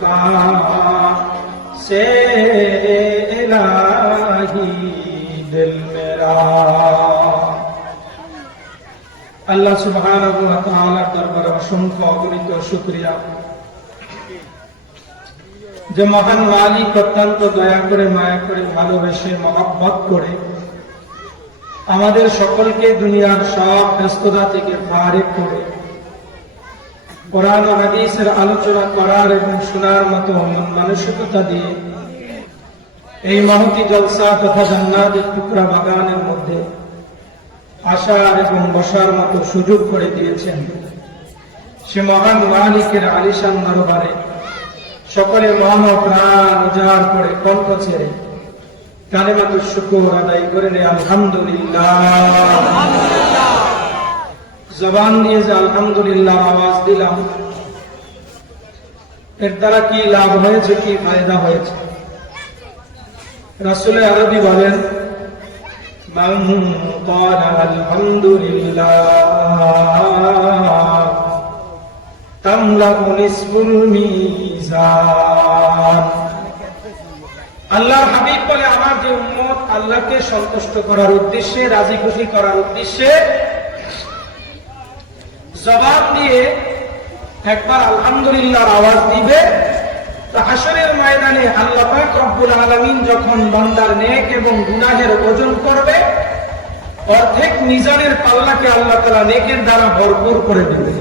वफा से इलाही दिल मेरा। আল্লাহ সুবহানাহু ওয়া তাআলার দরবারে অসংখ্য অগণিত শুকরিয়া যে মহান মালিক অত্যন্ত দয়া করে, মায়া করে, ভালোবেসে, মহব্বত করে আমাদের সকলকে দুনিয়ার সব ব্যস্ততা থেকে ফারিগ করে কোরআন ও হাদিসের আলোচনা করার এবং শোনার মতো মন মানসিকতা দিয়ে এই মহতি জলসা তথা জান্নাতের টুকরা বাগানের মধ্যে আসার এবং বসার মতো সুযোগ করে দিয়েছেন। সে মহান মালিকের আলিশান দরবারে সকলে মন ও প্রাণ উজাড় করে কণ্ঠ ছেড়ে কালেমাতুশ শুকর আদায় করে নেয় আলহামদুলিল্লাহ। জবান দিয়ে যে আলহামদুলিল্লাহ আওয়াজ দিলাম, এর দ্বারা কি লাভ হয়েছে, কি ফায়দা হয়েছে? রাসূলে আরবি বলেন, মান ক্বালা আলহামদুলিল্লাহ তামলাউ নিসফুল মিজান। আল্লাহর হাবিব বলে, আমার যে উম্মত আল্লাহকে সন্তুষ্ট করার উদ্দেশ্যে, রাজি খুশি করার উদ্দেশ্যে জবান দিয়ে একবার আলহামদুলিল্লাহর আওয়াজ দিবে, তো হাশরের ময়দানে আল্লাহ পাক রব্বুল আলামিন যখন বান্দার নেক এবং গুনাহের ওজন করবে, অর্ধেক মিজানের পাল্লাকে আল্লাহ তাআলা নেকের দ্বারা ভরপুর করে দেবে।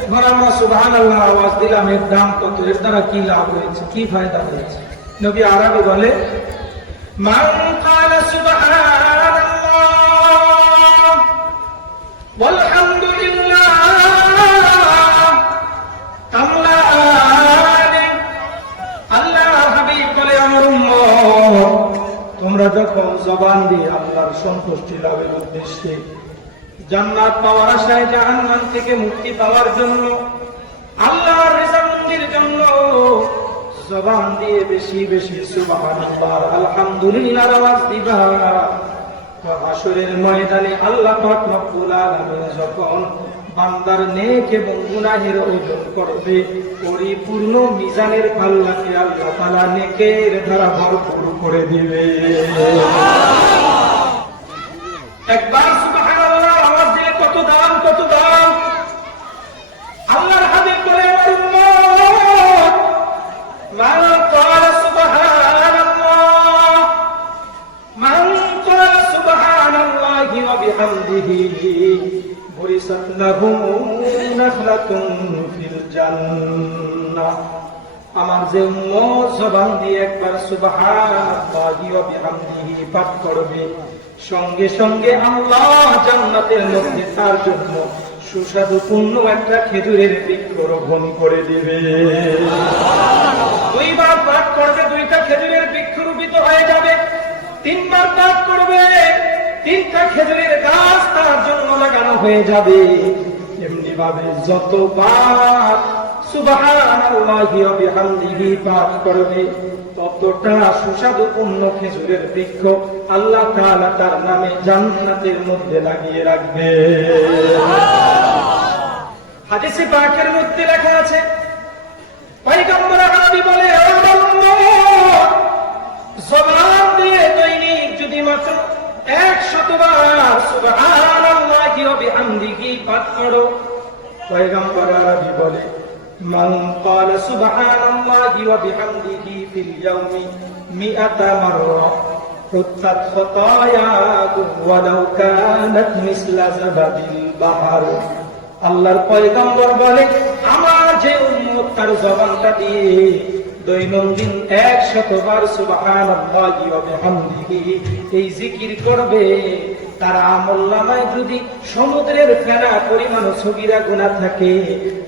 এখন আমরা সুবহানাল্লাহ আওয়াজ দিলাম, এর দাম কত, এর দ্বারা কি লাভ হয়েছে, কি ফায়দা হয়েছে? নবী আরবি বলে, মান ক্বালা সুবহানাল্লাহ ওয়ালহামদুলিল্লাহ তামলাআনি। আল্লাহর হাবিব বলে, আমার উম্মত তোমরা যখন জবান দিয়ে আল্লাহর সন্তুষ্টি লাভের উদ্দেশ্যে, জান্নাত পাওয়ার আশায়, জাহান্নাম থেকে মুক্তি পাওয়ার জন্য, আল্লাহর রিজওয়ানের জন্য জবান দিয়ে বেশি বেশি সুবহানাল্লাহ আলহামদুলিল্লাহর আওয়াজ দিবা, হাশরের ময়দানে আল্লাহ পাক রব্বুল আলামিন যখন বান্দার নেক এবং গুনাহের ওজন করবে, পরিপূর্ণ মিজানের পাল্লাকে আল্লাহ তাআলা নেকের দ্বারা ভরপুর করে দিবে। একবার সুবহানাল্লাহ আওয়াজ দিলে কত দাম, কত দাম! আল্লাহর হাবিব বলে, আমার উম্মত মান ক্বালা সুবহানাল্লাহ, মান ক্বালা সুবহানাল্লাহি ওয়া বিহামদিহি বুরিসাত লাহু নাখলাতুন ফিল জান্নাহ। আমার যে উম্মত জবান দিয়ে একবার সুবহানাল্লাহি ওয়া বিহামদিহি পাঠ করবে, সঙ্গে সঙ্গে আল্লাহ জান্নাতের মধ্যে তার জন্য সুস্বাদুপূর্ণ একটা খেজুরের বৃক্ষ রোপণ করে দিবে। দুইবার পাঠ করবে, দুইটা খেজুরের বৃক্ষ রোপিত হয়ে যাবে। তিনবার পাঠ করবে, তিনটা খেজুরের গাছ তার জন্য লাগানো হয়ে যাবে। এমনি ভাবে যতবার সুবহানাল্লাহি ওয়া বিহামদিহি পাঠ করবে, ততটা সুস্বাদুপূর্ণ খেজুরের বৃক্ষ আল্লাহ তাআলা তার নামে জান্নাতের মধ্যে লাগিয়ে রাখবে। হাদিসে পাকের মধ্যে লেখা আছে, পয়গম্বর আরবি বলে, জবান দিয়ে দৈনিক যদি মাত্র 100 বার সুবহানাল্লাহি ওয়া বিহামদিহি পাঠ করো, পয়গম্বর আরবি বলে, মান ক্বালা সুবহানাল্লাহি ওয়া বিহামদিহি ফিল ইয়াউমি 100 মাররা হুত্তাত খাতায়াহু ওয়ালাউ কানাত মিসলা যাবাদিল বাহর। আল্লাহর পয়গম্বর বলে, আমার যে উম্মত তার জবানটা দিয়ে দৈনন্দিন 100 বার সুবহানাল্লাহি ওয়া বিহামদিহি এই জিকির করবে, তার আমলনামায় যদি সমুদ্রের ফেনা পরিমাণ সগীরা গুনাহ থাকে,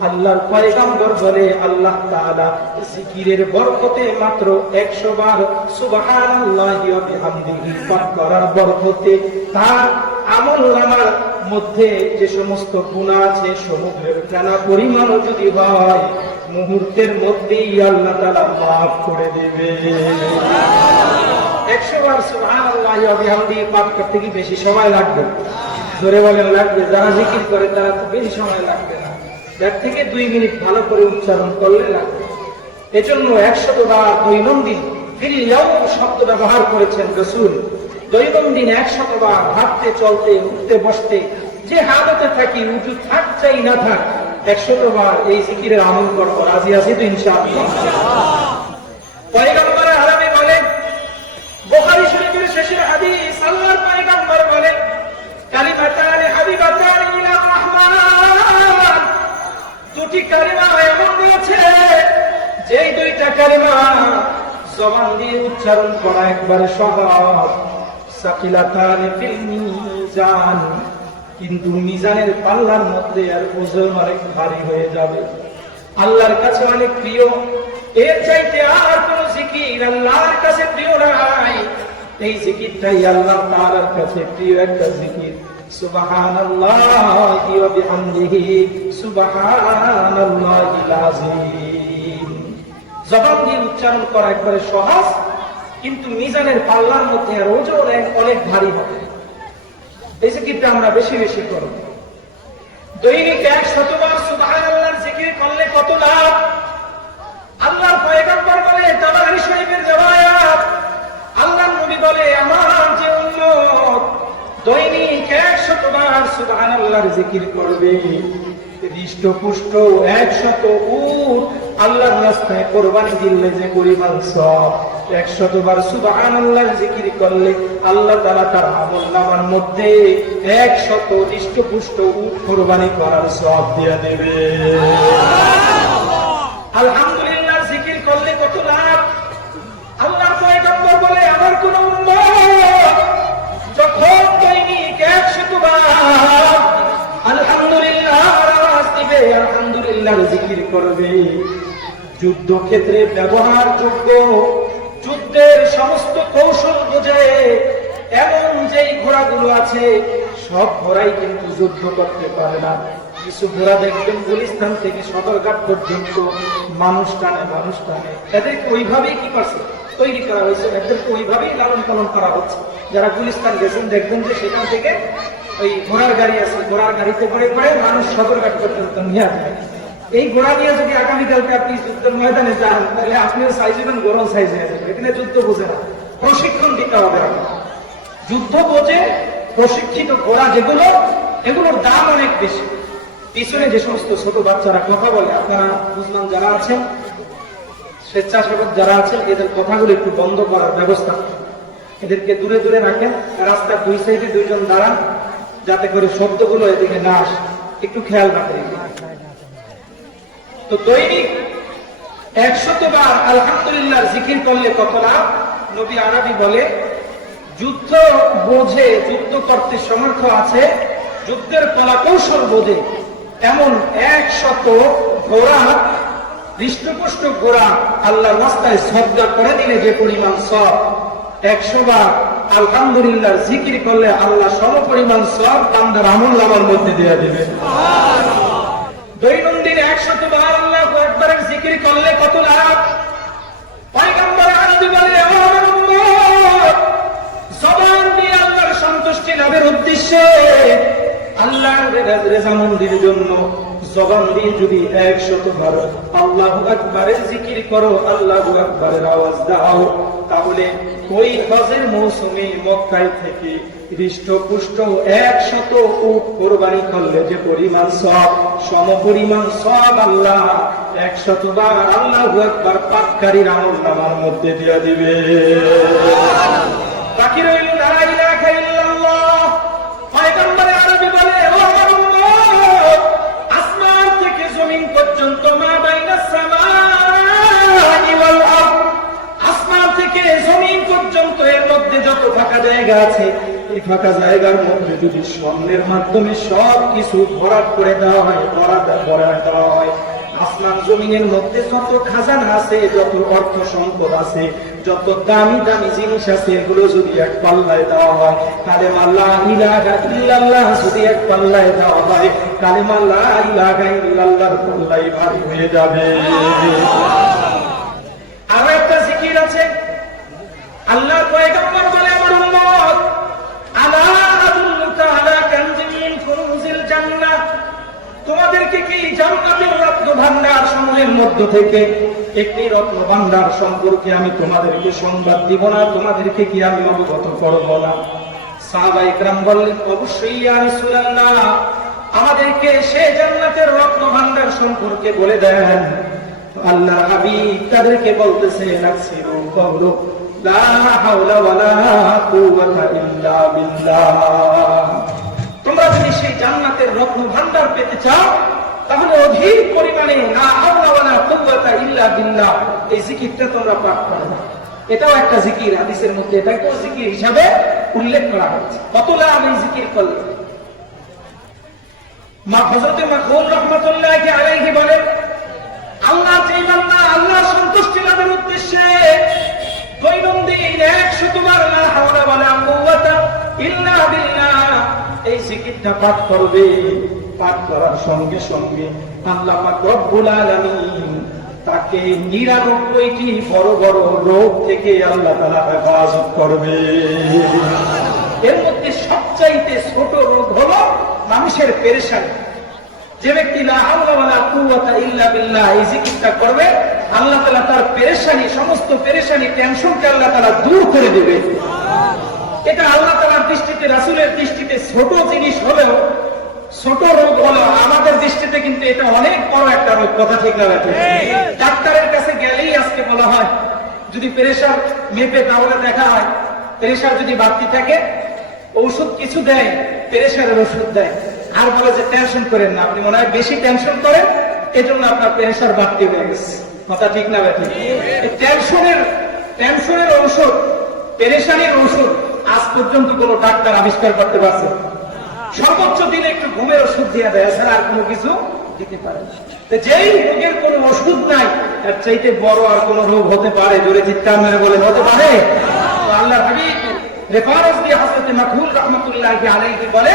আল্লাহর পয়গম্বর বলে আল্লাহ তাআলা জিকিরের বরকতে মাত্র 100 বার সুবহানাল্লাহি ওয়া বিহামদিহি পাঠ করার বরকতে তার আমলনামার মধ্যে যে সমস্ত গুনাহ আছে, সমুদ্রের ফেনা পরিমাণ যদি হয়, মুহূর্তের মধ্যেই আল্লাহ তাআলা মাফ করে দেবে। 100 বার সুবহানাল্লাহি ওয়া বিহামদিহি পাঠ করতে কি বেশি সময় লাগবে? জোরে বলেন লাগবে। যারা জিকির করে তারা তো বেশি সময় লাগবে না। এর থেকে 2 মিনিট ভালো করে উচ্চারণ করলে লাগবে। এজন্য 100 বার দৈনন্দিন ফিরিয়াও শব্দ ব্যবহার করেছেন রাসূল। দৈনন্দিন 100 বার হাঁটতে চলতে উঠতে বসতে যে হালতে থাকি, উঠু থাক চাই না থাক, 100 বার এই জিকিরের আমল করব। রাজি আছি তো ইনশাআল্লাহ? পয়গম্বর আরবি বলেন, বুখারী শরীফের শেষের হাদিস, আল্লাহর পয়গম্বর বলেন, কালিমাতান হাবিবাতান ইলা রহমান, দুটি কালিমা এমন রয়েছে যেই দুইটা কালিমা জবান দিয়ে উচ্চারণ করা একবারে সহজ। সাকিলাতান ফিল মিজান, কিন্তু মিজানের পাল্লার মধ্যে আর ওজন অনেক ভারী হয়ে যাবে, আল্লাহর কাছে অনেক প্রিয়। এর চাইতে আর কোন জিকির আল্লাহর কাছে প্রিয় নাই। এই জিকিরটাই আল্লাহ তাআলার কাছে প্রিয় একটা জিকির। সুবহানাল্লাহি ওয়া বিহামদিহি সুবহানাল্লাহিল আযীম। জবান দিয়ে উচ্চারণ করা একবারে সহজ, কিন্তু মিজানের পাল্লার মধ্যে আর ওজন অনেক ভারী হবে। এই জিকিরটা আমরা বেশি বেশি করব। দৈনিক 100 বার সুবহানাল্লাহর জিকির করলে কত লাভ? আল্লাহর পয়গম্বর বলে, তাবারী শরীফের riwayat, আল্লাহর নবী বলে, আমার যে উম্মত দৈনিক 100 বার সুবহানাল্লাহর জিকির করবে, হৃষ্টপুষ্ট 100 উট আল্লাহর রাস্তায় কুরবানি দিলে যে পরিমাণ সওয়াব, 100 বার সুবহানাল্লাহর জিকির করলে আল্লাহ তাআলা তার আমলনামার মধ্যে 100 হৃষ্টপুষ্ট উট কুরবানি করার সওয়াব দিয়ে দেবে। আলহামদুলিল্লাহ জিকির করলে কত লাভ? আল্লাহর পয়গম্বর বলে, আমার কোন উম্মত যখন দৈনিক 100 বার আলহামদুলিল্লাহ আওয়াজ দিবে, আলহামদুলিল্লাহর জিকির করবে, যুদ্ধক্ষেত্রে ব্যবহারযোগ্য যুদ্ধের সমস্ত কৌশল বোঝে এমন যেই ঘোড়াগুলো আছে, সব ঘোড়াই কিন্তু যুদ্ধ করতে পারে না। কিছু ঘোড়া দেখবেন গুলিস্তান থেকে সদরঘাট পর্যন্ত মানুষ টানে, এদেরকে ওইভাবেই কি করছে, তৈরি করা হয়েছে, এদেরকে ওইভাবেই লালন পালন করা হচ্ছে। যারা গুলিস্তান গেছেন দেখবেন যে সেখান থেকে ওই ঘোড়ার গাড়ি আছে, ঘোড়ার গাড়িতে করে করে মানুষ সদরঘাট পর্যন্ত নিয়ে আসবে। এই ঘোড়া নিয়ে যদি আগামীকালকে আপনি যুদ্ধের ময়দানে যান, তাহলে আপনিও সাইজ হবেন, গরম সাইজ হয়ে যাবে। এখানে যুদ্ধ বোঝে না, প্রশিক্ষণ দিতে হবে। যুদ্ধ বোঝে প্রশিক্ষিত ঘোড়া যেগুলো, এগুলোর দাম অনেক বেশি। পিছনে যে সমস্ত ছোট বাচ্চারা কথা বলে, আপনারা বুঝলাম যারা আছেন, স্বেচ্ছাসেবক যারা আছেন, এদের কথাগুলো একটু বন্ধ করার ব্যবস্থা, এদেরকে দূরে দূরে রাখেন। রাস্তার 2 সাইডে 2 জন দাঁড়ান, যাতে করে শব্দগুলো এদিকে না আসে, একটু খেয়াল রাখেন। তো দৈনিক 100 বার আলহামদুলিল্লাহর জিকির করলে কত লাভ? নবী আরবি বলে, যুদ্ধ বোঝে, যুদ্ধ করতে সমর্থ আছে, যুদ্ধের কলাকৌশল বোঝে এমন 100 ঘোড়া, হৃষ্টপুষ্ট ঘোড়া আল্লাহর রাস্তায় সদকা করে দিলে যে পরিমাণ সওয়াব, 100 বার আলহামদুলিল্লাহর জিকির করলে আল্লাহ সমপরিমাণ সওয়াব বান্দার আমলনামার মধ্যে দেয়া দিবে। দৈনন্দিন 100 বার আল্লাহু আকবারের জিকির করলে কত লাভ? পয়গম্বর আরবি বলে, ও আমার উম্মত, জবান দিয়ে আল্লাহর সন্তুষ্টি লাভের উদ্দেশ্যে, আল্লাহর রেজামন্দির জন্য জবান দিয়ে যদি 100 বার আল্লাহু আকবারের জিকির করো, আল্লাহু আকবারের আওয়াজ দাও, তাহলে ওই হজের মৌসুমে মক্কায় থেকে হৃষ্টপুষ্ট 100 উট কোরবানি করলে যে পরিমাণ সওয়াব, সমপরিমাণ সওয়াব আল্লাহ 100 বার আল্লাহু আকবার পাককারীর আমলনামার মধ্যে দিয়ে দিবে। বাকি রইল লা ইলাহা ইল্লাল্লাহ। পয়গম্বর আরবি বলে, ও আমার উম্মত, আসমান থেকে জমিন পর্যন্ত, মা বাইনাস সামাই ওয়াল আরদ, আসমান থেকে জমিন পর্যন্ত এর মধ্যে যত ফাঁকা জায়গা আছে, এই ফাঁকা জায়গার মধ্যে যদি স্বর্ণের মাধ্যমে সব কিছু ভরাট করে দেওয়া হয়, ভরাট দেওয়া হয়, আসমান জমিনের মধ্যে যত খাজানা আছে, যত অর্থ সম্পদ আছে, যত দামি দামি জিনিস আছে, এগুলো যদি এক পাল্লায় দেওয়া হয়, কালেমা লা ইলাহা ইল্লাল্লাহ যদি এক পাল্লায় দেওয়া হয়, কালেমা লা ইলাহা ইল্লাল্লাহর পাল্লাই ভারী হয়ে যাবে। আরো একটা জিকির আছে, আল্লাহর পয়গম্বর বলে, আমার উম্মত, আলা আদুল্লুকা আলা কানজিন মিন কুনুজিল জান্নাহ, তোমাদেরকে কি জান্নাত রত্নের মধ্য থেকে একটি রত্ন ভান্ডার সম্পর্কে আমি তোমাদেরকে সংবাদ দিব না, তোমাদেরকে কি আমি অবগত করব না? সাহাবায়ে কেরাম বললেন, অবশ্যই ইয়া রাসূলুল্লাহ, আমাদেরকে সেই জান্নাতের রত্ন ভান্ডার সম্পর্কে বলে দেন। আল্লাহর হাবিব তাদেরকে বলতেছেন, আকসিরু কওলু লা হাওলা ওয়ালা কুওয়াতা ইল্লা বিল্লাহ। তোমরা যদি সেই জান্নাতের রত্ন ভান্ডার পেতে চাও, তাহলে অধিক পরিমাণে লা হাওলা ওয়ালা কুওয়াতা ইল্লা বিল্লাহ এই জিকিরটা তোমরা পাঠ করবে। এটাও একটা জিকির, হাদিসের মধ্যে এটাকেও জিকির হিসাবে উল্লেখ করা হয়েছে। কত লাভ এই জিকির করলে। হযরত মাখউম রাহমাতুল্লাহি আলাইহি বলেন, আল্লাহ যেই বান্দা আল্লাহর সন্তুষ্টি লাভের উদ্দেশ্যে দৈনন্দিন 100 বার লা হাওলা ওয়ালা কুওয়াতা ইল্লা বিল্লাহ এই জিকিরটা পাঠ করবে, পাঠ করার সঙ্গে সঙ্গে আল্লাহ পাক রব্বুল আলামিন তাকে 99টি বড় বড় রোগ থেকে আল্লাহ তাআলা হেফাজত করবে। এর মধ্যে সবচাইতে ছোট রোগ হলো মানুষের পেরেশানি। যে ব্যক্তি লা হাওলা ওয়ালা কুওয়াতা ইল্লা বিল্লাহ এই জিকিরটা করবে, আল্লাহ তাআলা তার পেরেশানি, সমস্ত পেরেশানি, টেনশনকে আল্লাহ তাআলা দূর করে দেবে। এটা আল্লাহ তাআলার দৃষ্টিতে, রাসূলের দৃষ্টিতে ছোট জিনিস হলেও, ছোট রোগ হলেও আমাদের দৃষ্টিতে কিন্তু এটা অনেক বড় একটা রোগ। কথা ঠিক না? ডাক্তারের কাছে গেলেই আজকে বলা হয়, যদি প্রেসার মেপে তাহলে দেখা হয় প্রেসার যদি বাড়তি থাকে ঔষধ কিছু দেয়, প্রেসারের ওষুধ দেয়, আর বলে যে টেনশন করেন না, আপনি মনে হয় বেশি টেনশন করেন, এজন্য আপনার প্রেসার বাড়তি হয়ে গেছে। কথা ঠিক না? টেনশনের ঔষধ, পেরেশানির ঔষধ আজ পর্যন্ত কোন ডাক্তার আবিষ্কার করতে পারছে? সর্বোচ্চ দিনে একটু ঘুমের ওষুধ দিয়ে দেয়, ছাড়া আর কোনো কিছু দিতে পারে না। যেই রোগের কোন ওষুধ নাই, তার চাইতে বড় আর কোন রোগ হতে পারে? জোরে চিৎকার মেরে বলেন, হতে পারে? আল্লাহর হাবিব রেফারেন্স দিয়ে হযরত মাখউম রাহমাতুল্লাহি আলাইহি বলে,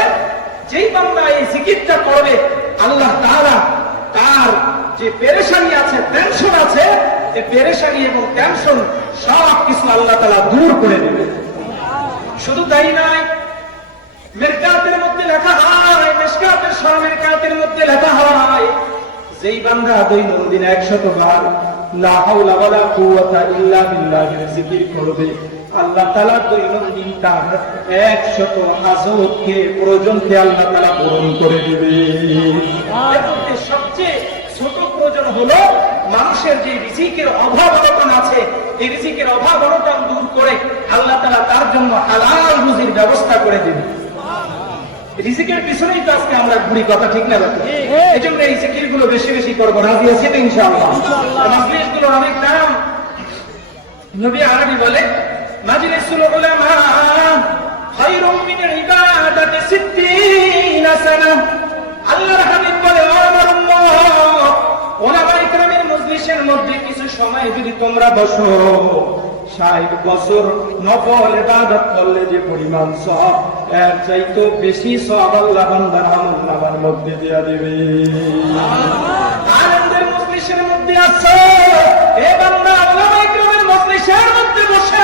যেই বান্দা এই জিকিরটা করবে, আল্লাহ তাআলা তার যে পেরেশানি আছে, টেনশন আছে, এই পেরেশানি এবং টেনশন সব কিছু আল্লাহ তাআলা দূর করে দেবে। শুধু তাই নয়, মিরকাতের মধ্যে লেখা হয়, মিশকাতের শরমের কাতের মধ্যে লেখা হয়, যেই বান্দা দৈনন্দিন 100 বার লা হাওলা ওয়ালা কুওয়াতা ইল্লা বিল্লাহ জিকির করবে, আল্লাহ তাআলা দৈনন্দিন তার 100 হাজতকে, প্রয়োজনকে আল্লাহ তাআলা পূরণ করে দেবে। এর মধ্যে সবচেয়ে ছোট প্রয়োজন হলো মানুষের যে রিজিকের অভাব অনটন আছে, এই রিজিকের অভাব অনটন দূর করে আল্লাহ তাআলা তার জন্য হালাল রুজির ব্যবস্থা করে দেবে। রিজিকের পিছনেই তো আজকে আমরা ঘুরি। কথা ঠিক না? এই জন্য এই জিকির গুলো বেশি বেশি করবো। রাজি আছি তো ইনশাআল্লাহ? মাজলিস গুলোর অনেক দাম। নবী আরবি বলে, মাজলিসুল উলামা খায়রুম মিন ইবাদাতি 60 সানা। আল্লাহর হাবিব বলে, ও আমার উম্মত, উলামায়ে কেরামের মজলিসের মধ্যে কিছু সময় যদি তোমরা বসো, 60 বছর নফল ইবাদত করলে যে পরিমাণ সওয়াব, এর চাইতে বেশি সওয়াব আল্লাহ বান্দার আমলনামার মধ্যে দেয়া দেবে। আনন্দের মজলিসের মধ্যে আছো, এ বান্দা উলামায়ে কেরামের মজলিসের মধ্যে বসে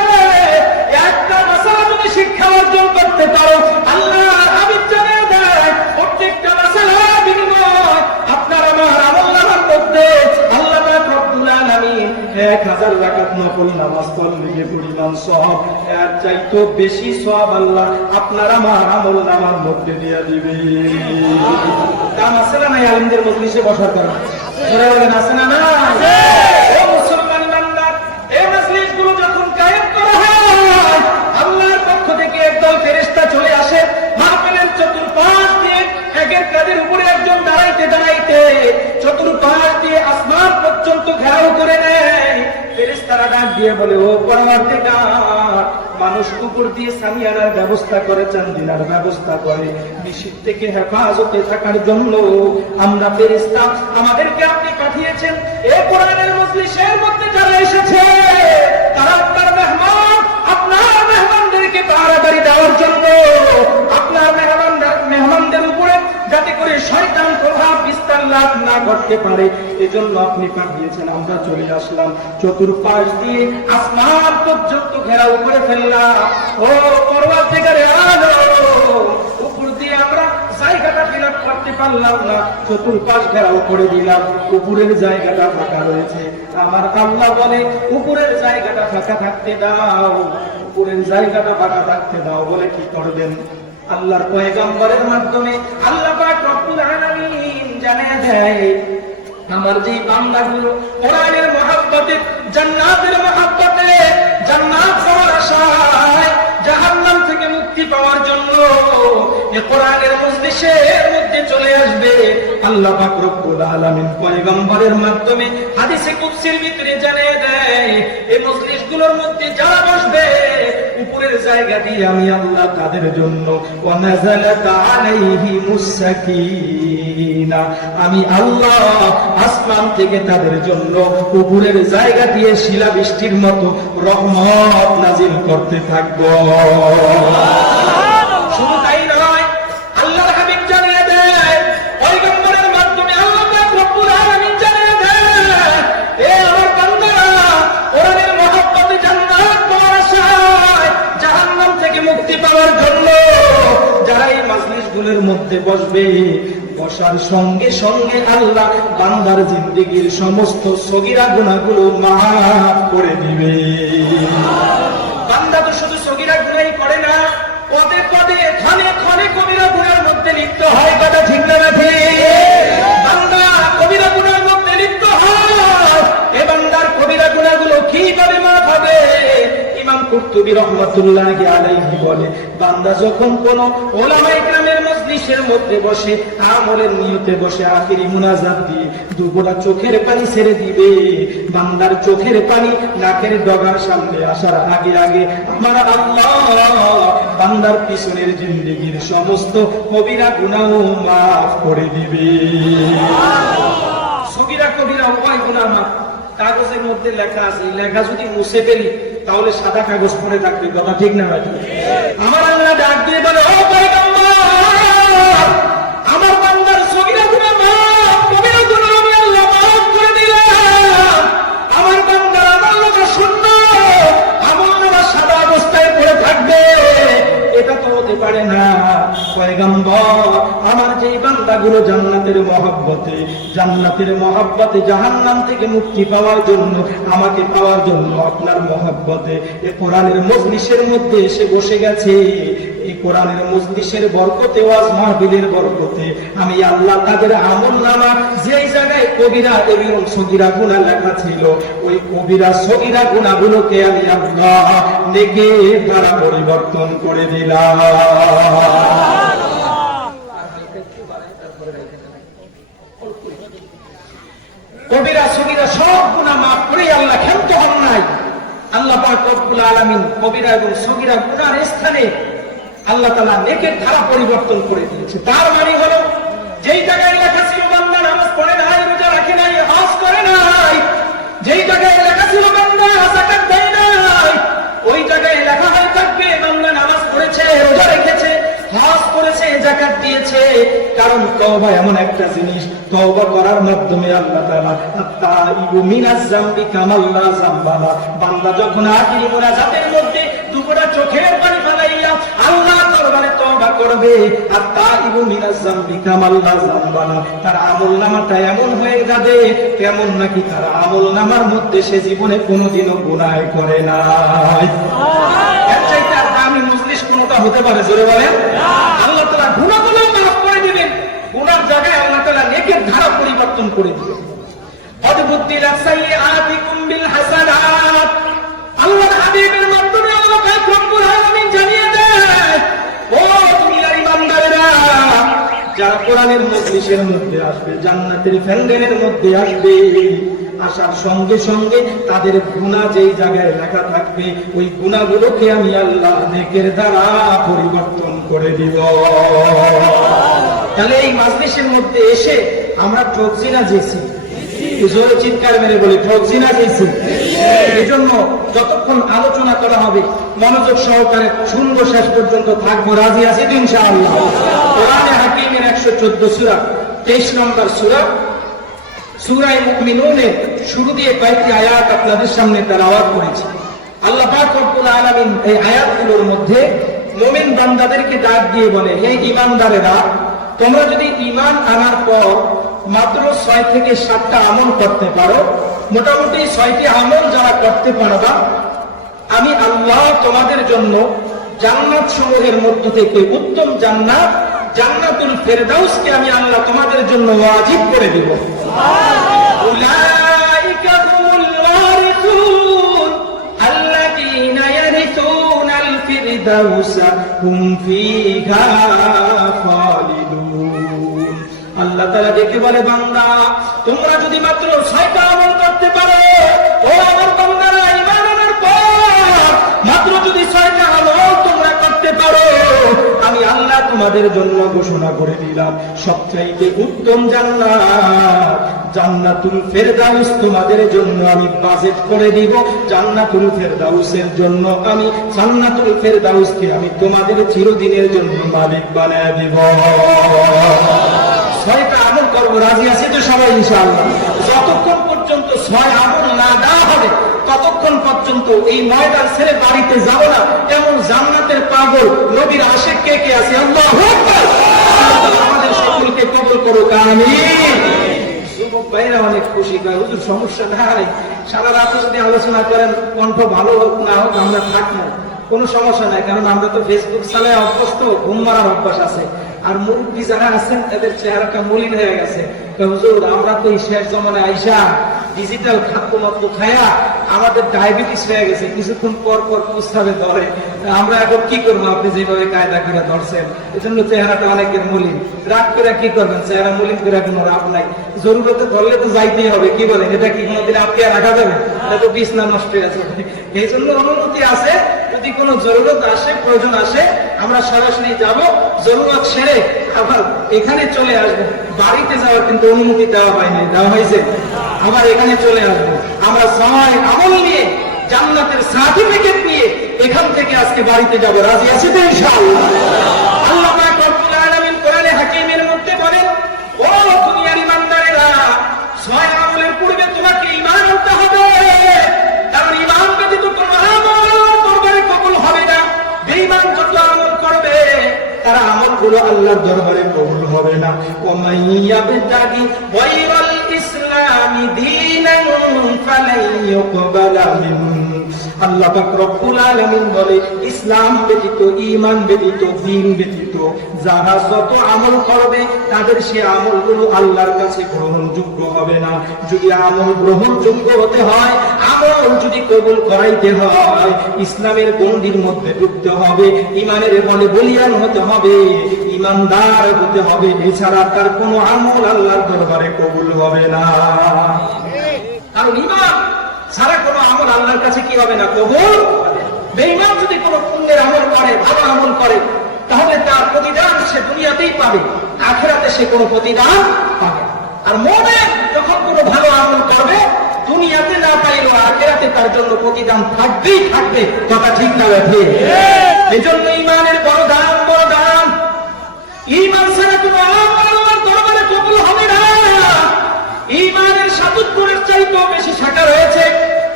একটা মাসআলা যদি শিক্ষা অর্জন করতে পারো, আল্লাহ হাবিব জানিয়ে দেয়, প্রত্যেকটা মাসআলার বিনিময় আপনার আমার আমলনামার মধ্যে আল্লাহ পাক রব্বুল আলামিন 1000 রাকাত নফল নামাজ পড়লে যে পরিমাণ সওয়াব, এর চাইতে বেশি সওয়াব আল্লাহ আপনার আমার আমলনামার মধ্যে দিয়ে দিবে। তা মাসআলা নাই আলেমদের মজলিসে বসার কারণ? জোরে বলেন, আছে না? না। ও মুসলমান বান্দা, এই মজলিসগুলো যখন কায়েম করা হয়, আল্লাহর পক্ষ থেকে একদল ফেরেশতা চলে আসে, মাহফিলের চতুর্পাশ দিয়ে একের কাঁধের উপরে একজন দাঁড়াইতে দাঁড়াইতে চতুর্পাশ দিয়ে আসমান পর্যন্ত ঘেরাও করে নেয়। ফেরেশতারা ডাক দিয়ে বলে, ও পরওয়ারদিগার, মানুষ উপর দিয়ে সামিয়ানার ব্যবস্থা করেছেন, দিনার ব্যবস্থা করে, নিষিদ্ধ থেকে হেফাজতে থাকার জন্য আমরা ফেরেশতা আমাদেরকে আপনি পাঠিয়েছেন। এই কোরআনের মজলিসের মধ্যে যারা এসেছে, তারা আপনার মেহমান, আপনার মেহমানদেরকে পাহারাদারি দেওয়ার জন্য, আপনার মেহমানদের উপরে যাতে করে শয়তান প্রভাব বিস্তার লাভ না করতে পারে, এজন্য আপনি পাঠিয়েছেন। আমরা চলে আসলাম, চতুর্পাশ দিয়ে আসমান পর্যন্ত ঘেরাও করে ফেললাম। ও পরওয়ারদিগারে আলম, উপর দিয়ে আমরা জায়গাটা ফিল আপ করতে থাকতে পারলাম না, চতুর্পাশ ঘেরাও করে দিলাম, উপরের জায়গাটা ফাঁকা রয়েছে। আমার আল্লাহ বলে উপরের জায়গাটা ফাঁকা থাকতে দাও, উপরের জায়গাটা ফাঁকা থাকতে দাও। বলে কি করবেন? আল্লাহর পয়গম্বরের মাধ্যমে আল্লাহ পাক রব্বুল আলামিন জানিয়ে দেয়, আমার যে বান্দাগুলো কোরআনের মহব্বতে, জান্নাতের মহব্বতে, জান্নাত পাওয়ার আশায়, জাহান্নাম থেকে মুক্তি পাওয়ার জন্য এই কোরআনের মজলিসের মধ্যে চলে আসবে, আল্লাহ পাক রব্বুল আলামিন পয়গম্বরের মাধ্যমে হাদিসে কুদসির ভিতরে জানিয়ে দেয়, এই মজলিসগুলোর মধ্যে যারা বসবে উপরের জায়গা দিয়ে আমি আল্লাহ তাদের জন্য ওয়া নাযালাত আলাইহিমুস সাকিনা, আমি আল্লাহ আসমান থেকে তাদের জন্য উপরের জায়গা দিয়ে শিলাবৃষ্টির মতো রহমত নাজিল করতে থাকব। শুধু তাই নয়, আল্লাহর হাবিব জানিয়ে দেয়, পয়গম্বরের মাধ্যমে আল্লাহ পাক রব্বুল আলামিন জানিয়ে দেয়, এ আমার বান্দারা, কোরআনের মহব্বতে জান্নাত পাওয়ার আশায়, জাহান্নাম থেকে মুক্তি পাওয়ার জন্য যারা এই মাজলিসগুলোর মধ্যে বসবে, বসার সঙ্গে সঙ্গে আল্লাহ বান্দার জিন্দেগীর সমস্ত সগীরা গুনাহগুলো মাফ করে দিবে। বান্দা তো শুধু সগীরা গুনাহই করে না, পদে পদে ক্ষণে ক্ষণে কবিরা গুনাহের মধ্যে লিপ্ত হয়। কথা ঠিক না ঠিক? বান্দা কবিরা গুনাহের মধ্যে লিপ্ত হয়। এ বান্দার কবিরা গুনাহগুলো কিভাবে মাফ হবে? ইমাম কুরতুবী রাহমাতুল্লাহি আলাইহি বলে, বান্দা যখন কোন উলামায়ে কেরামের মজলিসের মধ্যে বসে, আমলের নিয়তে বসে, আখিরি মুনাজাত দিয়ে দুগোটা চোখের পানি ছেড়ে দিবে, বান্দার চোখের পানি নাকের ডগার সামনে আসার আগে আগে আমার আল্লাহ বান্দার পিছনের জিন্দেগীর সমস্ত কবিরা গুনাহ মাফ করে দিবে। সগীরা কবিরা উভয় গুনাহ মাফ। কাগজের মধ্যে লেখা আছে, লেখা যদি মুছে ফেলি তাহলে সাদা কাগজ পড়ে থাকবে। কথা ঠিক না ভাই? আমার আল্লাহ ডাক দিয়ে বলে, ও পয়গম্বর, আমার বান্দার সগীরা গুনাহ মাফ, কবিরা গুনাহ আমি আল্লাহ মাফ করে দিলাম। আমার বান্দার আমলনামা শূন্য, আমলনামা সাদা অবস্থায় পড়ে থাকবে, এটা তো হতে পারে না। পয়গম্বর, আমার যেই বান্দাগুলো জান্নাতের মহব্বতে জাহান্নাম থেকে মুক্তি পাওয়ার জন্য, আমাকে পাওয়ার জন্য আপনার মহব্বতে এই কোরআনের মজলিসের মধ্যে এসে বসে গেছে, এই কোরআনের মজলিসের বরকতে, ওয়াজ মাহফিলের বরকতে আমি আল্লাহ তাদের আমলনামা যেই জায়গায় কবিরা এবং সগীরা গুনাহ লেখা ছিল, ওই কবিরা সগীরা গুনাহগুলোকে আমি আল্লাহ নেকির দ্বারা পরিবর্তন করে দিলাম। কবিরা সগীরা সব গুনাহ মাফ করে আল্লাহ ক্ষান্ত হন নাই। আল্লাহ পাক রব্বুল আলামিন কবিরা এবং সগীরা গুনাহের স্থানে আল্লাহ তাআলা নেকের ধারা পরিবর্তন করে দিয়েছে। তার মানে হলো, যেই জায়গায় লেখা ছিল বান্দা নামাজ পড়ে নাই, রোজা রাখে নাই, হজ করে নাই, যেই জায়গায় লেখা ছিল বান্দা যাকাত দেয় নাই, ওই জায়গায় লেখা হয়ে থাকবে বান্দা নামাজ পড়েছে, রোজা রেখেছে, হজ করেছে, যাকাত দিয়েছে। কারণ তওবা এমন একটা জিনিস, তওবা করার মাধ্যমে আল্লাহ তাআলা আত-তাইবু মিনাজ যামবি কামাল লা যামবালা, বান্দা যখন আখিরি মুনাজাতের মধ্যে দুপুরা চোখের পানি ফেলাইয়া আল্লাহ দরবারে তওবা করবে, আত-তাইবু মিনাজ যামবি কামাল লা যামবালা, তার আমলনামাটা এমন হয়ে যাবে তেমন নাকি তার আমলনামার মধ্যে সে জীবনে কোনোদিনও গুনাহ করে নাই। এর চাইতে আর দামি মজলিস কোনটা হতে পারে? জোরে বলেন। আল্লাহ তাআলা গুনাহগুলো মাফ করে দিবেন, গুনার জায়গায় আল্লাহ তাআলা নেকের ধারা পরিবর্তন করে দিবেন। অদ্ভুতিলা সাইয়্যাতিকুম বিল হাসানাত, আল্লাহর হাবিবের মাধ্যমে আল্লাহ পাক রব্বুল আলামিন জানিয়ে দেয়, ও দুনিয়ার ইমানদারেরা, যারা কোরআনের মজলিসের মধ্যে আসবে, জান্নাতের প্যান্ডেলের মধ্যে আসবে, আসার সঙ্গে সঙ্গে তাদের গুনাহ যেই জায়গায় লেখা থাকবে, ওই গুনাহগুলোকে আমি আল্লাহ নেকের দ্বারা পরিবর্তন করে দিব। তাহলে এই মাজলিসের মধ্যে এসে আমরা ঠকছি না যেছি? জোরে চিৎকার মেরে বলি, ঠকছি না যেছি? এই জন্য যতক্ষণ আলোচনা করা হবে মনোযোগ সহকারে শুনবো, শেষ পর্যন্ত থাকবো। রাজি আছি তো ইনশাআল্লাহ? কোরআনে হাকিমের 114 সূরা 23 নম্বর সূরা, সূরা মুমিনুনের শুরু দিয়ে কয়েকটি আয়াত আপনাদের সামনে তেলাওয়াত করেছি। আল্লাহ পাক রব্বুল আলামিন এই আয়াতগুলোর মধ্যে মুমিন বান্দাদেরকে ডাক দিয়ে বলে, হে ঈমানদারেরা, তোমরা যদি ঈমান আনার পর মাত্র 6 থেকে 7টা আমল করতে পারো, মোটামুটি 6টি আমল যারা করতে পারবা, আমি আল্লাহ তোমাদের জন্য জান্নাত সমূহের মধ্য থেকে উত্তম জান্নাত জান্নাতুল ফেরদাউসকে আমি আল্লাহ তোমাদের জন্য ওয়াজিব করে দেব। উলাইকা হুমুল ওয়ারিসুন আল্লাযীনা ইয়ারিসুনাল ফিরদাউসা হুম ফিহা খালিদুন। আল্লাহ তাআলা ডেকে বলে, বান্দা তোমরা যদি মাত্র 6টা আমল করতে পারো, ও আমার বান্দারা, ঈমান আনার পর মাত্র যদি 6টা আমল তোমরা করতে পারো, আমি আল্লাহ তোমাদের জন্য ঘোষণা করে দিলাম সবচাইতে উত্তম জান্নাত জান্নাতুল ফেরদাউস তোমাদের জন্য আমি বাজেট করে দিব। জান্নাতুল ফেরদাউসের জন্য আমি জান্নাতুল ফেরদাউসকে আমি তোমাদের চিরদিনের জন্য মালিক বানায় দেব। 6টা আমল করবো, রাজি আছি তো সবাই ইনশাআল্লাহ? যতক্ষণ পর্যন্ত 6 আমল না দেওয়া হবে ততক্ষণ পর্যন্ত এই ময়দান ছেড়ে বাড়িতে যাব না। এমন জান্নাতের পাগল নবীর আশিক কে কে আছে? আল্লাহু আকবার। আমাদের সকলকে কবুল করুক, আমিন। যুবক ভাইরা অনেক খুশি, কয় হুজুর সমস্যা নাই, সারা রাত যদি আলোচনা করেন, কণ্ঠ ভালো হোক না হোক আমরা থাকবো, কোনো সমস্যা নাই, কারণ আমরা তো ফেসবুক চালায় অভ্যস্ত, ঘুম মারার অভ্যাস আছে। আর মুরব্বী যারা আছেন এদের চেহারাটা মলিন হয়ে গেছে। হুজুর আমরা তো এই শেষ জমানায় আইসা ডিজিটাল খাদ্য মদ্য খায়া আমাদের ডায়াবেটিস হয়ে গেছে, কিছুক্ষণ পর পর প্রস্তাবে ধরে, আমরা এখন কি করবো? আপনি যেভাবে কায়দা করে ধরছেন, এজন্য চেহারাটা অনেকের মলিন। রাগ করে কি করবেন? চেহারা মলিন করে কোনো লাভ নাই, জরুরতে ধরলে তো যাইতেই হবে। কি বলেন? এটা কি কোনোদিন আপনি রাখা যাবে? এটা তো বিছনা নষ্ট হয়ে যাবে। এই জন্য অনুমতি আছে, যদি কোনো জরুরত আসে, প্রয়োজন আসে, আমরা সরাসরি যাব, জরুরত সেরে আবার এখানে চলে আসবো। বাড়িতে যাওয়ার কিন্তু অনুমতি দেওয়া হয়নি, দেওয়া হয়েছে, আবার এখানে চলে আসবো। আমরা 6 আমল নিয়ে জান্নাতের সার্টিফিকেট নিয়ে এখান থেকে আজকে বাড়িতে যাব, রাজি আছি তো ইনশাআল্লাহ? আল্লাহ পাক রব্বুল আলামিন কোরআনে হাকীমের মধ্যে বলেন, ও দুনিয়ার ঈমানদারেরা, 6 আমলের পূর্বে তোমাকে ঈমান আনতে হবে, কারণ ঈমান ব্যতীত কোনো আমল দরবারে কবুল হবে না। বেঈমান যত আমল করবে তার আমলগুলো আল্লাহর দরবারে কবুল হবে না। ওয়ামান ইয়াবতাগি গায়রাল ইসলামি দীনান ফালান ইউকবালা মিনহু। আল্লাহ পাক রব্বুল আলামিন বলে, ইসলাম ব্যতীত, ঈমান ব্যতীত, দ্বীন ব্যতীত যারা যত আমল করবে তাদের সে আমলগুলো আল্লাহর কাছে গ্রহণযোগ্য হবে না। যদি আমল গ্রহণযোগ্য হতে হয়, আমল যদি কবুল করাইতে হয়, ইসলামের গণ্ডির মধ্যে ঢুকতে হবে, ঈমানের বলে বলিয়ান হতে হবে, ঈমানদার হতে হবে, এছাড়া তার কোনো আমল আল্লাহর দরবারে কবুল হবে না। কারণ ঈমান ছাড়া কোনো আমল আল্লাহর কাছে কি হবে না? কবুল। বেঈমান যদি কোনো পুণ্যের আমল করে, ভালো আমল করে, তাহলে তার প্রতিদান সে দুনিয়াতেই পাবে, আখিরাতে সে কোনো প্রতিদান পাবে। আর মুমিন যখন কোনো ভালো আমল করবে, দুনিয়াতে না পাইলেও আখিরাতে তার জন্য প্রতিদান থাকবেই থাকবে। কথা ঠিক না ঠিক? এই জন্য ঈমানের বড় দাম, বড় দাম। ঈমান ছাড়া কোনো আমল আল্লাহর দরবারে কবুল হবে না। ঈমানের ৭৭-এর চাইতেও বেশি শাখা রয়েছে,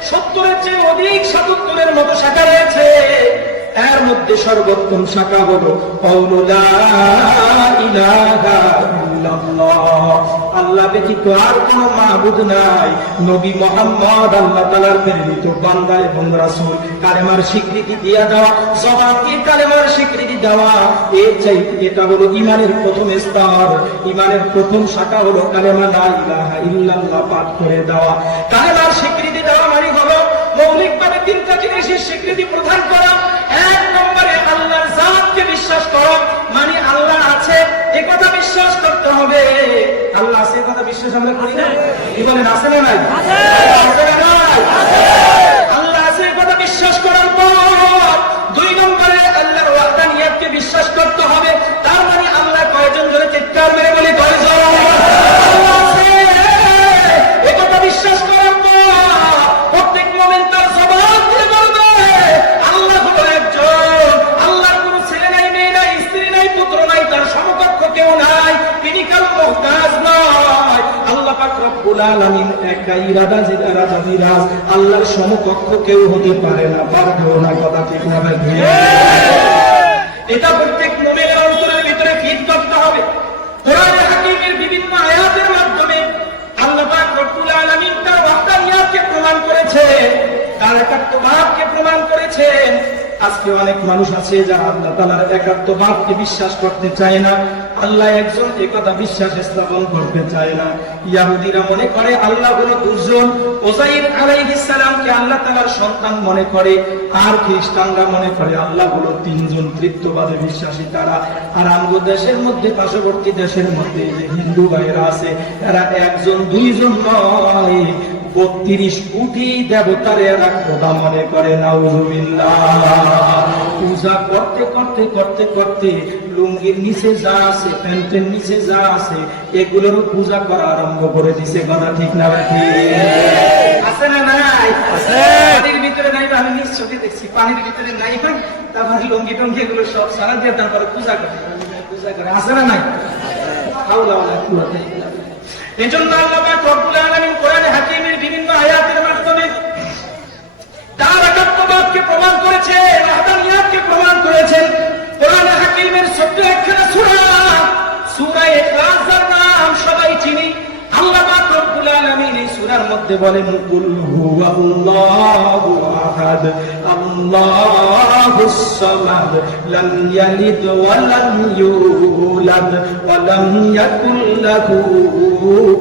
৭০-এর চেয়ে অধিক ৭৭-এর মতো শাখা রয়েছে। এর মধ্যে সর্বোত্তম শাখা হলো কওলু লা ইলাহা ইল্লাল্লাহ, আল্লাহ ব্যতীত আর কোনো মাবুদ নাই, নবী মুহাম্মদ আল্লাহ তাআলার প্রেরিত বান্দা এবং রাসূল। কালেমার স্বীকৃতি দিয়া দেওয়া, জবান দিয়ে কালেমার স্বীকৃতি দেওয়া, এর চাইতে এটা হলো ঈমানের প্রথম স্তর। ঈমানের প্রথম শাখা হলো কালেমা লা ইলাহা ইল্লাল্লাহ পাঠ করে দেওয়া। কালেমার স্বীকৃতি দেওয়া মানে হলো মৌলিকভাবে 3টা জিনিসের স্বীকৃতি প্রদান করা। 1 নম্বরে আল্লাহর জাতকে বিশ্বাস করা, মানে আল্লাহ আছে এ কথা বিশ্বাস করতে হবে। আল্লাহ আছে এ কথা বিশ্বাস আমরা করি না? কি বলেন, আছে না নাই? আছে না নাই? আল্লাহ আছে এ কথা বিশ্বাস করার পর 2 নম্বরে আল্লাহর ওয়াহদানিয়াতকে বিশ্বাস করতে হবে। তার মানে আল্লাহ কয়জন, জোরে চিৎকার মেরে বলি কয়জন? আল্লাহ আছে এ কথা বিশ্বাস করার পর প্রত্যেক মুমিন তার জবান দিয়ে বলবে আল্লাহ হলো একজন, আল্লাহর কোনো ছেলে নাই, মেয়ে নাই, স্ত্রী নাই, পুত্র নাই, তার সমকক্ষ কেউ নাই, তিনি কারো মুহতাজ নয়। আল্লাহ পাক রব্বুল আলামিন একা ইরাদা জিরাদা বিরাজ, আল্লাহর সমকক্ষ কেউ হতে পারে না, পারবেও না। কথা ঠিক না ভাই? এটা প্রত্যেক মুমিনের অন্তরের ভিতরে ফিট করতে হবে। কোরআনে হাকিমের বিভিন্ন আয়াতের মাধ্যমে আল্লাহ পাক রব্বুল আলামিন তার ওয়াহদানিয়াতকে প্রমাণ করেছেন, তার একাত্মবাদকে প্রমাণ করেছেন। আজকে অনেক মানুষ আছে যারা আল্লাহ তাআলার একাত্মবাদকে বিশ্বাস করতে চায় না, আল্লাহ একজন এ কথা বিশ্বাস স্থাপন করতে চায় না। ইহুদিরা মনে করে আল্লাহ হলো দুজন, ওযাইর আলাইহিস সালামকে আল্লাহ তাআলার সন্তান মনে করে, আর খ্রিস্টানরা মনে করে আল্লাহ হলো তিনজন, তৃতীয়বাদে বিশ্বাসী তারা। আর আমগো দেশের মধ্যে, পার্শ্ববর্তী দেশের মধ্যে যে হিন্দু ভাইরা আছে, এরা একজন দুইজন নয়, 32 কোটি দেবতার এরা খোদা মনে করে। নাউযুবিল্লাহ। পূজা করতে করতে করতে করতে লুঙ্গির নিচে যা আছে, প্যান্টের নিচে যা আছে, এগুলোরও পূজা করা আরম্ভ করে দিছে। কথা ঠিক না ঠিক আছে না? নাই পানির ভিতরে নাই, আমি নিশ্চয়ই দেখছি পানির ভিতরে নাই, তারপর লুঙ্গি টঙ্গি এগুলো সব সারা দিয়ে তারপরে পূজা করে, পূজা করে। আছে না নাই? এই জন্য আল্লাহ পাক রব্বুল আলামিন কোরআনে হাকিমের বিভিন্ন আয়াতের মাধ্যমে তার একাত্মবাদকে প্রমাণ করেছেন, ওয়াহদানিয়াতকে প্রমাণ করেছেন। কোরআনে হাকিমের ছোট্ট একখানা সূরা, সূরা ইখলাস, যার নাম সবাই চিনি। আল্লাহ পাক রব্বুল আলামিন এই সূরার মধ্যে বলেন, কুল হুয়াল্লাহু আহাদ, আল্লাহুস সামাদ, লাম ইয়ালিদ ওয়া লাম ইউলাদ ওয়া লাম ইয়াকুল লাহু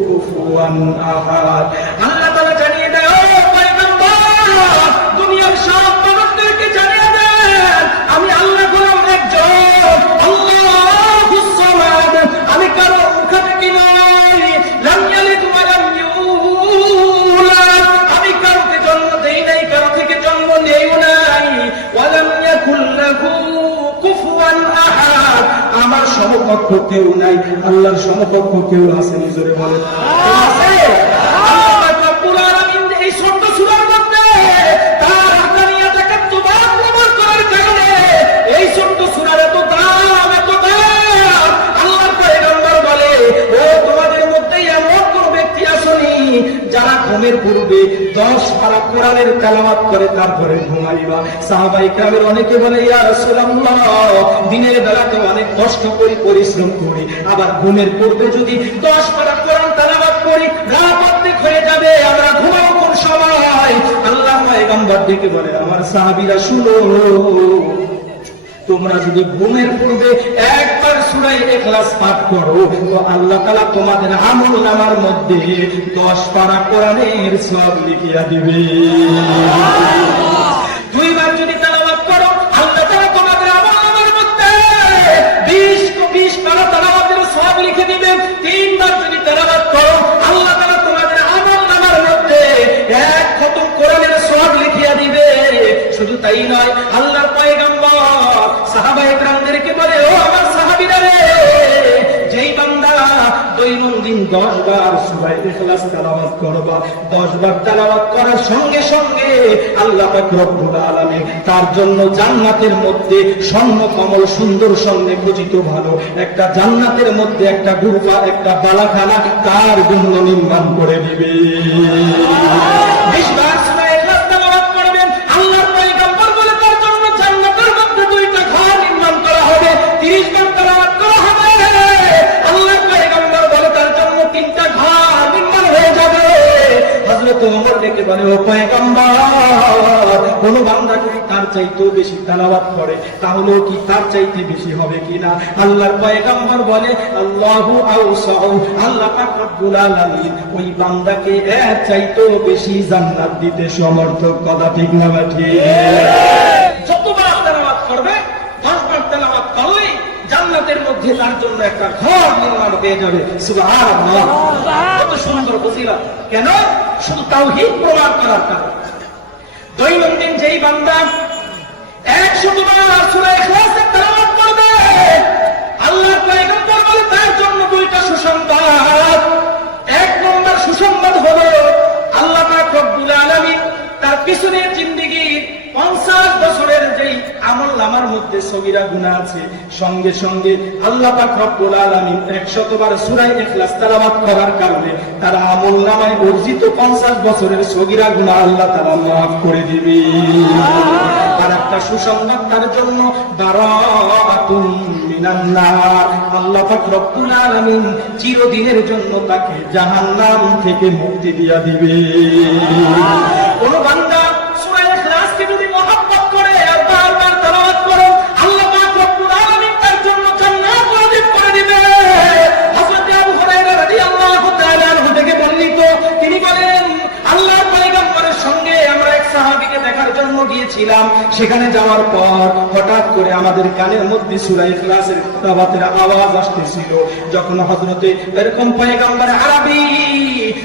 কুফুয়ান আহাদ। আল্লাহ তাআলা জানিয়ে দেয়, ও পয়গম্বর, দুনিয়ার সব মানুষদেরকে জানিয়ে দেন আমি আল্লাহ হলাম একজন, আল্লাহুস সামাদ, আমি কারো মুখাপেক্ষী নই, লাম ইয়ালিদ ওয়া লাম ইউলাদ, আমি কারোকে জন্ম দেই নাই, কারো থেকে জন্ম নেইও নাই, ওয়া লাম ইয়াকুল লাহু কুফুয়ান আহাদ, আমার সমকক্ষ কেউ নাই। আল্লাহর সমকক্ষ কেউ আছে? নিজরে বলেন আছে? আল্লাহ পাক রব্বুল আলামিন এই ছোট্ট সূরার মধ্যে তার ওয়াহদানিয়াত একাত্মবাদ প্রমাণ করার কারণে এই ছোট্ট সূরার এত দাম, এত দাম। আল্লাহর পয়গম্বর বলে, ও তোমাদের মধ্যে এমন কোন ব্যক্তি আসেনি যারা ঘুমের পূর্বে 10 পারা কোরআনের তেলাওয়াত করে তারপরে ঘুমাইবা। সাহাবায়ে কেরামের অনেকে বলে, ইয়া রাসূলুল্লাহ, দিনের বেলাতে অনেক কষ্ট করি, পরিশ্রম করি, আবার ঘুমের পূর্বে যদি 10 পারা কোরআন তেলাওয়াত করি, রাত অর্ধেক হয়ে যাবে, আমরা ঘুমাবো কোন সময়? আল্লাহ পয়গম্বর ডেকে বলে, আমার সাহাবীরা শুনো, তোমরা যদি ঘুমের পূর্বে একবার সূরা ইখলাস পাঠ করো, তো আল্লাহ তাআলা তোমাদের আমলনামার মধ্যে 10 পারা কোরআনের সওয়াব লিখিয়া দিবে। দুইবার যদি তেলাওয়াত করো, আল্লাহ তাআলা তোমাদের আমলনামার মধ্যে 20 পারা তেলাওয়াতের সওয়াব লিখে দিবেন। তিনবার যদি তেলাওয়াত করো, আল্লাহ তাআলা তোমাদের আমলনামার মধ্যে 1 খতম কোরআনের সওয়াব লিখিয়া দিবে। শুধু তাই নয়, আল্লাহর পয়গম্বর সাহাবায়ে কেরামদেরকে বলে, ও আমার সাহাবীরা রে, যেই বান্দা দৈনন্দিন 10 বার সূরা ইখলাস তেলাওয়াত করবা, 10 বার তেলাওয়াত করার সঙ্গে সঙ্গে আল্লাহ পাক রব্বুল আলামিন তার জন্য জান্নাতের মধ্যে স্বর্ণকমল সুন্দর স্বর্ণে খচিত ভালো একটা জান্নাতের মধ্যে একটা গুফা, একটা বালাখানা তার জন্য নির্মাণ করে দিবে। 20 বার সূরা ইখলাস তেলাওয়াত করবেন, আল্লাহর পয়গম্বর বলে তার জন্য জান্নাতের মধ্যে 2টা ঘর নির্মাণ করা হবে। 30 বার তেলাওয়াত করা হবে, আল্লাহর পয়গম্বর বলে তার জন্য 3টা ঘর নির্মাণ হয়ে যাবে। হযরত ওমর ডেকে বলে, ও পয়গম্বর, কোন বান্দা যদি তার চাইতেও বেশি তেলাওয়াত করে, তাহলে কি তার চাইতে বেশি হবে কিনা? আল্লাহর পয়গম্বর বলে, আল্লাহু আওসাউ, আল্লাহ পাক রব্বুল আলামিন ওই বান্দাকে এর চাইতেও বেশি জান্নাত দিতে সমর্থ। কথা ঠিক না ঠিক? যতবার তেলাওয়াত করবে, 10 বার তেলাওয়াত করলে জান্নাতের মধ্যে তার জন্য একটা ঘর নির্মাণ হয়ে যাবে। সুবহানাল্লাহ, কত সুন্দর ফজিলত! কেন? শুধু তাওহীদ প্রমাণ করার কারণে। দৈনন্দিন যেই বান্দা 100 বার সূরা ইখলাসের তেলাওয়াত করবে, আল্লাহর পয়গম্বর বলে তার জন্য 2টা সুসংবাদ। 1 নম্বর সুসংবাদ হলো, আল্লাহ পাক রব্বুল আলামিন তার পিছনের জিন্দেগি 50 বছরের যেই আমলনামার মধ্যে সগীরা গুনাহ আছে, সঙ্গে সঙ্গে আল্লাহ পাক রব্বুল আলামিন 100 বার সূরা ইখলাস তেলাওয়াত করার কারণে তার আমলনামায় অর্জিত 50 বছরের সগীরা গুনাহ আল্লাহ তাআলা মাফ করে দিবে। আর একটা সুসংবাদ তার জন্য, বারাআতুম মিনান নার, আল্লাহ পাক রব্বুল আলামিন চিরদিনের জন্য তাকে জাহান্নাম থেকে মুক্তি দিয়া দিবে। কোন বান্দা সূরা ইখলাসকে যদি মহব্বত করে আর বারবার তেলাওয়াত করে, আল্লাহ পাক রব্বুল আলামিন তার জন্য জান্নাত ওয়াজিব করে দিবে। হযরত আবু হুরায়রা রাদিয়াল্লাহু তাআলা আনহু থেকে বর্ণিত, তিনি বলেন আল্লাহর পয়গম্বরের সঙ্গে আমরা এক সাহাবীকে দেখার জন্য গিয়েছিলাম। সেখানে যাওয়ার পর হঠাৎ করে আমাদের কানের মধ্যে সূরা ইখলাসের তেলাওয়াতের আওয়াজ আসতেছিল। যখন হযরতে এরকম পয়গম্বর আরবি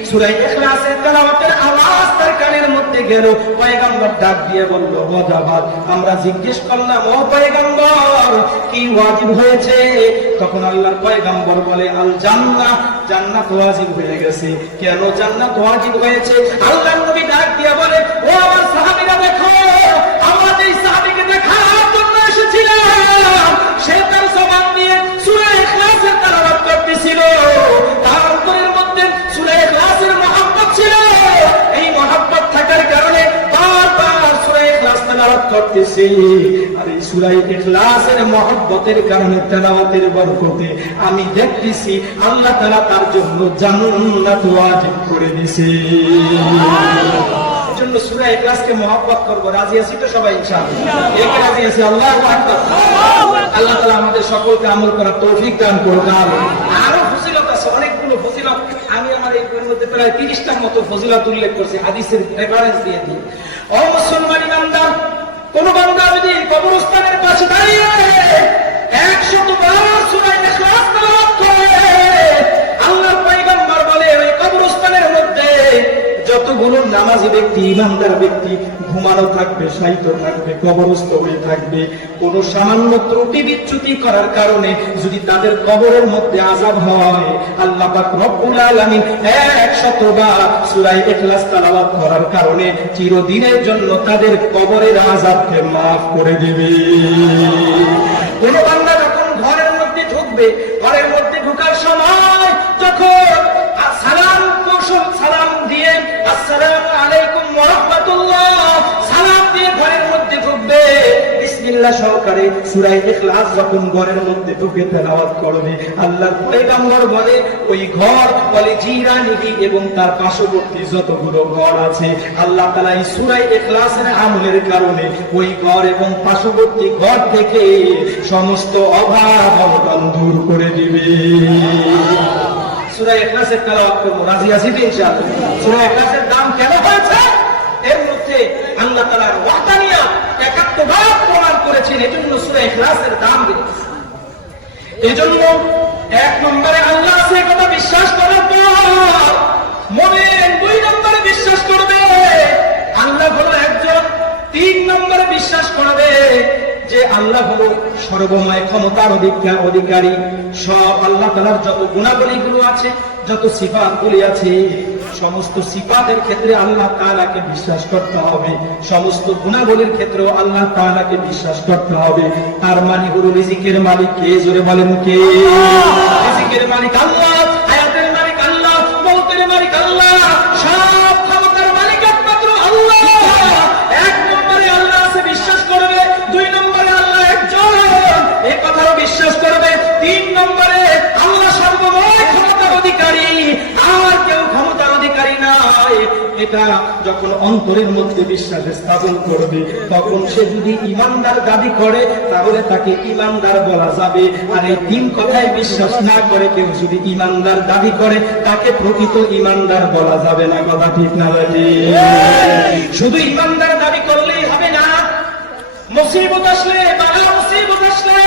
সূরা ইখলাসের তেলাওয়াতের আওয়াজ তার কানের মধ্যে গেল, পয়গম্বর ডাক দিয়ে বলল, ওয়াজাবাত। আমরা জিজ্ঞেস করলাম, ও পয়গম্বর কি ওয়াজিব হয়েছে? তখন আল্লাহর পয়গম্বর বলে, আল জান্নাহ, জান্নাত ওয়াজিব হয়ে গেছে। কেন জান্নাত ওয়াজিব হয়েছে? আল্লাহর নবী ডাক দিয়ে বলে, ও আমার সাহাবীরা দেখো, আমরা যেই সাহাবীকে দেখার জন্য এসেছিলাম সে তার জবান দিয়ে সূরা ইখলাসের তেলাওয়াত করতেছিল, তার অন্তরের মধ্যে সূরা ইখলাসের মহব্বত ছিল। এই মহব্বত থাকার কারণে বারবার সূরা ইখলাস তেলাওয়াত করতেছে। আর এই সূরা ইখলাসের মহব্বতের কারণে তেলাওয়াতের বরকতে আমি দেখতেছি আল্লাহ তাআলা তার জন্য জান্নাত ওয়াজিব করে দিয়েছে। জন্য সূরা ইখলাসকে মহব্বত করব। রাজি আছি তো সবাই ইনশাআল্লাহ? একে রাজি আছি? আল্লাহু আকবার। আল্লাহ তাআলা আমাদের সকলকে আমল করার তৌফিক দান করুন। আরো ফজিলত আছে, অনেকগুলো ফজিলত। আমি আমার এই বইয়ের মধ্যে প্রায় 30টার মতো ফজিলত উল্লেখ করছি, হাদিসের রেফারেন্স দিয়ে দিই। ও মুসলমান ইমানদার, কোন বান্দা যদি কবরস্থানের পাশে দাঁড়িয়ে 100 বার সূরা ইখলাস তেলাওয়াত করে, আল্লাহর পয়গম্বর বলে ওই কবরস্থানের মধ্যে যতগুলো নামাজি ব্যক্তি, ইমানদার ব্যক্তি ঘুমানো থাকবে, শায়িত থাকবে, কবরস্থ হয়ে থাকবে, কোন সামান্য ত্রুটি বিচ্যুতি করার কারণে যদি তাদের কবরের মধ্যে আযাব হয়, আল্লাহ পাক রব্বুল আলামিন 100 বার সূরা ইখলাস তেলাওয়াত করার কারণে চিরদিনের জন্য তাদের কবরের আযাবকে maaf করে দেবে। কোন বান্দা যখন ঘরের মধ্যে ঢুকবে, ঘরের মধ্যে ঢোকার সময় যখন সালাম দিয়ে আসসালামু আলাইকুম ওয়া রাহমাতুল্লাহ সালাম দিয়ে ঘরের মধ্যে ঢুকবে, বিসমিল্লাহ সহকারে সূরা ইখলাস যখন ঘরের মধ্যে ঢুকে তেলাওয়াত করবে, আল্লাহর পয়গম্বর বলে ওই ঘর বলে জিরানিহি এবং তার পার্শ্ববর্তী যতগুলো ঘর আছে, আল্লাহ তাআলা এই সূরা ইখলাসের আমলের কারণে ওই ঘর এবং পার্শ্ববর্তী ঘর থেকে সমস্ত অভাব অনটন দূর করে দিবে। সূরা ইখলাসের তেলাওয়াত করব। রাজি আছি তো ইনশাআল্লাহ? সূরা ইখলাসের দাম কেন হয়েছে? এর মধ্যে আল্লাহ তাআলার ওয়াহদানিয়ত একাত্মবাদ প্রমাণ করেছেন, এজন্য সূরা ইখলাসের দাম দিয়েছেন। এজন্য এক নম্বরে আল্লাহ আছে কথা বিশ্বাস করার পর মুমিন 2 নম্বরে বিশ্বাস করবে আল্লাহ হলো একজন, 3 নম্বরে বিশ্বাস করবে যে আল্লাহ হলো সর্বময় ক্ষমতার অধিকারী। সব আল্লাহ তাআলার যত গুণাবলীগুলো আছে, যত সিফাতগুলি আছে, সমস্ত সিফাতের ক্ষেত্রে আল্লাহ তাআলাকে বিশ্বাস করতে হবে, সমস্ত গুণাবলীর ক্ষেত্রেও আল্লাহ তাআলাকে বিশ্বাস করতে হবে। তার মানে হলো রিজিকের মালিক কে? জোরে বলেন কে? রিজিকের মালিক আল্লাহ, হায়াতের মালিক আল্লাহ, মওতের মালিক আল্লাহ, সব ক্ষমতার মালিক একমাত্র আল্লাহ। 1 নম্বরে আল্লাহ আছে বিশ্বাস করবে, 2 নম্বরে আল্লাহ একজন এই কথাও বিশ্বাস করবে, 3 নম্বরে আল্লাহ সর্বময় ক্ষমতার অধিকারী, আর কেউ ক্ষমতার অধিকারী নয়। এটা যখন অন্তরের মধ্যে বিশ্বাস স্থাপন করবে, তখন সে যদি ইমানদার দাবি করে তাহলে তাকে ইমানদার বলা যাবে। আর এই 3 কথায় বিশ্বাস না করে কেউ যদি ইমানদার দাবি করে তাকে প্রকৃত ইমানদার বলা যাবে না। কথা ঠিক না? শুধু ইমানদার দাবি করলেই হবে না, মুসিবত আসলে, বালা মুসিবত আসলে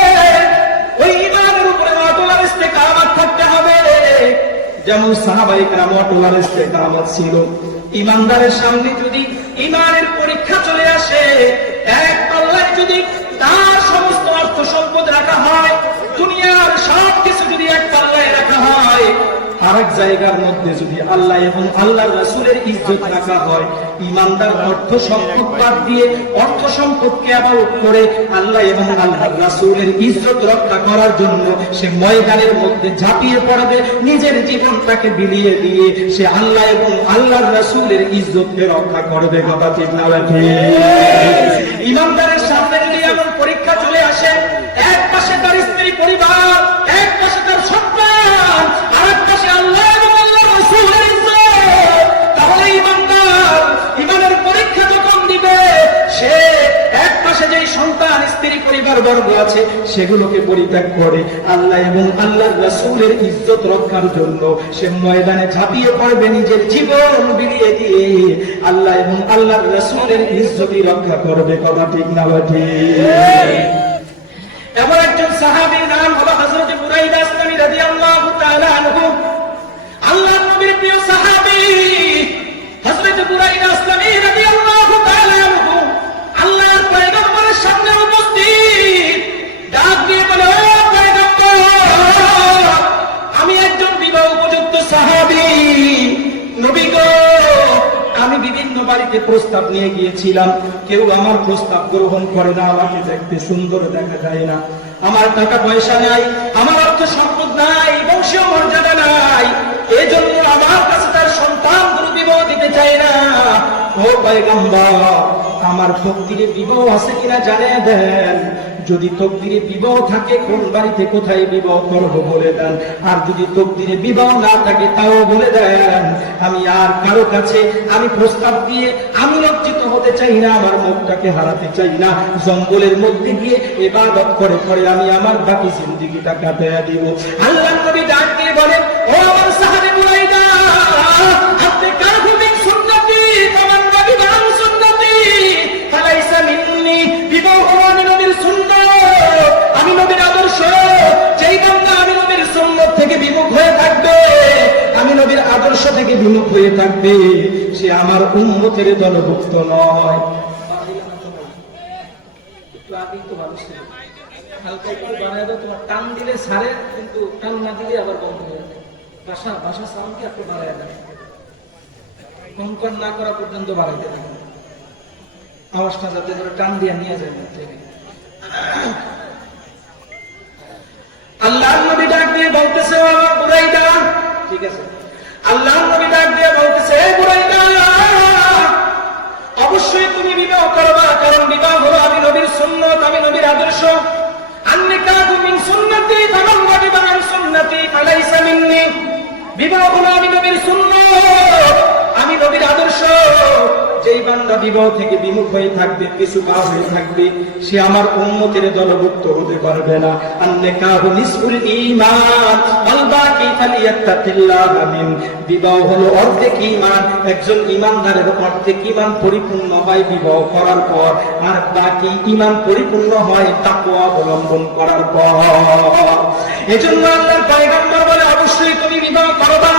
ওই ঈমানের উপরে অটল ইস্তেকামত থাকতে হবে। যেমন সাহাবায়ে কেরাম অটল ইস্তেকামত ছিল। ঈমানদারের সামনে যদি ঈমানের পরীক্ষা চলে আসে, এক পাল্লায় যদি তার সমস্ত অর্থ সম্পদ রাখা হয়, দুনিয়ার সব কিছু যদি এক পাল্লায় রাখা হয়, আরেক জায়গার মধ্যে যদি আল্লাহ এবং আল্লাহর রাসূলের ইজ্জত রাখা হয়, ঈমানদার অর্থ সম্পদ বাদ দিয়ে অর্থ সম্পদকে আবাদত করে আল্লাহ এবং আল্লাহর রাসূলের ইজ্জত রক্ষা করার জন্য সে ময়দানের মধ্যে ঝাঁপিয়ে পড়বে, নিজের জীবনটাকে বিলিয়ে দিয়ে সে আল্লাহ এবং আল্লাহর রাসূলের ইজ্জতকে রক্ষা করবে। কথা ঠিক না? ঈমানদারের সামনে যদি এমন পরীক্ষা চলে আসে, এক পাশে তার স্ত্রী স্ত্রী পরিবার, এক পাশে তার সন্তান, আর এক পাশে আল্লাহ এবং আল্লাহর রাসূলের ইজ্জত। তাহলে ইমানদার ইমানের পরীক্ষা যখন দিবে, সে এক পাশে যেই সন্তান স্ত্রী পরিবার বর্গ আছে সেগুলোকে পরিত্যাগ করে আল্লাহ এবং আল্লাহর রাসূলের ইজ্জত রক্ষার জন্য সে ময়দানে ঝাঁপিয়ে পড়বে, নিজের জীবন বিলিয়ে দিয়ে আল্লাহ এবং আল্লাহর রাসূলের ইজ্জতই রক্ষা করবে। কথা ঠিক না ঠিক? এমন একজন সাহাবীর নাম হলো হযরত বুরাইদা আসলামী রাদিয়াল্লাহু তাআলা আনহু। আল্লাহর নবীর প্রিয় সাহাবী হযরত বুরাইদা আসলামী রাদিয়াল্লাহু তাআলা আনহু আল্লাহর পয়গম্বরের সামনে উপস্থিত, ডাক দিয়ে বলে, ও পয়গম্বর, আমি একজন বিবাহ উপযুক্ত সাহাবী, নবী গো, আমি বিভিন্ন বাড়িতে প্রস্তাব নিয়ে গিয়েছিলাম, কেউ আমার প্রস্তাব গ্রহণ করে না, আমাকে দেখতে সুন্দর দেখা যায় না, আমার টাকা পয়সা নাই, আমার অর্থ সম্পদ নাই, বংশীয় মর্যাদা নাই, এজন্য আমার কাছে তার সন্তান গুলো বিবাহ দিতে চায় না। ও পয়গম্বর, আমার তকদিরে বিবাহ আছে কিনা জানিয়ে দেন। যদি তকদিরে বিবাহ থাকে কোন বাড়িতে কোথায় বিবাহ করব বলে দেন, আর যদি তকদিরে বিবাহ না থাকে তাও বলে দেন। আমি আর কারো কাছে আমি প্রস্তাব দিয়ে আমি লজ্জিত হতে চাই না, আমার মুখটাকে হারাতে চাই না। জঙ্গলের মধ্যে গিয়ে ইবাদত করে করে আমি আমার বাকি জিন্দেগিটা কাটিয়ে দিব। আল্লাহর নবী ডাক দিয়ে বলেন, ও আমার সাহাবী বুরাইদা, আপনি কারহু মিন সুন্নতি ফামান রাগিবা আন সুন্নতি ফালাইসা মিন্নি। বিবাহ হলো আমি নবীর সুন্নাত, আমি নবীর আদর্শ। যেই বান্দা আমি নবীর সুন্নাত থেকে বিমুখ হয়ে থাকবে, আমি নবীর আদর্শ থেকে বিমুখ হয়ে থাকবে, সে আমার উম্মতের দলভুক্ত নয়। একটু আগেই তো ভালো ছিল, হালকা একটু বাড়ায় দাও, তোমার টান দিলে ছাড়ে, কিন্তু টান না দিলে আবার বন্ধ হয়ে যায়। ভাষা সাউন্ডকে একটু বাড়ায় দেয়, কঙ্কন না করা পর্যন্ত বাড়াইতে থাকে, আওয়াজটা যাতে ধরে টান দিয়ে নিয়ে যায়। আল্লাহর নবী ডাক দিয়ে বলতেছে, ও বুরাইদা, ঠিক আছে, আল্লাহর নবী ডাক দিয়ে বলতেছে, বুরাইদা, অবশ্যই তুমি বিবাহ করবা, কারণ বিবাহ হলো আমি নবীর সুন্নাত, আমি নবীর আদর্শ। আন-নিকাহু মিন সুন্নতি ফামান রাগিবা আন সুন্নতি ফালাইসা মিন্নি। বিবাহ হলো আমি নবীর সুন্নাত, আমি নবীর আদর্শ। যেই বান্দা বিবাহ থেকে বিমুখ হয়ে থাকবে, পিছু পা হয়ে থাকবে, সে আমার উম্মতের দলভুক্ত হতে পারবে না। আন-নিকাহু নিসফুল ঈমান ওয়াল বাকি ফালিয়াত্তাকিল্লাহ মিন। বিবাহ হলো অর্ধেক ঈমান, একজন ঈমানদারের অর্ধেক ঈমান পরিপূর্ণ হয় বিবাহ করার পর, আর বাকি ঈমান পরিপূর্ণ হয় তাকওয়া অবলম্বন করার পর। এজন্য আল্লাহর পয়গম্বর বলে, অবশ্যই তুমি বিবাহ করবা,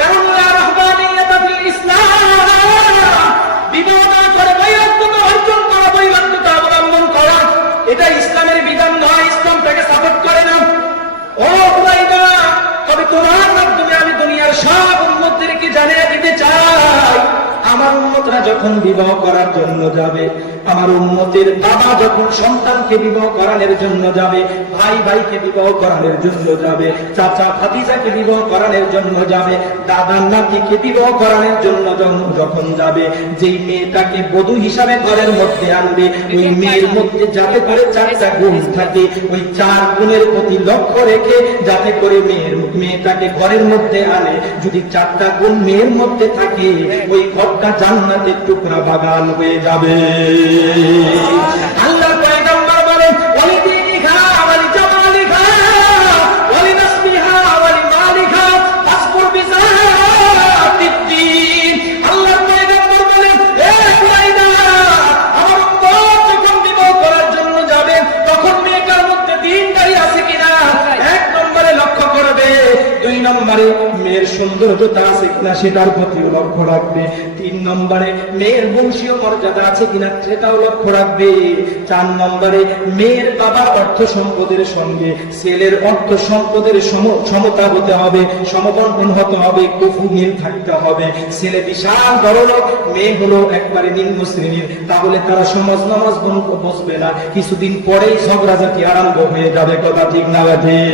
কারণ লা রাহবানিয়াতা ফিল ইসলাম। বিবাহ না করে বৈরাগ্যতা অর্জন করা, বৈরাগ্যতা অবলম্বন করা, এটা ইসলামের বিধান নয়, ইসলাম তাকে সাপোর্ট করে না। ও বুরাইদা, তবে তোমার মাধ্যমে আমি দুনিয়ার সব উম্মতদেরকে জানিয়ে দিতে চাই, আমার উম্মতরা যখন বিবাহ করার জন্য যাবে, আমার উম্মতের বাবা যখন সন্তানকে বিবাহ করানোর জন্য যাবে, ভাই ভাইকে বিবাহ করানোর জন্য যাবে, চাচা ভাতিজাকে বিবাহ করানোর জন্য যাবে, দাদা নাতিকে বিবাহ করানোর জন্য যখন যাবে, যেই মেয়েটাকে বধূ হিসাবে ঘরের মধ্যে আনবে, ওই মেয়ের মধ্যে যাতে করে 4টা গুণ থাকে, ওই 4 গুণের প্রতি লক্ষ্য রেখে যাতে করে মেয়েটাকে ঘরের মধ্যে আনে। যদি 4টা গুণ মেয়ের মধ্যে থাকে, ওই ঘরটা জান্নাতের টুকরা বাগান হয়ে যাবে। আল্লাহর পয়গম্বর বলেন, ওয়ালিদিনিহা ওয়ালি জামালিহা ওয়ালি নাসবিহা ওয়ালি মালিহা ফাসবুর বিযাতিদ্দিন। আল্লাহর পয়গম্বর বলেন, এ বুরাইদা, আমার উম্মত যখন বিবাহ করার জন্য যাবে, তখন মেয়েটার মধ্যে দ্বীনদারি আছে কিনা 1 নম্বরে লক্ষ্য করবে, 2 নম্বরে মেয়ের সৌন্দর্যতা আছে কিনা সেটার প্রতিও লক্ষ্য রাখবে, 3 নম্বরে মেয়ের বংশীয় মর্যাদা আছে কিনা সেটাও লক্ষ্য রাখবে, 4 নম্বরে মেয়ের বাবার অর্থ সম্পদের সঙ্গে ছেলের অর্থ সম্পদের সমতা হতে হবে, সমবন্টন হতে হবে, কুফু মিল থাকতে হবে। ছেলে বিশাল বড়লোক, মেয়ে হলো একবারে নিম্ন শ্রেণীর, তাহলে তারা সমাজ নামাজ বসবে না, কিছুদিন পরেই ঝগড়াঝাটি আরম্ভ হয়ে যাবে। কথা ঠিক না ঠিক?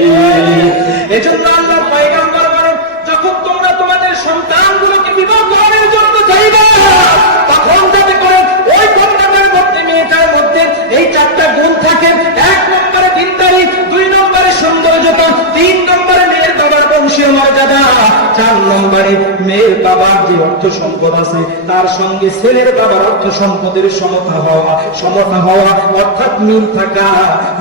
এজন্য আল্লাহর পয়গম্বর বলেন, যখন তোমরা তোমাদের সন্তানগুলোকে বিবাহ করার জন্য যাইবা, তখন যাতে করে ওই কন্যাটার মধ্যে, মেয়েটার মধ্যে এই 4টা গুণ থাকে। 1 নম্বরে দিনদারি, 2 নম্বরে মেয়ের বাবার যে অর্থ সম্পদ আছে তার সঙ্গে ছেলের বাবার অর্থ সম্পদের সমতা হওয়া অর্থাৎ মিল থাকা,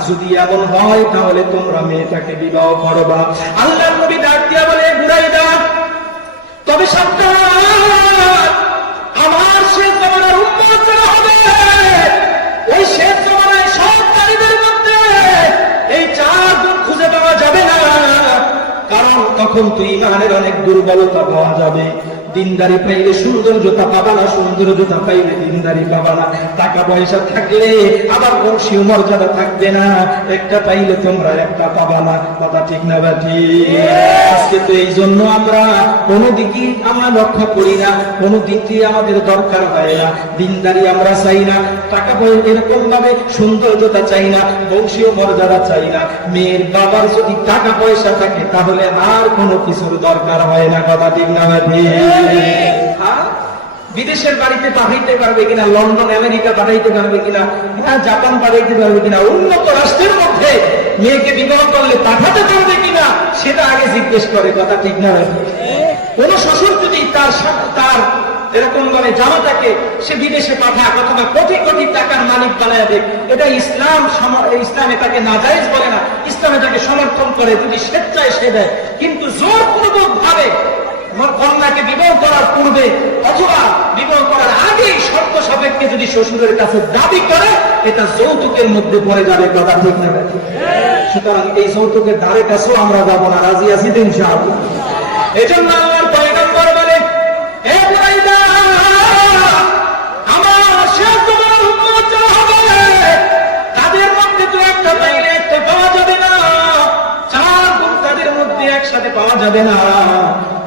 যদি এমন হয় তাহলে তোমরা মেয়েটাকে বিবাহ করবা। আল্লাহর নবী ডাক দিয়া বলে, বুরাইদা তবে সাবধান, আমার শেষ জামানার উম্মত যারা হবে, ওই শেষ জামানায় সব নারীদের মধ্যে এই 4 গুণ খুঁজে পাওয়া যাবে না, কারণ তখন তো ঈমানের অনেক দুর্বলতা পাওয়া যাবে। দিনদারি পাইলে সৌন্দর্যতা পাবা না, সৌন্দর্যতা পাইলে দিনদারি পাবা না, টাকা পয়সা থাকলে আবার বংশীয় মর্যাদা থাকবে না, একটা পাইলে তোমরা একটা পাবা না। কথা ঠিক না বাকি? আজকে তো এই জন্য আমরা কোনো দিকই আমরা লক্ষ্য করি না, কোনো দিকই আমাদের দরকার হয় না, দিনদারি আমরা চাই না, টাকা পয়সা এরকম ভাবে সৌন্দর্যতা চাই না, বংশীয় মর্যাদা চাই না। মেয়ের বাবার যদি টাকা পয়সা থাকে তাহলে আর কোনো কিছুর দরকার হয় না। কথা ঠিক না বাকি? বিদেশের বাড়িতে পাঠাইতে পারবে কিনা, লন্ডন আমেরিকা পাঠাইতে পারবে কিনা, জাপান পাঠাইতে পারবে কিনা, উন্নত রাষ্ট্রের মধ্যে মেয়েকে বিবাহ করলে পাঠাতে পারবে কিনা, সেটা আগে জিজ্ঞেস করে। কথা ঠিক না? কোন শ্বশুর যদি তার এরকম ভাবে জামাতাকে সে বিদেশে পাঠাক অথবা কোটি কোটি টাকার মালিক বানায় দেখ, এটা ইসলাম এটাকে নাজায়েজ বলে না, ইসলাম এটাকে সমর্থন করে যদি স্বেচ্ছায় সে দেয়। কিন্তু জোরপূর্বক ভাবে কন্যাকে বিবাহ করার পূর্বে অথবা বিবাহ করার আগেই শর্ত সাপেক্ষে যদি শ্বশুরের কাছে দাবি করে, এটা যৌতুকের মধ্যে পড়ে যাবে। কথা ঠিক না? সুতরাং এই যৌতুকের ধারে কাছেও আমরা যাবো না, রাজি আছি তো ইনশাআল্লাহ। এই জন্য আল্লাহর পয়গম্বর বলে, হে বুরাইদা, আমার শেষ জামানার উম্মত যারা হবে তাদের মধ্যে তো একটা পাইলে একটা পাওয়া যাবে না, 4 গুণ তাদের মধ্যে একসাথে পাওয়া যাবে না।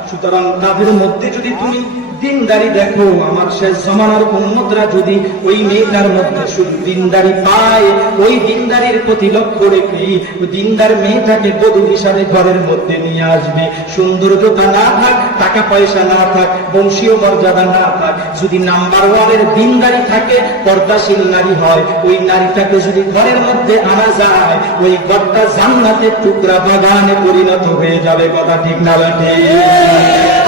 সুতরাং তাদের মধ্যে যদি তুমি দিনদারি দেখো, আমার শেষ জামানার উম্মতরা যদি ওই মেয়েটার মধ্যে শুধু দিনদারি পায়, ওই দিনদারির প্রতি লক্ষ্য রেখে দিনদার মেয়েটাকে বধূ হিসাবে ঘরের মধ্যে নিয়ে আসবে। সৌন্দর্যতা না থাক, টাকা পয়সা না থাক, বংশীয় মর্যাদা না থাক, যদি নাম্বার 1-এর দিনদারি থাকে, পর্দাশীল নারী হয়, ওই নারীটাকে যদি ঘরের মধ্যে আনা যায়, ওই ঘরটা জান্নাতের টুকরা বাগানে পরিণত হয়ে যাবে। কথা ঠিক না?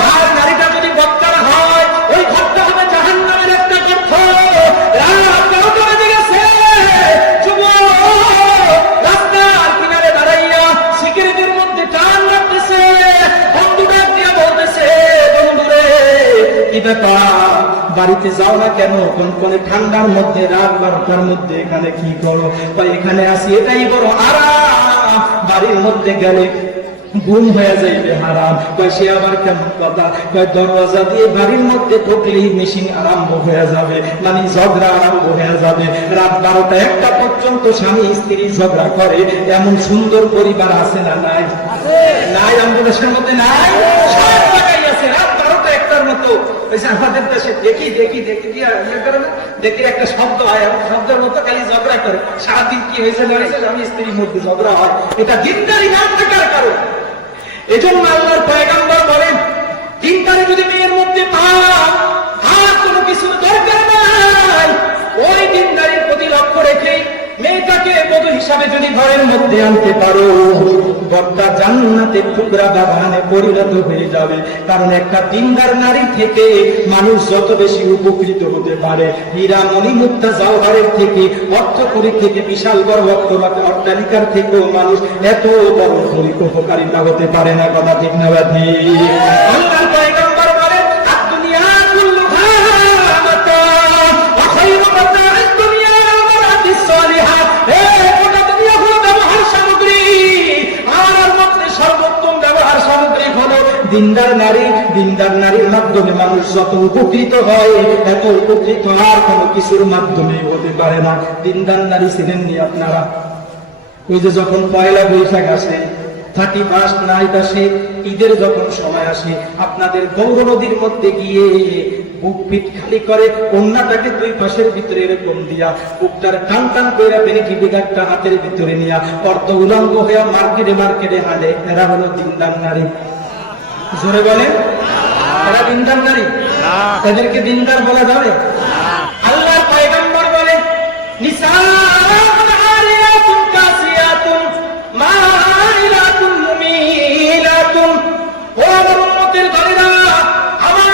আর নারীটা যদি বক্তার হয়, ওই ঘরটা হবে জাহান্নামের একটা গর্ত। রাত 12টা বেজে গেছে, রাস্তার কিনারে দাঁড়াইয়া সিগারেটের মধ্যে টান রাখতেছে, বন্ধুটা দিয়ে বলতেছে, বন্ধুরে কি ব্যাপার, বাড়িতে যাও না কেন? কোন ঠান্ডার মধ্যে রাত 12টার মধ্যে এখানে কি করো? বা এখানে আসি, এটাই বড় আরাম, বাড়ির মধ্যে গেলে গুম হয়ে যাইবে হারাম। সে আবার কেমন কথা? দরওয়াজা দিয়ে বাড়ির মধ্যে ঢুকলেই মেশিন আরম্ভ হয়ে যাবে, মানে ঝগড়া আরম্ভ হয়ে যাবে। রাত 12টা 1টা পর্যন্ত স্বামী স্ত্রী ঝগড়া করে, এমন সুন্দর পরিবার আছে না? নাই? নাই? আমাদের মধ্যে নাই? সব জায়গায় আছে। রাত 12টা 1টার মতো আমাদের দেশে দেখি একটা শব্দ হয়, এমন শব্দের মতো খালি ঝগড়া করে। সারাদিন কি হয়েছে না হয়েছে, স্বামী স্ত্রীর মধ্যে ঝগড়া হয়, এটা দিনদারি না থাকার কারণ। এজন্য আল্লাহর পয়গম্বর বলেন, দিনদারি যদি মেয়ের মধ্যে পাও, আর কোনো কিছুর দরকার নাই, ওই দিনদারির প্রতি লক্ষ্য রেখে মেয়েটাকে বধূ হিসাবে যদি ঘরের মধ্যে আনতে পারো, ঘরটা জান্নাতের টুকরা বাগানে পরিণত হয়ে যাবে। কারণ একটা দিনদার নারী থেকে মানুষ যত বেশি উপকৃত হতে পারে, হীরা মণি মুক্তা জওহরের থেকে, অর্থকরী থেকে, বিশাল বড় অট্টালিকার থেকেও মানুষ এত বড় উপকারিতা হতে পারে না। কথা ঠিক না? আল্লাহর পয়গম্বর বলেন, আদ-দুনিয়া কুল্লুহা মাতা'আ ওয়া খায়রু মাতা'আদ দুনিয়া আল-মারআতুস সালিহা। গোটা দুনিয়া হলো ব্যবহার সামগ্রী, আর মধ্যে সর্বোত্তম ব্যবহার সামগ্রী হলো দিনদার নারী। দিনদার নারীর মাধ্যমে মানুষ যত উপকৃত হয়, এত উপকৃত আর কোনো কিছুর মাধ্যমে হতে পারে না। দিনদার নারী ছিলেননি আপনারা? ওই যে যখন পয়লা বৈশাখ আসে, 31 নাইট আসে, ঈদের যখন সময় আসে, আপনাদের গৌর নদীর মধ্যে গিয়ে বুক পিঠ খালি করে কন্যাটাকে 2 পাশের ভিতরে এরকম দিয়া বুকটার টান টান করে বেনিকি বিঘাটা হাতের ভিতরে নিয়া অর্ধ উলঙ্গ হয়ে মার্কেটে হাঁটে। এরা হলো দিনদার নারী। জোরে বলে, এরা দিনদার নারী? তাদেরকে দিনদার বলা যাবে? আল্লাহর পয়গম্বর বলে, নিসাউন আরিয়াতুন কাসিয়াতুন মাইলাতুন মুমিলাতুন। ও উম্মতের দলেরা, আমার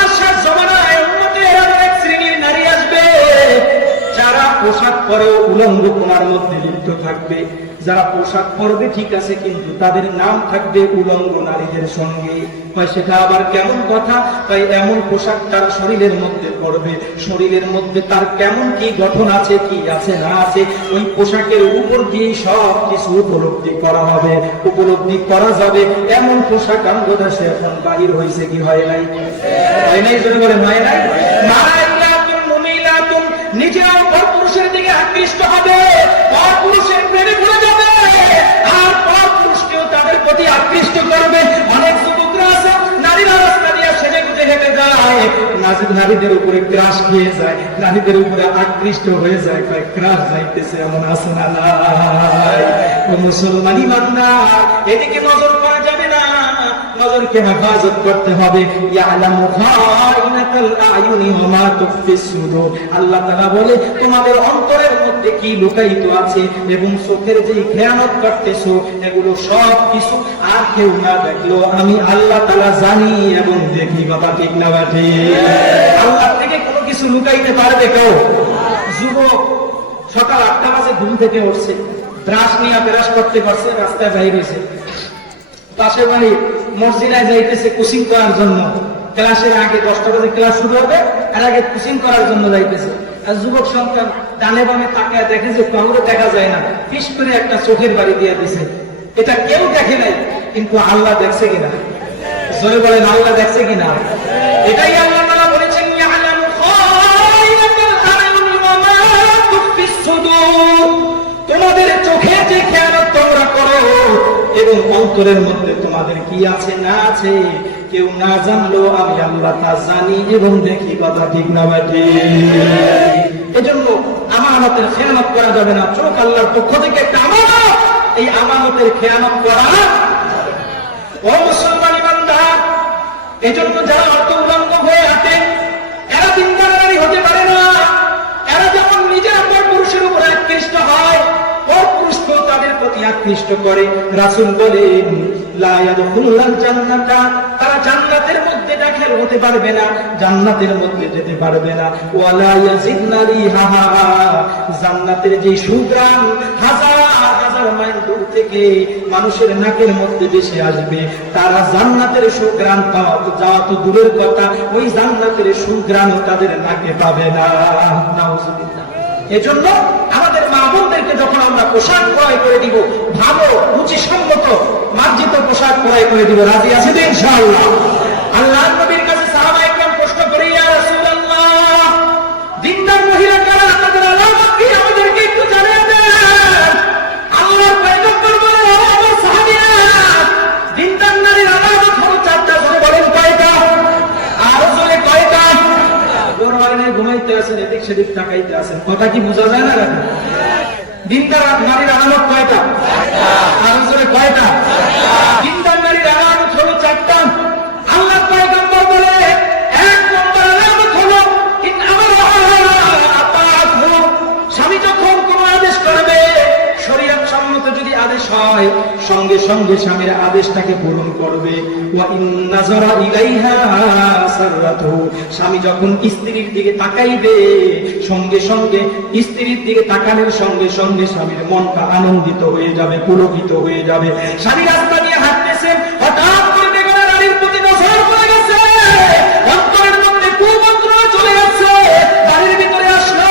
পরেও উলঙ্গ কোনার মধ্যে লিপ্ত থাকবে। যারা পোশাক পরবে ঠিক আছে, কিন্তু তাদের নাম থাকবে উলঙ্গ নারীদের সঙ্গে। সেটা আবার কেমন কথা? তাই এমন পোশাক তার শরীরের মধ্যে পড়বে, শরীরের মধ্যে তার কেমন কি গঠন আছে, কি আছে না আছে, ওই পোশাকের উপর দিয়ে সব কিছু উপলব্ধি করা হবে, উপলব্ধি করা যাবে। এমন পোশাক আমাদের দেশে এখন বাহির হয়েছে, কি হয় নাই? হয় নাই? জোরে বলেন হয় নাই? নিজেরাও পরপুরুষের দিকে আকৃষ্ট হবে, পরপুরুষের প্রেমে পড়ে যাবে, আর পরপুরুষকেও তাদের প্রতি আকৃষ্ট করবে। অনেক যুবকরা আছে, নারীরা রাস্তা দিয়ে সেজে গুজে হেঁটে যায়, নারীদের উপরে ক্রাশ খেয়ে যায়, নারীদের উপরে আকৃষ্ট হয়ে যায়, ক্রাশ যাইতেছে, এমন আছে না? মুসলমান ইমানদার, এদিকে নজর করা যাবে না, নজরকে হেফাজত করতে হবে। ইয়ালামু খাইনাতাল আয়ুনি ওয়া মা তুখফিস সুদুর। আল্লাহ তাআলা বলে তোমাদের অন্তরের মধ্যে কি লুকায়িত আছে এবং চোখের যে খেয়ানত করতেছো, এগুলো সব কিছু আর কেউ না দেখলো আমি আল্লাহ তাআলা জানি এবং দেখি। কথা ঠিক না বাঠি? আল্লাহ থেকে কোনো কিছু লুকাইতে পারবে কেউ? যুবক সকাল 8টা বাজে ঘুম থেকে উঠছে, ব্রাশ নিয়ে ব্রাশ করতে পারছে, রাস্তায় বাইরে হয়েছে, পাশের বাড়ি মসজিদায় যাইতেছে কোচিং করার জন্য। ক্লাসের আগে 10টা বাজে ক্লাস শুরু হবে, আর আগে কোচিং করার জন্য যাইতেছে। আর যুবক সন্তান ডানে বামে তাকায় দেখে যে কাউকে দেখা যায় না, ফিস করে একটা চোখের বাড়ি দিয়ে দিছে। এটা কেউ দেখে নাই, কিন্তু আল্লাহ দেখছে কিনা? জোরে বলেন, আল্লাহ দেখছে কিনা? এটাই আল্লাহ তাআলা বলেছেন, ইয়ালামু খাইনাতাল আয়ুনি ওয়া মা তুখফিস সুদুর। তোমাদের চোখে যে খেয়ানত তোমরা করো এবং অন্তরের মধ্যে তোমাদের কি আছে না আছে, কেউ না জানলো আমি আল্লাহ তা জানি এবং দেখি। কথা ঠিক না বাকি? এজন্য আমানতের খেয়ানত করা যাবে না। চোখ আল্লাহর পক্ষ থেকে একটা আমানত, এই আমানতের খেয়ানত করা ও মুসলমান ইমানদার। এজন্য যারা অর্থ উলঙ্গ হয়ে আছে, এরা দিনদার নারী হতে পারে না। এরা যেমন নিজের অপর পুরুষের উপর আকৃষ্ট হয়, পরপুরুষকেও তাদের প্রতি আকৃষ্ট করে। রাসূল বলেন লা ইয়াদখুলুল জান্নাতা, তারা জান্নাতের মধ্যে দাখিল হতে পারবে না, জান্নাতের মধ্যে যেতে পারবে না। ওয়ালা ইয়াজিদনা রিহাহা, জান্নাতের যে সুঘ্রাণ হাজার হাজার মাইল দূর থেকে মানুষের নাকের মধ্যে ভেসে আসবে, তারা জান্নাতের সুঘ্রাণ পাওয়া যাওয়া তো দূরের কথা, ওই জান্নাতের সুঘ্রাণ তাদের নাকে পাবে না। নাউজুবিল্লাহ। এজন্য আমাদের মা বোনদেরকে যখন আমরা পোশাক ক্রয় করে দিব, ভালো রুচিসম্মত মার্জিত পোশাক ক্রয় করে দিব। রাজি আছে তো ইনশাআল্লাহ? আল্লাহর নবীর কাছে সাহাবায়ে কেরাম প্রশ্ন করে, ইয়া রাসূলুল্লাহ, দিনদার মহিলা কারা, তাদের আলামত কি আমাদেরকে একটু জানিয়ে দেন। আল্লাহর পয়গম্বর বলেন, ও আমার সাহাবীরা, দিনদার নারীর আলামত হলো 4টা। জোরে বলেন কয়টা? আরো জোরে কয়টা? ঘুমাইতে আছেন, এদিক সেদিক তাকাইতে আছেন, কথা কি বোঝা যায় না? দিনদার নারীর আলামত কয়টা? আরো জোরে কয়টা? দিনদার নারীর আলামত হলো 4টা। আল্লাহ পয়গম্বর বলে 1 নম্বর আলামত হলো স্বামী যখন কোন আদেশ করবে, শরীয়ত সম্মত যদি আদেশ হয়, সঙ্গে সঙ্গে স্বামীর আদেশটাকে পূরণ করবে। ওয়া ইন নাযারা ইলাইহা সাররাতু, স্বামী যখন স্ত্রীর দিকে তাকাইবে, সঙ্গে সঙ্গে স্ত্রীর দিকে তাকানোর সঙ্গে সঙ্গে স্বামীর মনটা আনন্দিত হয়ে যাবে, পুলকিত হয়ে যাবে। স্বামী রাস্তা দিয়ে হাঁটতেছে, হঠাৎ করে বেগরা নারীর প্রতি নজর পড়ে গেছে, অন্তরের মধ্যে কুমন্ত্রণা চলে গেছে, বাড়ির ভিতরে আসলো,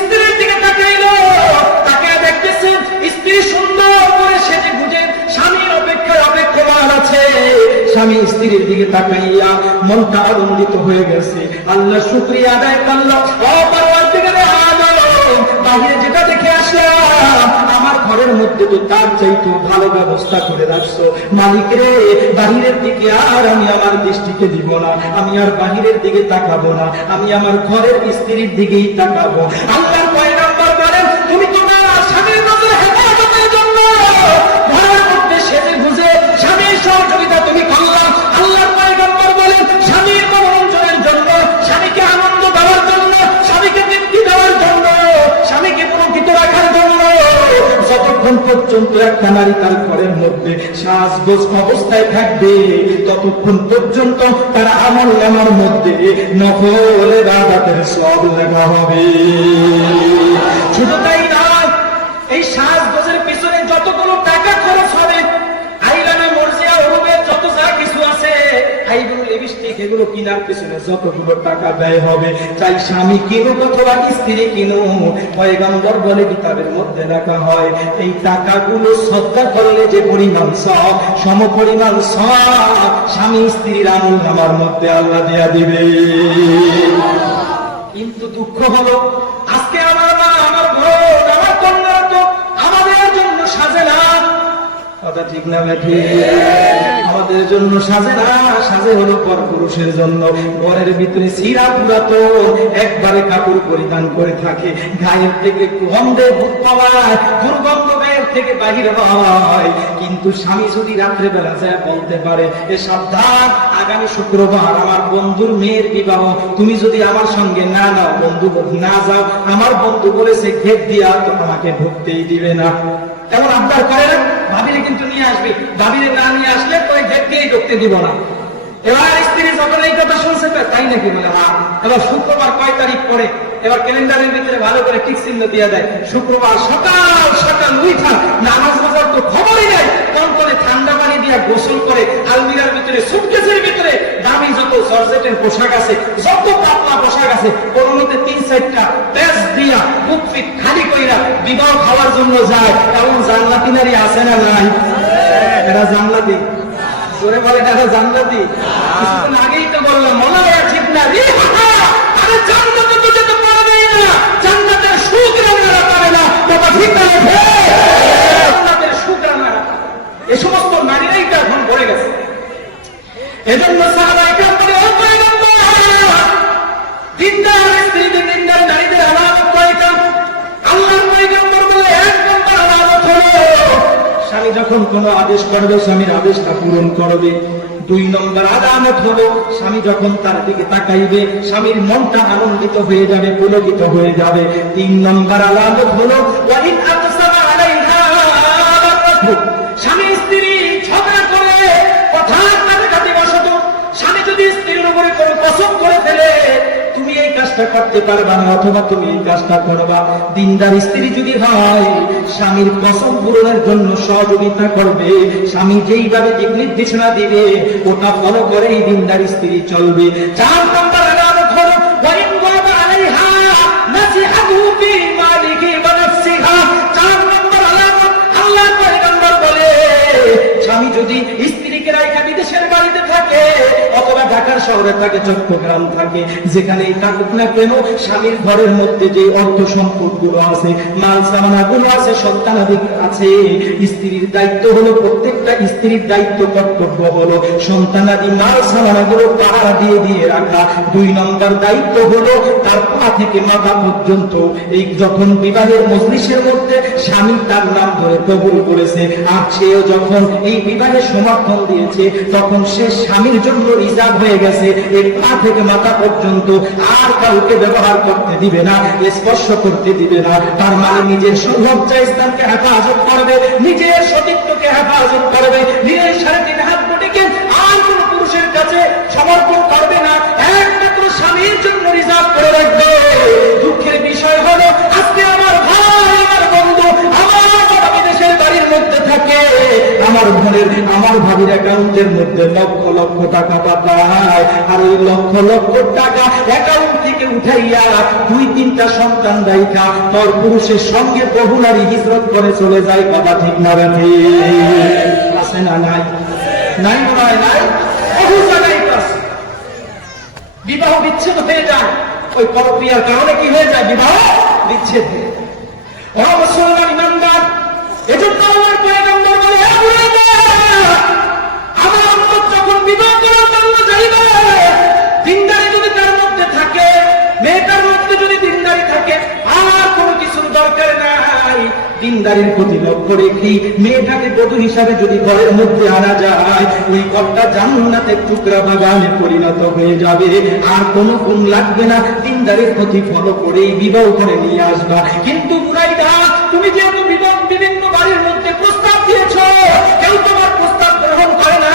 স্ত্রীর দিকে তাকাইলো, তাকিয়ে দেখতেছে স্ত্রী সুন্দর করে সেজে গুজে স্বামীর অপেক্ষায় অপেক্ষমান আছে। স্বামী স্ত্রীর দিকে তাকাইয়া মনটা আনন্দিত হয়ে গেছে, আল্লাহ শুকরিয়া আদায় করলো। ও পরওয়ারদিগার আলম, বাহিরে যেটা দেখে আসলাম, আমার ঘরের মধ্যে তো তার চাইতে ভালো ব্যবস্থা করে রাখছো। মালিক রে, বাহিরের দিকে আর আমি আমার দৃষ্টিকে দিব না, আমি আর বাহিরের দিকে তাকাবো না, আমি আমার ঘরের স্ত্রীর দিকেই তাকাবো। আল্লাহর পয়গম্বর বলেন, তুমি তোমার স্বামীর নজরে হেফাজতের জন্য ঘরের মধ্যে সেজে গুজে স্বামীর সহযোগিতা তুমি করলা। আল্লাহর পয়গম্বর বলেন, স্বামীর মনোরঞ্জনের জন্য, স্বামীকে আনন্দ দেওয়ার জন্য, স্বামীকে তৃপ্তি দেওয়ার জন্য, স্বামীকে পুলকিত রাখার জন্য, যতক্ষণ পর্যন্ত একটা নারী তার ঘরের মধ্যে সাজগোজ অবস্থায় থাকবে, ততক্ষণ পর্যন্ত তার আমল নামার মধ্যে নফল ইবাদতের সওয়াব লেখা হবে। শুধু তাই এগুলো কেনার পিছনে যতগুলো টাকা ব্যয় হবে, চাই স্বামী কিনুক অথবা স্ত্রী কিনুক, পয়গম্বর বলে কিতাবের মধ্যে লেখা হয় এই টাকাগুলো সদকা করলে যে পরিমাণ সওয়াব, সমপরিমাণ সওয়াব স্বামী স্ত্রীর আমলনামার মধ্যে আল্লাহ দেয়া দিবে। কিন্তু দুঃখ হলো আজকে আমার মা, আমার বোন, আমার কন্যারা তো আমাদের জন্য সাজে না। কথা ঠিক না বেঠি? আমাদের জন্য সাজে না, সাজে হলো পরপুরুষের জন্য। ঘরের ভিতরে সিরা পুরাতন একবারে কাপড় পরিধান করে থাকে, গায়ের থেকে গন্ধে ভূত পালায়, দুর্গন্ধ গায়ের থেকে বাহির হয়। কিন্তু স্বামী যদি রাত্রে বেলা যায় বলতে পারে, এ সাবধান, আগামী শুক্রবার আমার বন্ধুর মেয়ের বিবাহ, তুমি যদি আমার সঙ্গে না নাও, বন্ধু না যাও, আমার বন্ধু বলেছে গেট দিয়া তো আমাকে ঢুকতেই দিবে না। এমন আবদার করে না, ভাবিরে কিন্তু নিয়ে আসবে, ভাবিরে না নিয়ে আসলে তো গেট দিয়েই ঢুকতে দিব না। এবার স্ত্রী যখন এই কথা শুনছে, তাই নাকি বলে হ্যাঁ। এবার শুক্রবার কয় তারিখ পরে, এবার ক্যালেন্ডারের ভিতরে ভালো করে টিক চিহ্ন দিয়ে দেয়, শুক্রবার সকাল সকাল উঠা নামাজ বাজার তো খবরই নাই, কোন করে ঠান্ডা পানি দিয়ে গোসল করে আলমিরার ভিতরে সুটকেসের ভিতরে দামি যত জর্জেটের পোশাক আছে, যত পাতলা পোশাক আছে, কোন মতে 3-4টা প্যাচ দিয়া বুক ফিট খালি কইরা বিবাহ খাওয়ার জন্য যায়। এমন জান্নাতি নারী আছে না নাই? এরা জান্নাতি, জোরে বলে এরা জান্নাতি। কিছুদিন আগেই তো বললাম, মনে হয় ঠিক না রে, আরে জান্নাতে তো যেতে পারবেই না, জান্নাতের সুখ রান্নারা পারে না। বাবা ঠিক না? জান্নাতের সুখ রান্নারা, এ সমস্ত নারীরাই তো এখন পড়ে গেছে। এজন্য সাহাবায়ে কেরাম বলে, ও পয়গম্বর, দিনদার স্ত্রীদের, দিনদার নারীদের আলাদা কয়টা? আল্লাহর পয়গম্বর বলে, এক নম্বর আলাদত হলো স্বামী যখন কোনো আদেশ করবে স্বামীর আদেশটা পূরণ করবে। 2 নম্বর আলামত হলো স্বামী যখন তার দিকে তাকাইবে স্বামীর মনটা আনন্দিত হয়ে যাবে, পুলকিত হয়ে যাবে। 3 নম্বর আলামত হলো ওয়াইন আকসামা আলাইহা, স্বামী স্ত্রী ঝগড়া করে কথা কাটাকাটি বসত, স্বামী যদি স্ত্রীর উপরে কোনো কসম করে ফেলে, তুমি এই কাজটা করতে পারবা না অথবা তুমি এই কাজটা করবা, দিনদার স্ত্রী যদি হয় স্বামীর কসম পূরণের জন্য সহযোগিতা করবে, স্বামী যেইভাবে দিক নির্দেশনা দিবে ওটা ফলো করে এই দিনদার স্ত্রী চলবে। 4 নম্বর আলামত হলো ওয়াইন ওয়াবা আলাইহা নাসিহাতু ফি মালিহি ওয়া নাফসিহা। 4 নম্বর আলামত, আল্লাহর পয়গম্বর বলে স্বামী যদি স্ত্রীকে রাইখা বিদেশের বাড়িতে থাকে অথবা ঢাকার শহরে থাকে, চট্টগ্রাম থাকে, যেখানেই থাকুক না কেন, স্বামীর ঘরের মধ্যে যে অর্থ সম্পদ গুলো আছে, মাল সামানা গুলো আছে, সন্তানাদি আছে, স্ত্রীর দায়িত্ব হলো, প্রত্যেকটা স্ত্রীর দায়িত্ব কর্তব্য হলো সন্তানাদি মাল সামানা গুলো পাহারা দিয়ে দিয়ে রাখা। 2 নম্বর দায়িত্ব হলো তার পা থেকে মাথা পর্যন্ত, এই যখন বিবাহের মজলিসের মধ্যে স্বামী তার নাম ধরে কবুল করেছে আর সেও যখন এই বিবাহে সমর্থন দিয়েছে, তখন সে স্বামীর জন্য রিজার্ভ হয়ে গেছে, এর পা থেকে মাথা পর্যন্ত আর কাউকে ব্যবহার করতে দিবে না, স্পর্শ করতে দিবে না। তার মানে নিজের লজ্জা স্থানকে হেফাজত করবে, নিজের সতীত্বকে হেফাজত করবে, নিজের 3.5 হাত বডিকে আর কোন পুরুষের কাছে সমর্পণ করবে না, একমাত্র স্বামীর জন্য রিজার্ভ করে রাখবে। দুঃখের বিষয় হলো আজকে আমার ভাই, আমার বন্ধু, আমার বাবা বিদেশের বাড়ির মধ্যে থাকে, আমার বোনের, আমার ভাবির অ্যাকাউন্টের মধ্যে লক্ষ লক্ষ টাকা পাঠায়, আর ওই লক্ষ লক্ষ টাকা অ্যাকাউন্ট থেকে উঠাইয়া 2-3টা সন্তান রাইখা পর পুরুষের সঙ্গে বহু নারী হিজরত করে চলে যায়। কথা ঠিক না রাখে? আছে না নাই? নাই মনে হয় নাই? বহু জায়গায় আছে। বিবাহ বিচ্ছেদ হয়ে যায়, ওই পরক্রিয়ার কারণে কি হয়ে যায়? বিবাহ বিচ্ছেদ হয়ে যায়। ও মুসলমান ইমানদার, এজন্য আমার পয়গম্বর বলে, আমার অন্তর যখন বিবাহ করার জন্য যাইবে, দিনদারি যদি তার মধ্যে থাকে, মেয়েটার মধ্যে যদি দিনদারি থাকে, আর কোনো কিছুর দরকার নাই। দিনদারির প্রতি লক্ষ্য রেখেই মেয়েটাকে বধূ হিসাবে যদি ঘরের মধ্যে আনা যায়, ওই ঘরটা জান্নাতের টুকরা বাগানে পরিণত হয়ে যাবে, আর কোনো গুণ লাগবে না। দিনদারির প্রতি ফলো করেই বিবাহ করে নিয়ে আসবা। কিন্তু বুড়াইটা, তুমি যেহেতু বিভিন্ন বাড়ির মধ্যে প্রস্তাব দিয়েছ, কেউ তোমার প্রস্তাব গ্রহণ করে না,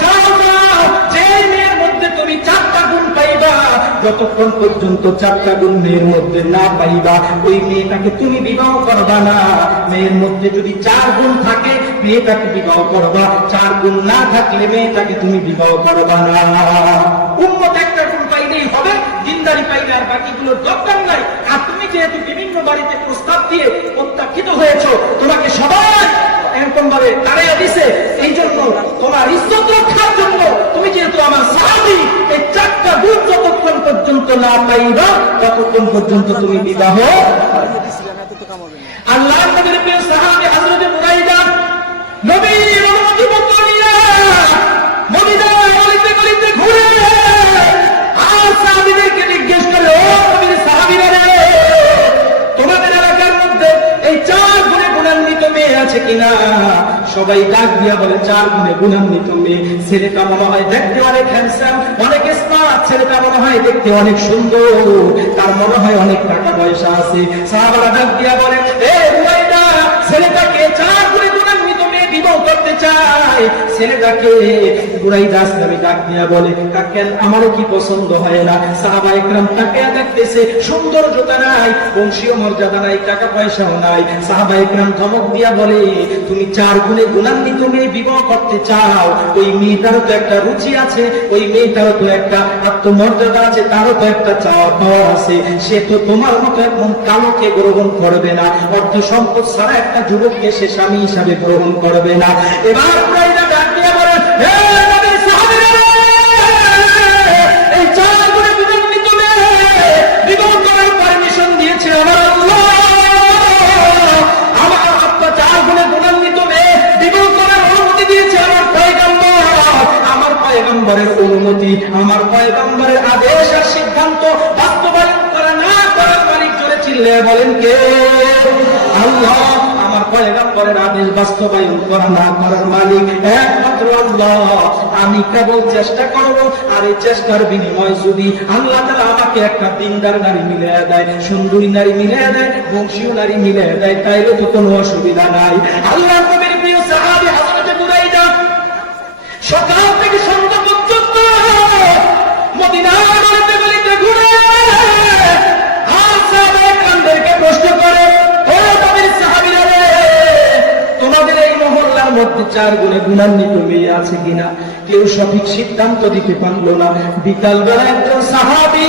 যাও যাও, যে মেয়ের মধ্যে তুমি 4টা গুণ পাইবা, যতক্ষণ পর্যন্ত 4টা গুণ মেয়ের মধ্যে না পাইবা ওই মেয়েটাকে তুমি বিবাহ করবা না। মেয়ের মধ্যে যদি 4 গুণ থাকে মেয়েটাকে বিবাহ করবা, 4 গুণ না থাকলে মেয়েটাকে তুমি বিবাহ করবা না। উম্মত একটা গুণ পাইলেই হবে, জিন্দারি পাইলে আর বাকিগুলোর দরকার নাই। আর তুমি যেহেতু বিভিন্ন বাড়িতে প্রস্তাব দিয়ে প্রত্যাখ্যিত হয়েছো, তোমাকে সবাই এরকম ভাবে তাড়িয়ে দিছে, এই জন্য তোমার ইজ্জত রক্ষার জন্য তুমি যেহেতু আমার সাহাবী, এই 4টা গুণ যতক্ষণ পর্যন্ত না পাইবা ততক্ষণ পর্যন্ত তুমি বিবাহ। আল্লাহ নবীর প্রিয় সাহাবী হযরত বুরাইদা নবীর অনুমতি পত্র নিয়ে মদিনার গলিতে গলিতে ঘুরে আর সাহাবীদেরকে জিজ্ঞেস করে, ও নবীর সাহাবীরা রে, তোমাদের এলাকার মধ্যে এই 4 গুণে গুণান্বিত মেয়ে আছে কিনা? সবাই ডাক দিয়া বলে 4 গুণে গুণান্বিত মেয়ে। ছেলেটা মনে হয় দেখতে অনেক হ্যান্ডসাম, অনেক স্মার্ট, ছেলেটা মনে হয় দেখতে অনেক সুন্দর, তার মনে হয় অনেক টাকা পয়সা আছে। সাহাবারা ডাক দিয়া বলে, এ বুরাইদা, ছেলেটাকে 4 গুণে গুণান্বিত মেয়ে বিবাহ করতে চায়। ছেলেটাকে বুরাইদা আসলামী ডাক দিয়া বলে, কাকেন আমারও কি পছন্দ হয় না? সাহাবা একরাম তাকে দেখতেছে, সৌন্দর্যতা নাই, বংশীয় মর্যাদা নাই, টাকা পয়সাও নাই। সাহাবা একরাম ধমক দিয়া বলে, তুমি 4 গুণে গুণান্বিত মেয়ে বিবাহ করতে চাও, ওই মেয়েটারও তো একটা রুচি আছে, ওই মেয়েটারও তো একটা আত্মমর্যাদা আছে, তারও তো একটা চাওয়া পাওয়া আছে। সে তো তোমার মতো এখন কালোকে গ্রহণ করবে না, অর্থ সম্পদ ছাড়া একটা যুবককে সে স্বামী হিসাবে গ্রহণ করবে না। এবার বুরাইদা ডাক দিয়া বলে, হে নবীর সাহাবীরা রে, এই 4 গুণে গুণান্বিত মেয়ে বিবাহ করার পারমিশন দিয়েছে আমার আল্লাহ। আমার আব্বা 4 গুণে গুণান্বিত মেয়ে বিবাহ করার অনুমতি দিয়েছে আমার পয়গম্বর। আমার পয়গম্বরের অনুমতি, আমার পয়গম্বরের আদেশ আর সিদ্ধান্ত বাস্তবায়ন করা না করার মালিক জোরে চিল্লে বলেন কে? আল্লাহ। আমার পয়গম্বরের আদেশ বাস্তবায়ন করা না করার মালিক একমাত্র আল্লাহ। আমি কেবল চেষ্টা করব, আর এই চেষ্টার বিনিময়ে যদি আল্লাহ তাআলা আমাকে একটা দিনদার নারী মিলিয়ে দেয়, সুন্দরী নারী মিলিয়ে দেয়, বংশীয় নারী মিলিয়ে দেয়, তাইলে তো কোনো অসুবিধা নাই। আল্লাহর নবীর প্রিয় সাহাবী হযরত বুরাইদা সকাল থেকে সন্ধ্যা পর্যন্ত মদিনার গলিতে গলিতে ঘুরে আর সাহাবায়ে কেরামদেরকে প্রশ্ন করে, ও নবীর সাহাবীরা রে, তোমাদের এই মহল্লার মধ্যে 4 গুণে গুণান্বিত মেয়ে আছে কিনা? কেউ সঠিক সিদ্ধান্ত দিতে পারলো না। বিকালবেলা একজন সাহাবী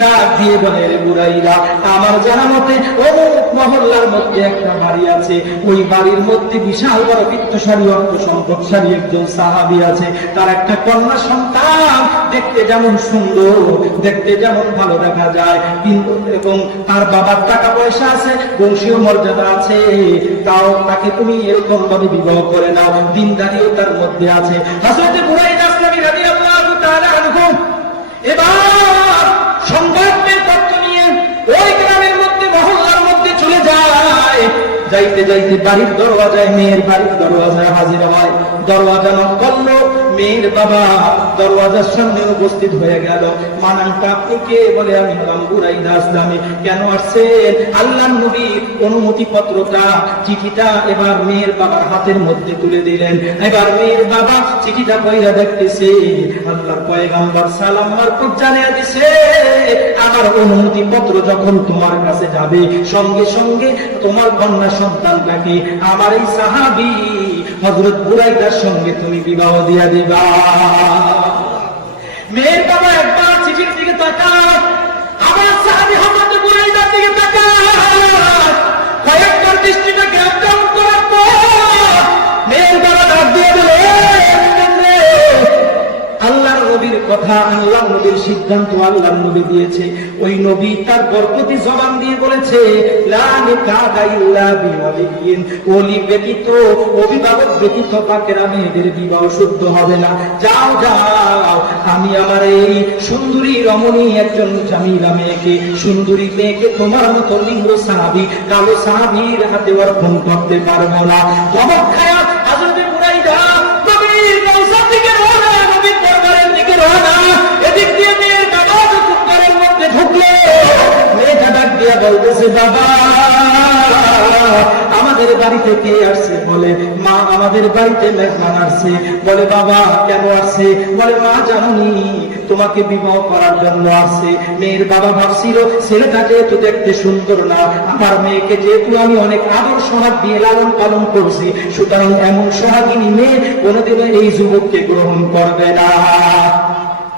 ডাক দিয়ে বলে, বুরাইদা, আমার জানা মতে অমুক মহল্লার মধ্যে একটা বাড়ি আছে, ওই বাড়ির মধ্যে বিশাল বড় বিত্তশালী অর্থ সম্পদশালী একজন সাহাবী আছে, তার একটা কন্যা সন্তান, দেখতে যেমন সুন্দর, দেখতে যেমন ভালো দেখা যায়, কিন্তু এবং তার বাবার টাকা পয়সা আছে, বংশীয় মর্যাদা আছে, তাও তাকে তুমি এরকম ভাবে বিবাহ করে নাও, দিনদারিও তার মধ্যে আছে। হযরত বুরাইদা আসলামী রাদিয়াল্লাহু তাআলা আনহু এবার সংবাদের তথ্য নিয়ে ওই গ্রামের মধ্যে মহল্লার মধ্যে চলে যায়। যাইতে যাইতে বাড়ির দরওয়াজায়, মেয়ের বাড়ির দরওয়াজায় হাজির হয়। দরওয়াজা নক করলো, মেয়ের বাবা দরওয়াজার সামনে উপস্থিত হয়ে গেল। মানানটা আপনি কে? বলে, আমি হলাম বুরাইদা আসলামী। কেন আসছেন? আল্লাহর নবীর অনুমতি পত্রটা, চিঠিটা এবার মেয়ের বাবার হাতের মধ্যে তুলে দিলেন। এবার মেয়ের বাবা চিঠিটা পড়া দেখতেছে, আল্লাহর পয়গম্বর সালাম মারফত জানিয়ে দিছে, আমার অনুমতি পত্র যখন তোমার কাছে যাবে, সঙ্গে সঙ্গে তোমার কন্যা সন্তানটাকে আমার এই সাহাবী হযরত বুরাইদার সঙ্গে তুমি বিবাহ দিয়া দিবা। মেয়ের বাবা একবার চিঠির দিকে তাকায়, আমার সাহাবী হযরত বুরাইদার দিকে তাকায়, কয়েকবার দৃষ্টিটাকে আপ ডাউন করার পর মেয়ের বাবা ডাক দিয়ে বলে, আল্লাহর নবীর কথা, আল্লাহর নবীর সিদ্ধান্ত আল্লাহর নবী দিয়েছে। ওই নবী তার বরকতি জবান দিয়ে বলেছে, লা নিকাহা ইল্লা বিওয়ালিয়িন, ওলি ব্যতীত, অভিভাবক ব্যতীত বাকেরা মেয়েদের বিবাহ শুদ্ধ হবে না। যাও যাও, আমি আমার এই সুন্দরী রমণী একজন জামিলা মেয়েকে, সুন্দরী মেয়েকে তোমার মতো লিঙ্গ সাহাবী, কালো সাহাবীর হাতে অর্পণ করতে পারবো না। ধমক খায়া হযরত বুরাইদা নবীর কাউসার থেকে রওনা, নবীর দরবারের দিকে রওনা। এদিক দিয়ে মেয়ের বাবা যখন ঘরের মধ্যে ঢুকলো, মেয়েটা ডাক দিয়া বলতেছে, বাবা, আমাদের আমাদের বাড়িতে কে আসছে? বলে মা আমাদের বাড়িতে মেহমান আসছে। বলে বাবা কেন আসছে? বলে মা জানি তোমাকে বিবাহ করার জন্য আসছে। মেয়ের বাবা ভাবছিল ছেলেটা যেহেতু দেখতে সুন্দর না, আমার মেয়েকে যেহেতু আমি অনেক আদর সোহাগ দিয়ে লালন পালন করছি, সুতরাং এমন সোহাগিনী মেয়ে কোনোদিনও এই যুবককে গ্রহণ করবে না।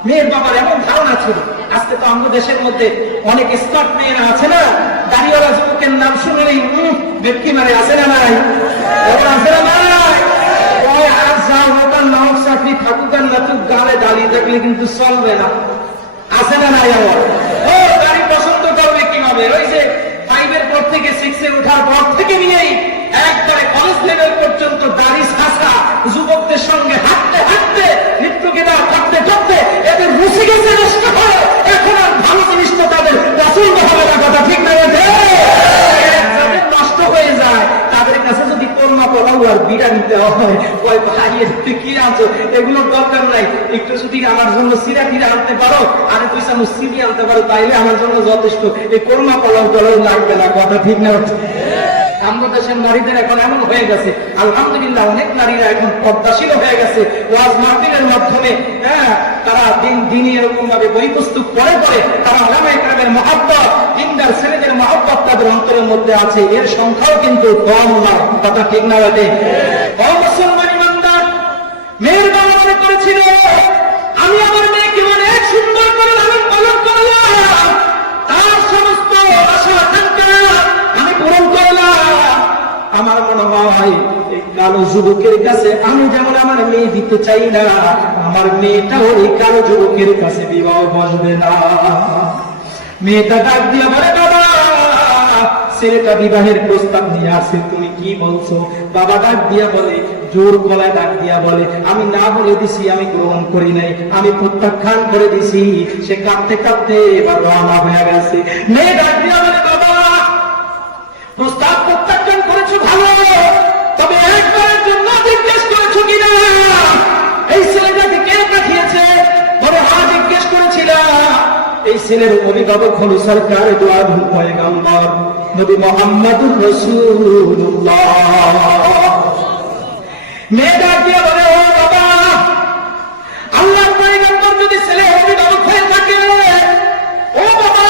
মেয়ের বাবার এমন ধারণা ছিল। আজকে তো আমাদের দেশের মধ্যে অনেক স্মার্ট মেয়েরা আছে না, দাড়িওয়ালা যুবকের নাম শুনলেই বেটকি মারে, আছে না নাই? আছে না নাই? আর যা হোকার নাম চাকরি থাকুক আর নাতুক, গালে দাঁড়িয়ে থাকলে কিন্তু চলবে না, আছে না নাই? আমার ও গাড়ি পছন্দ করবে কিভাবে? ওই যে 5 পর থেকে 6 ওঠার পর থেকে নিয়েই একবারে কলেজ লেভেল পর্যন্ত দাড়ি ছাঁচা যুবকদের সঙ্গে হাঁটতে হাঁটতে নিত্যকেদার থাকতে থাকতে এদের রুচি গেছে নষ্ট হয়। এখন আর ভালো জিনিস তো তাদের পছন্দ হবে না, কথা ঠিক না? যাদের নষ্ট হয়ে যায় তাদের কাছে যদি কোরমা পোলাও আর বিড়া নিতে হয়, ওই ভাই এতে কি আনছো, এগুলোর দরকার নাই, একটু যদি আমার জন্য সিরা ফিরা আনতে পারো আর 2 চামচ চিনি আনতে পারো তাইলে আমার জন্য যথেষ্ট, এই কোরমা পোলাও টলাও লাগবে না, কথা ঠিক না? আমাদের দেশের নারীদের এখন এমন হয়ে গেছে, আলহামদুলিল্লাহ অনেক নারীরা এখন পর্দাশীল হয়ে গেছে। ওয়াজ মাহফিলের মাধ্যমে তারা দিনই এরকম ভাবে বই পুস্তক পড়ে পড়ে তারা উলামায়ে কেরামের মহব্বত, দিনদার ছেলেদের মহব্বত তাদের অন্তরের মধ্যে আছে। এর সংখ্যাও কিন্তু কম না, কথা ঠিক না? বটে ও মুসলমান ইমানদার, মেয়ের বাবা মনে করেছিল আমি আমার মেয়েকে অনেক সুন্দর করে লালন পালন করলাম, তার সমস্ত আশা আকাঙ্ক্ষা আমি পূরণ করলাম। আমার মনে হয় এই কালো যুবকের কাছে আমি যেমন আমার মেয়ে দিতে চাই না, আমার মেয়েটাও এই কালো যুবকের কাছে বিবাহ বসবে না। মেয়েটা ডাক দিয়ে বলে বাবা ছেলেটা বিবাহের প্রস্তাব নিয়ে আসে, তুমি কি বলছো? বাবা ডাক দিয়া বলে, জোর গলায় ডাক দিয়া বলে, আমি না বলে দিছি, আমি গ্রহণ করি নাই, আমি প্রত্যাখ্যান করে দিছি। সে কাঁদতে কাঁদতে এবার রওনা হয়ে গেছে। মেয়ে ডাক দিয়া বলে বাবা প্রস্তাব প্রত্যাখ্যান করেছো ভালো, তবে একবারের জন্য জিজ্ঞেস করেছো কিনা এই ছেলেটাকে কে পাঠিয়েছে? বলে হ্যাঁ জিজ্ঞেস করেছিলাম। এই ছেলের অভিভাবক হলো সরকার দু আলম পয়গম্বর নবী মুহাম্মদুর রাসূলুল্লাহ। মেয়ে ডাক দিয়ে বলে ও বাবা, আল্লাহর পয়গম্বর যদি ছেলের অভিভাবক হয়ে থাকে, ও বাবা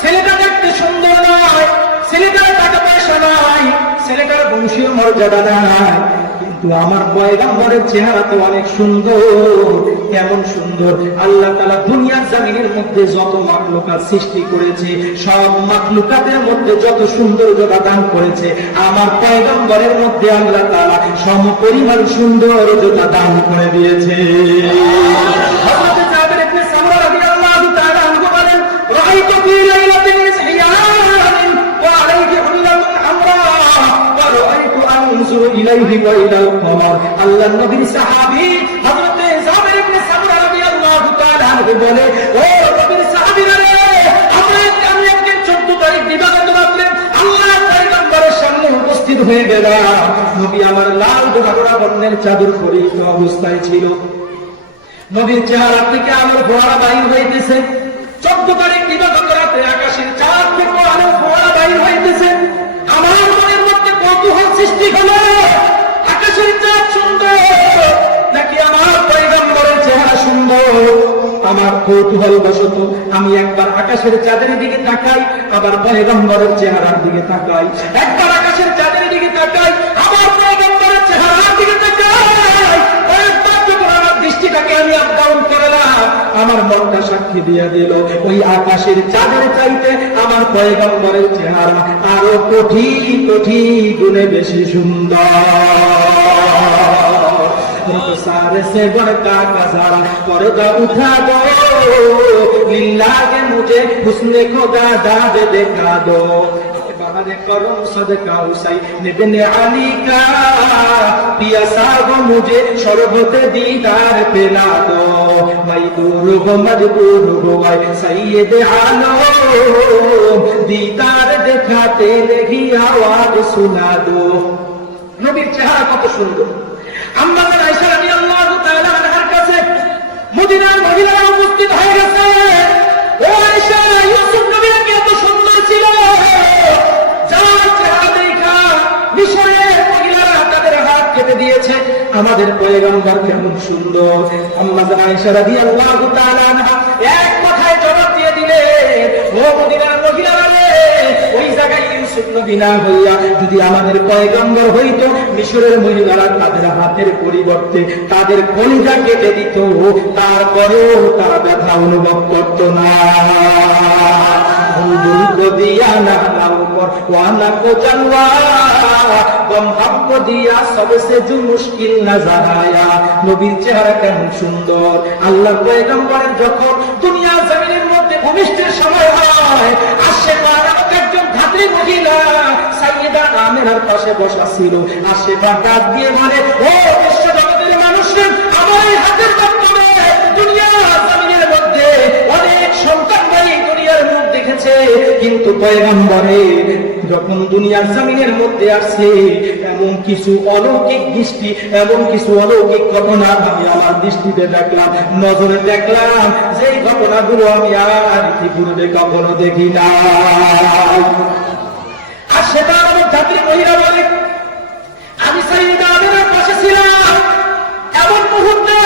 ছেলেটা দেখতে সুন্দর নয়, ছেলেটার টাকা পয়সা নাই, ছেলেটার বংশীয় মর্যাদা নাই, কিন্তু আমার পয়গম্বরের চেহারা তো অনেক সুন্দর। কেমন সুন্দর? আল্লাহ তাআলা দুনিয়ার জমিনের মধ্যে যত মাখলুকাত সৃষ্টি করেছে, সব মাখলুকাতের মধ্যে যত সৌন্দর্যতা দান করেছে, আমার পয়গম্বরের মধ্যে আল্লাহ তাআলা সমপরিমাণ সৌন্দর্যতা দান করে দিয়েছে। হযরত জাবের ইবনে সামরা রাদিয়াল্লাহু তাআলা আনহু বলেন, রাআইতু ফি লাইলাতিন সিয়ারান ওয়া আলাইহি হুল্লাতুন হামরা ওয়া রাআইতু আনজুরু ইলাইহি ওয়া ইলাল কমার। আল্লাহর নবীর সাহাবী হযরত জাবের ইবনে সামরা রাদিয়াল্লাহু তাআলা আনহু বলে, ও নবীর সাহাবীরা রে, আমি একদিন 14 তারিখ দিবাগত রাতে আল্লাহর পয়গম্বরের সামনে উপস্থিত হয়ে গেলাম। নবী আমার লাল গোড়া বর্ণের চাদর পরিহিত অবস্থায় ছিল, নবীর চেহারা থেকে আলোর ফোয়ারা বাইর হইতেছে। 14 তারিখ দিবাগত রাতে আকাশের চাঁদ থেকে আলোর ফোয়ারা বাইর হইতেছে। আমার মনের মধ্যে কৌতূহল সৃষ্টি হলো, আকাশের চাঁদ সুন্দর নাকি আমার পয়গম্বরের চেহারা সুন্দর? আমার কৌতূহল বশত আমি একবার আকাশের চাঁদের দিকে তাকাই, আবার পয়গম্বরের চেহারার দিকে তাকাই, একবার আকাশের চাঁদের দিকে তাকাই, আবার পয়গম্বরের চেহারার দিকে তাকাই। কয়েকবার যখন আমার দৃষ্টিটাকে আমি আপ ডাউন করলাম, আমার মনটা সাক্ষী দিয়ে দিল ওই আকাশের চাঁদের চাইতে আমার পয়গম্বরের চেহারা আরো কোটি কোটি গুণে বেশি সুন্দর। सारे से बढ़ता कजारा पर्दा उठा दो, लिल्लाह के मुझे हुस्ने खुदा दाद दिखा दो, बाहर करो सदका हुसैन इब्ने अली का, पियासा हो मुझे शरबत दीदार पिला दो, मैं दूर हो मजबूर हो सैयद आलम, दीदार दिखाते रही आवाज सुना दो। নবীর চেহারা কত সুন্দর! আম্মা আয়েশা রাদিয়াল্লাহু তাআলা আনহার কাছে মদিনার মহিলারা উপস্থিত হয়ে গেছে। ও আয়েশা, ইউসুফ নবী কি এত সুন্দর ছিল? যার চেহারা দেখা আমাদের পয়গম্বর কেমন সুন্দর। আম্মা জান আয়েশা রাদিয়াল্লাহু তাআলা আনহা এক কথায় জবাব দিয়ে দিলেন, ও মদিনার মহিলারা রে, ওই জায়গায় ইউসুফ নবী না হইয়া যদি আমাদের পয়গম্বর হইতো, মিশরের মহিলারা তাদের হাতের পরিবর্তে তাদের কলিজা কেটে দিত, তারপরেও তারা ব্যথা অনুভব করত না। दिया ना ऊपर वाना को चलवा गम हमको दिया सबसे जो मुश्किल नजर आया। নবীর চেহারা কেমন সুন্দর। আল্লাহর পয়গম্বরের যখন দুনিয়া জমিনের মধ্যে ভূমিষ্ঠের সময় হয়, আশেপাশে একজন ধাত্রী মহিলা সাইয়েদা আমেনার পাশে বসা ছিল। আশেপাশে ডাক দিয়ে বলে, ও বিশ্ব জগতের মানুষের, আমার এই হাতের মাধ্যমে দুনিয়া জমিনের মধ্যে অনেক সন্তান ভাই দুনিয়ার মুখ দেখেছে, কিন্তু পয়গম্বরে যখন দুনিয়ার জমিনের মধ্যে আসছে, এমন কিছু অলৌকিক দৃষ্টি, এমন কিছু অলৌকিক ঘটনা আমি আমার দৃষ্টিতে দেখলাম, নজরে দেখলাম, যেই ঘটনাগুলো আমি আর ইতিপূর্বে কখনো দেখি না। আর সেটা আমার ছাত্রী মহিলা বলে, আমি সাইয়েদা আমেনার পাশে ছিলাম, এমন মুহূর্তে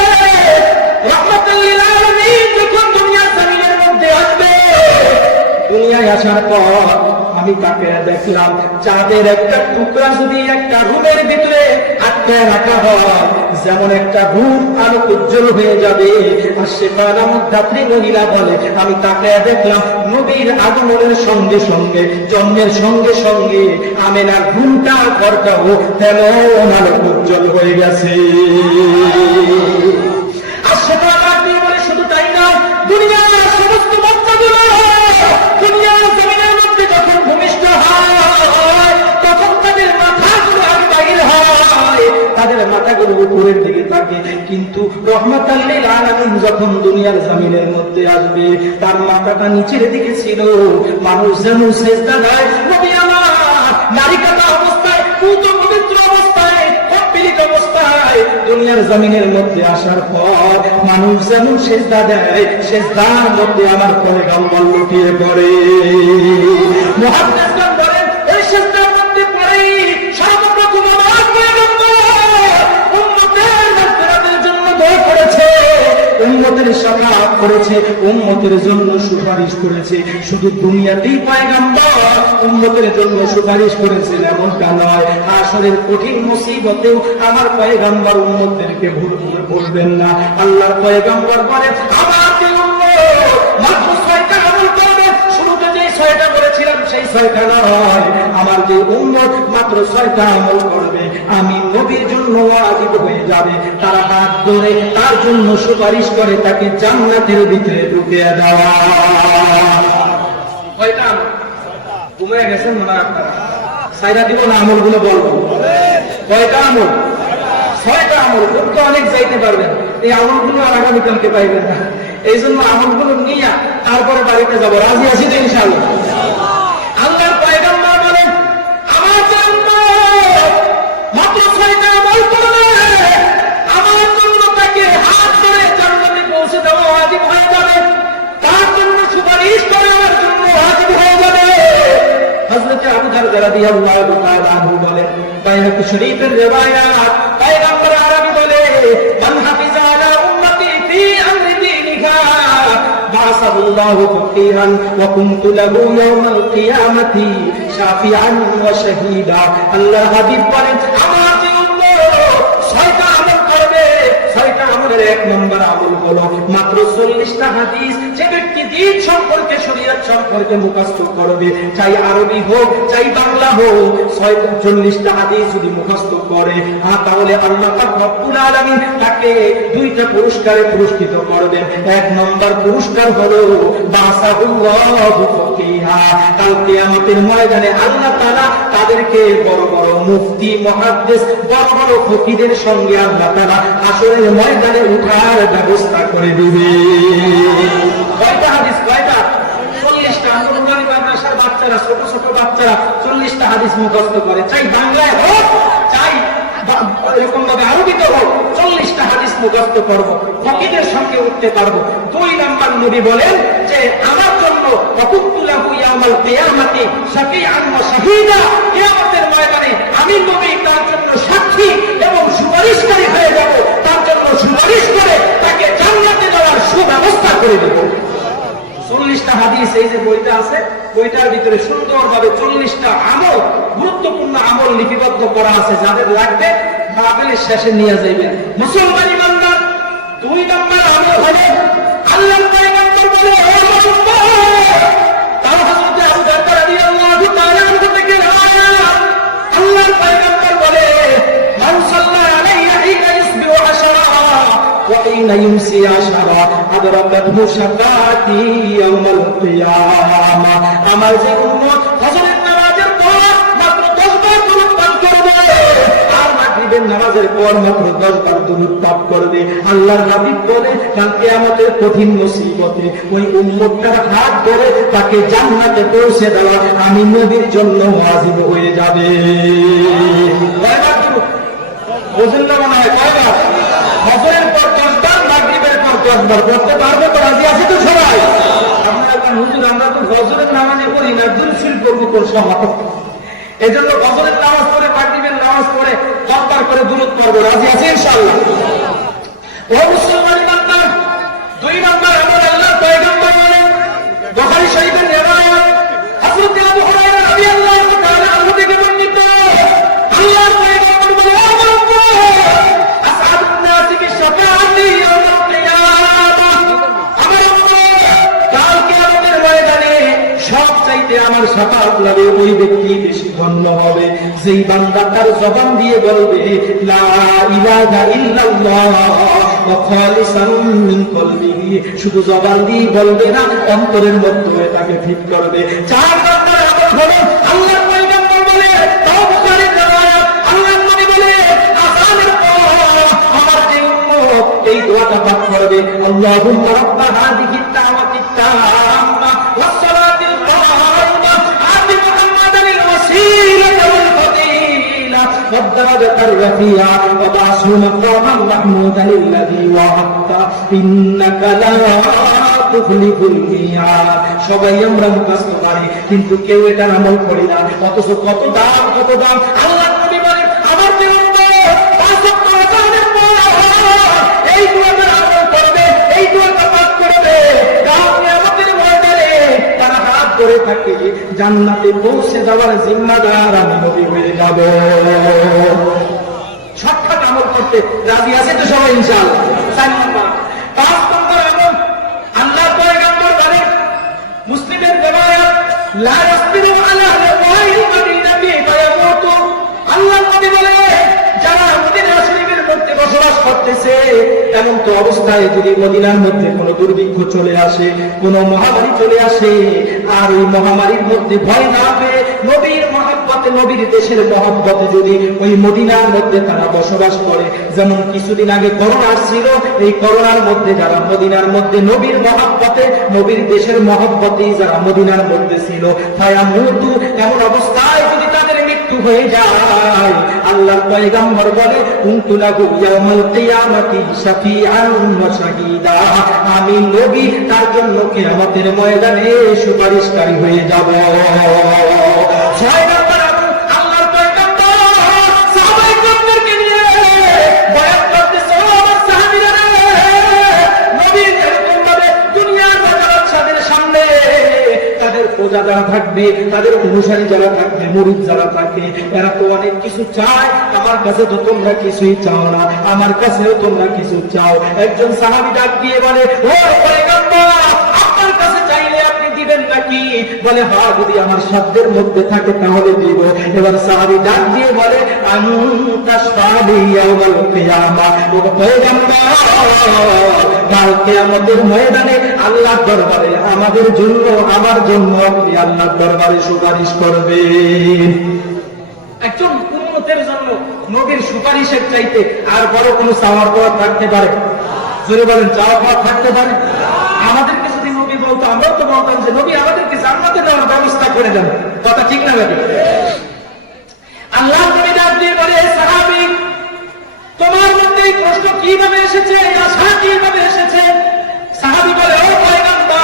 রাহমাতুল লিল আলামিন যখন দুনিয়ার জমিনের মধ্যে আসবে, দুনিয়ায় আসার পর আমি তাকে দেখলাম, চাঁদের একটা টুকরা যদি একটা রুমের ভিতরে আটকায় রাখা হয়, যেমন একটা রুম আলো উজ্জ্বল হয়ে যাবে। আর সেখানে আমার ধাত্রী মহিলা বলে, আমি তাকে দেখলাম, নবীর আগমনের সঙ্গে সঙ্গে, জন্মের সঙ্গে সঙ্গে আমেনার ঘুমটা ঘরটাও তেমন আলো উজ্জ্বল হয়ে গেছে। আর সেটা বলে, শুধু তাই না, দুনিয়ার সমস্ত বাচ্চাগুলো দুনিয়ার জমিনের মধ্যে যখন ভূমিষ্ঠ হয়, তখন তাদের মাথাগুলো আগে বাহির হয়, তাদের মাথাগুলো উপরের দিকে থাকে, কিন্তু রহমাতুল লিল আলামিন যখন দুনিয়ার জমিনের মধ্যে আসবে, তার মাথাটা নিচের দিকে ছিল। মানুষ যেন সেজদা দেয়, নবী আমার নারীকাটা অবস্থায়, পূত পবিত্র অবস্থায়, কম্পিলিত অবস্থায় দুনিয়ার জমিনের মধ্যে আসার পর মানুষ যেমন সেজদা দেয়, সেজদার মধ্যে আমার পয়গম্বর লুটিয়ে পড়ে। মুহাদ্দিসগণ বলেন, এই সেজদার মধ্যে পড়ে সর্বপ্রথম আমার পয়গম্বর উম্মতের মাগফিরাতের জন্য দোয়া করেছে, উম্মতের শাফাআত করেছে, উম্মতের জন্য সুপারিশ করেছে। শুধু দুনিয়াতেই পয়গম্বর উম্মতের জন্য সুপারিশ করেছেন এমনটা নয়, হাশরের কঠিন মুসিবতেও আমার পয়গম্বর উম্মতদেরকে ভুলবেন না। আল্লাহর পয়গম্বর বলেন, আমার যে উম্মত মাত্র 6টা আমল করবে, শুরুতে যে 6টা বলেছিলাম সেই 6টা নয়, আমার যে উম্মত মাত্র 6টা আমল করবে, আমি নবীর জন্য ওয়াজিব হয়ে যাবে তারা হাত ধরে তার জন্য সুপারিশ করে তাকে জান্নাতের ভিতরে ঢুকিয়ে দেওয়া। কয়টা আমল? ঘুমিয়ে গেছেন মনে আপনারা? সাইরা দিব না আমলগুলো বলবো। কয়টা আমল? 6টা আমল। তো অনেক যাইতে পারবেন, এই আমলগুলো আর আগামীকালকে পাইবেন না। এই জন্য আমলগুলো নিয়ে তারপরে বাড়িতে যাবো। রাজি আছি তো ইনশাআল্লাহ? আল্লাহর পয়গম্বর বলেন, আমার জন্য মাত্র 6টা আমল করবে, আমার জন্য তাকে হাত ধরে জান্নাতে পৌঁছে দেওয়া ওয়াজিব হয়ে যাবে, তার জন্য সুপারিশ করা আমার জন্য ওয়াজিব হয়ে যাবে। হযরত আবু দারদা রাদিয়াল্লাহু তাআলা আনহু বলেন, বাইহাকী শরীফের রিওয়ায়াত, পয়গম্বর আরবি বলে, মান হাফিজা আলা উম্মতি ফি আমরি দীনিহা বাসাল্লাহু ফাকিহান ওয়া কুনতু লাহু ইয়াওমাল কিয়ামাতি শাফিআন ওয়া শাহীদা। আল্লাহর হাবিব বলেন, আমার যে উম্মত 6টা আমল করবে, 6টা আমলের 1 নম্বর আমল হলো মাত্র 40টা হাদিস। যে ব্যক্তি দ্বীন সম্পর্কে, শরীয়ত সম্পর্কে মুখস্থ করবে, চাই আরবি হোক চাই বাংলা হোক, 40টা হাদিস যদি মুখস্থ করে, তাহলে আল্লাহ পাক রব্বুল আলামিন তাকে 2টা পুরস্কারে পুরস্কৃত করবেন। 1 নম্বর পুরস্কার হলো বাসাহুল্লাহু ফাকিহা। কাল কিয়ামতের ময়দানে আল্লাহ তাআলা তাদেরকে বড় বড় মুফতি, মুহাদ্দিস, বড় বড় ফকিহদের সঙ্গে আল্লাহ তাআলা হাশরের ময়দানে উঠার ব্যবস্থা করে দিবে। কয়টা হাদিস? কয়টা? 40টা। অঙ্গনওয়াড়ি মাদ্রাসার বাচ্চারা, ছোট ছোট বাচ্চারা 40টা হাদিস মুখস্থ করে, চাই বাংলায় হোক চাই এরকম ভাবে আরবিতে হোক, 40টা হাদিস মুখস্থ করবো, ফকিহদের সঙ্গে উঠতে পারবো। 2 নাম্বার নবী বলেন যে আমার জন্য ওয়াকুনতু লাহু ইয়াওমাল কিয়ামাতি শাফিআন ওয়া শাহীদা, কিয়ামতের ময়দানে আমি নবী তার জন্য সাক্ষী এবং সুপারিশকারী হয়ে করে দেব। 40টা হাদিস এই যে বইটা আছে, বইটার ভিতরে সুন্দরভাবে 40টা আমল, গুরুত্বপূর্ণ আমল লিপিবদ্ধ করা আছে, যাদের লাগবে মাহফিলের শেষে নিয়ে যাইবেন। মুসলমান ইমানদার 2 নম্বর আমল হলো আল্লাহর পয়গম্বর বলে তার হযরত আবু বকর রাদিয়াল্লাহু তাআলা আনহু থেকে আয়াত, আল্লাহর পয়গম্বর বলে মান সাল্লা আলাইহি হিনা ইসবিউ আশরা ওয়া হিনা ইউমসি আশরা আদরাকাতহু শাফাতি ইয়াউমাল কিয়ামা। আমার যে উম্মত ফজরের নামাজের পর মাত্র 10 বার দুরূদ পাঠ করবে আর মাগরিবের নামাজের পর মাত্র 10 বার দুরূদ পাঠ করবে, আল্লাহর হাবিব বলে কাল কিয়ামতের কঠিন মুসিবতে ওই উম্মতটার হাত ধরে তাকে জান্নাতে পৌঁছে দেওয়া আমি নবীর জন্য ওয়াজিব হয়ে যাবে। বুঝলেন না মনে হয়? কয়বার? ফজরের পর 10 বার, মাগরিবের পর 10 বার করতে পারবে তো? রাজি আছে তো সবাই? আপনারা হুজুর আমরা তো ফজরের নামাজে পড়ি না, দুরূদ পড়ব কোন সময়? এজন্য ফজরের নামাজ পড়ে মাগরিবের নামাজ পড়ে 10 বার করে দুরূদ পড়ব। রাজি আছে ইনশাআল্লাহ? ও মুসলমান ইমানদার 2 নম্বর আমল আল্লাহর পয়গম্বর বলেন, বুখারী শরীফের রিওয়ায়াত হযরত আবু হুরায়রা রাদিয়াল্লাহু তাআলা আনহু থেকে বর্ণিত, আল্লাহর পয়গম্বর বলেন আসআদুন নাসি বিশফাআতি ইয়াউমাল কিয়ামা। আমার উম্মত কাল কিয়ামতের ময়দানে সবচাইতে আমার শাফাআত লাভে ওই ব্যক্তি বেশি ধন্য হবে যেই বান্দা তার জবান দিয়ে বলবে লা ইলাহা ইল্লাল্লাহ ওয়া খালিসান মিন কলবিহি, শুধু জবান দিয়ে বলবে না, অন্তরের মধ্যে তাকে ঠিক করবে। 4 নম্বর আমল হলো আল্লাহর পয়গম্বর বলে, তাও বুখারীর রিওয়ায়াত, আল্লাহর নবী বলে আযানের পর আমার যে উম্মত এই দোয়াটা পাঠ করবে আল্লাহুম্মা রাব্বা হাযিহিত দাওয়াতিত তাম্মা ওয়াস সালাতিল কায়িমা আতি মুহাম্মাদানিল ওয়াসিলাতা ওয়াল ফাদিলা ওয়াদ দারাজাতার রাফিয়া ওয়া বাসু মাকামান মাহমুদাল লাযী ওয়া'আদতা ইন্নাকা লা তুখলিফুল মিয়াদ। সবাই আমরা মুখস্থ পারি কিন্তু কেউ এটার আমল করি না, অথচ কত দাম, কত দাম। আল্লাহর নবী বলেন আমার যে উম্মত 5 ওয়াক্ত আযানের পর এই দোয়াটার আমল করবে, এই দোয়াটা পাঠ করবে, কাল কিয়ামতের ময়দানে তারা হাত ধরে থাকে জান্নাতে পৌঁছে যাওয়ার জিম্মাদার আমি নবী হয়ে যাব। শর্টকাট আমল করতে রাজি আছে তো সবাই ইনশাআল্লাহ? 4 নম্বর। 5 নম্বর আমল আল্লাহর পয়গম্বর বলেন, মুসলিমের রিওয়ায়াত লা ইয়াসবিরু আলা লিওয়াইল মাদিনাতি ফায়ামুতু। আল্লাহর নবী বলে যারা মদিনা শরীফের মধ্যে বসবাস করতেছে এমন তো অবস্থায় যদি মদিনার মধ্যে কোনো দুর্ভিক্ষ চলে আসে, কোনো মহামারী চলে আসে, আর ওই মহামারীর মধ্যে ভয় না পেয়ে নবীর মহব্বতে, নবীর দেশের মহব্বতে যদি ওই মদিনার মধ্যে তারা বসবাস করে, যেমন কিছুদিন আগে করোনা আসছিল, এই করোনার মধ্যে যারা মদিনার মধ্যে নবীর মহব্বতে, নবীর দেশের মহব্বতেই যারা মদিনার মধ্যে ছিল, ফায়ামুতু, এমন অবস্থায় যদি তাদের মৃত্যু হয়ে যায়, আল্লাহর পয়গম্বর বলে কুনতু লাহু ইয়াউমাল কিয়ামাতি শাফিআন ওয়া শাহীদা, আমি নবী তার জন্য কিয়ামতের ময়দানে সুপারিশকারী হয়ে যাব। 6 নম্বর আল্লাহর পয়গম্বর সাহাবায়ে কেরামদেরকে নিয়ে বয়ান করতেছে, ও আমার সাহাবীরা, নবী এরকম ভাবে দুনিয়ার বাদশাদের সামনে তাদের প্রজা যারা থাকবে, তাদের অনুসারী যারা থাকবে, মুরিদ যারা থাকবে, এরা তো অনেক কিছু চায়, আমার কাছে তো তোমরা কিছুই চাও না, আমার কাছেও তোমরা কিছু চাও। একজন সাহাবী ডাক দিয়ে বলে, ও পয়গম্বর আপনার কাছে চাইলে আপনি দিবেন নাকি? বলে হ্যাঁ, যদি আমার সাধ্যের মধ্যে থাকে তাহলে দিব। এবার সাহাবী ডাক দিয়ে বলে আনতা শাফি ইয়াউমাল কিয়ামা, ও পয়গম্বর কাল কিয়ামতের ময়দানে আল্লাহর দরবারে আমাদের জন্য, আমার জন্য আপনি আল্লাহর দরবারে সুপারিশ করবেন। একজন উম্মতের জন্য নবীর সুপারিশের চাইতে আর বড় কোনো চাওয়ার পাওয়ার থাকতে পারে? জোরে বলেন, চাওয়া পাওয়ার থাকতে পারে? আমাদেরকে যদি নবী বলতো, আমরাও তো বলতাম যে নবী আমাদেরকে জান্নাতে দেওয়ার ব্যবস্থা করে দেন। কথা ঠিক না ভাই? আল্লাহ নবী ডাক দিয়ে বলে, সাহাবী তোমার মধ্যে এই প্রশ্ন কিভাবে এসেছে, এই আশা কিভাবে এসেছে? সাহাবী বলে, ও পয়গম্বর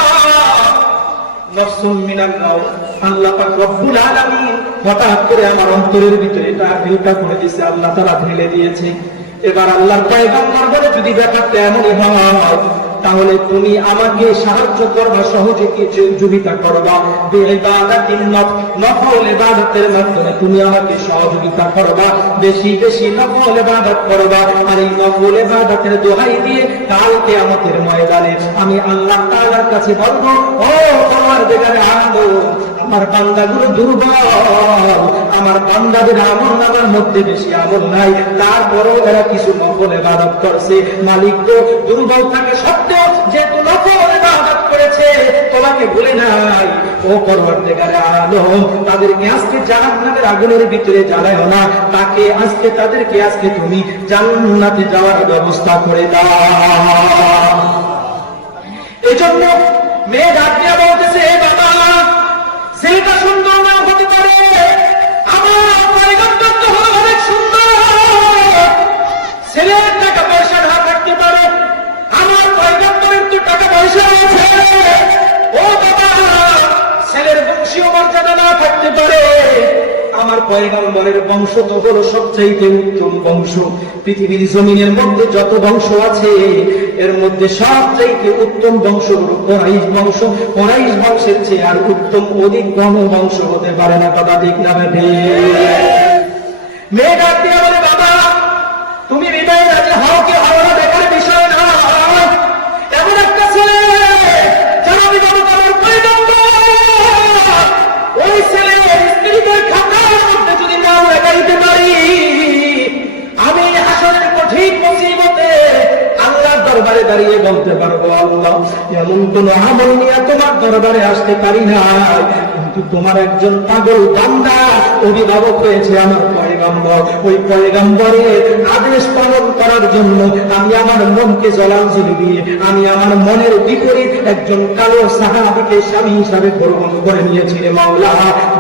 নফসুম মিনান নাও, আল্লাহ পাক রব্বুল আলামিন হঠাৎ করে আমার অন্তরের ভিতরে এটা ফিল্টার করে দিয়েছে, আল্লাহ তাআলা ঢেলে দিয়েছে। এবার আল্লাহর পয়গম্বর বলে যদি ব্যাপারটা এমনই হয় তাহলে তুমি আমাকে সাহায্য করবা, সহযোগিতা করবা। বিইবাদাতিন নফল ইবাদতের মাধ্যমে তুমি আমাকে সহযোগিতা করবা, বেশি বেশি নফল ইবাদত করবা। আর এই নফল ইবাদতের দোহাই দিয়ে কাল কিয়ামতের ময়দানে আমি আল্লাহ তাআলার কাছে বলবো, ও পরওয়ারদিগারে আলম, আমার বান্দাগুলো দুর্বল, আমার বান্দাদের আমল নামার মধ্যে বেশি আমল নাই, তারপরেও এরা কিছু নফল ইবাদত করছে। মালিক তো দুর্বল থাকে সত্ত্বেও যেহেতু নফল ইবাদত করেছে তোমাকে ভুলে নাই। ও পরওয়ারদিগারে আলম, তাদেরকে আজকে জাহান্নামের আগুনের ভিতরে জ্বালায়ো না, তাদেরকে আজকে তুমি জান্নাতে যাওয়ার ব্যবস্থা করে দাও। এজন্য মেয়ে ডাক দিয়া বলতেছে, বাবা ছেলেটা সুন্দর না হতে পারে, আমার পয়গম্বর তো হলো অনেক সুন্দর, ছেলের টাকা পয়সা না থাকতে পারে, আমার পয়গম্বরের তো টাকা পয়সা আছে। ও বাবা, ছেলের বংশীয় মর্যাদা না থাকতে পারে, আমার পয়গম্বরের বংশ তো হলো সবচাইতে উত্তম বংশ। পৃথিবীর জমিনের মধ্যে যত বংশ আছে এর মধ্যে সবচাইতে উত্তম বংশ হলো কুরাইশ বংশ। কুরাইশ বংশের চেয়ে আর উত্তম অধিক কোনো বংশ হতে পারে না। কথা ঠিক না বেঠে? মেয়ে ডাক দিয়ে বলে, বাবা তুমি বিদায় রাজি হও কি হও না দেখার বিষয় না, এমন একটা ছেলে যারা বিবাহ করার পয়গম্বর, ওই ছেলের স্ত্রীদের খাতার মধ্যে যদি নাম লেখাইতে পারি, আমি হাসরের কঠিন মুসিবতে আল্লাহর দরবারে দাঁড়িয়ে বলতে পারবো, আল্লাহ এমন কোন আমল নিয়ে তোমার দরবারে আসতে পারি না, কিন্তু তোমার একজন পাগল বান্দা অভিভাবক হয়েছে আমার পয়গম্বর, ওই পয়গম্বরের আদেশ পালন করার জন্য আমি আমার মনকে জলাঞ্জলি দিয়ে আমি আমার মনের বিপরীত একজন কালো সাহাবীকে স্বামী হিসাবে গ্রহণ করে নিয়েছি। রে মাওলা,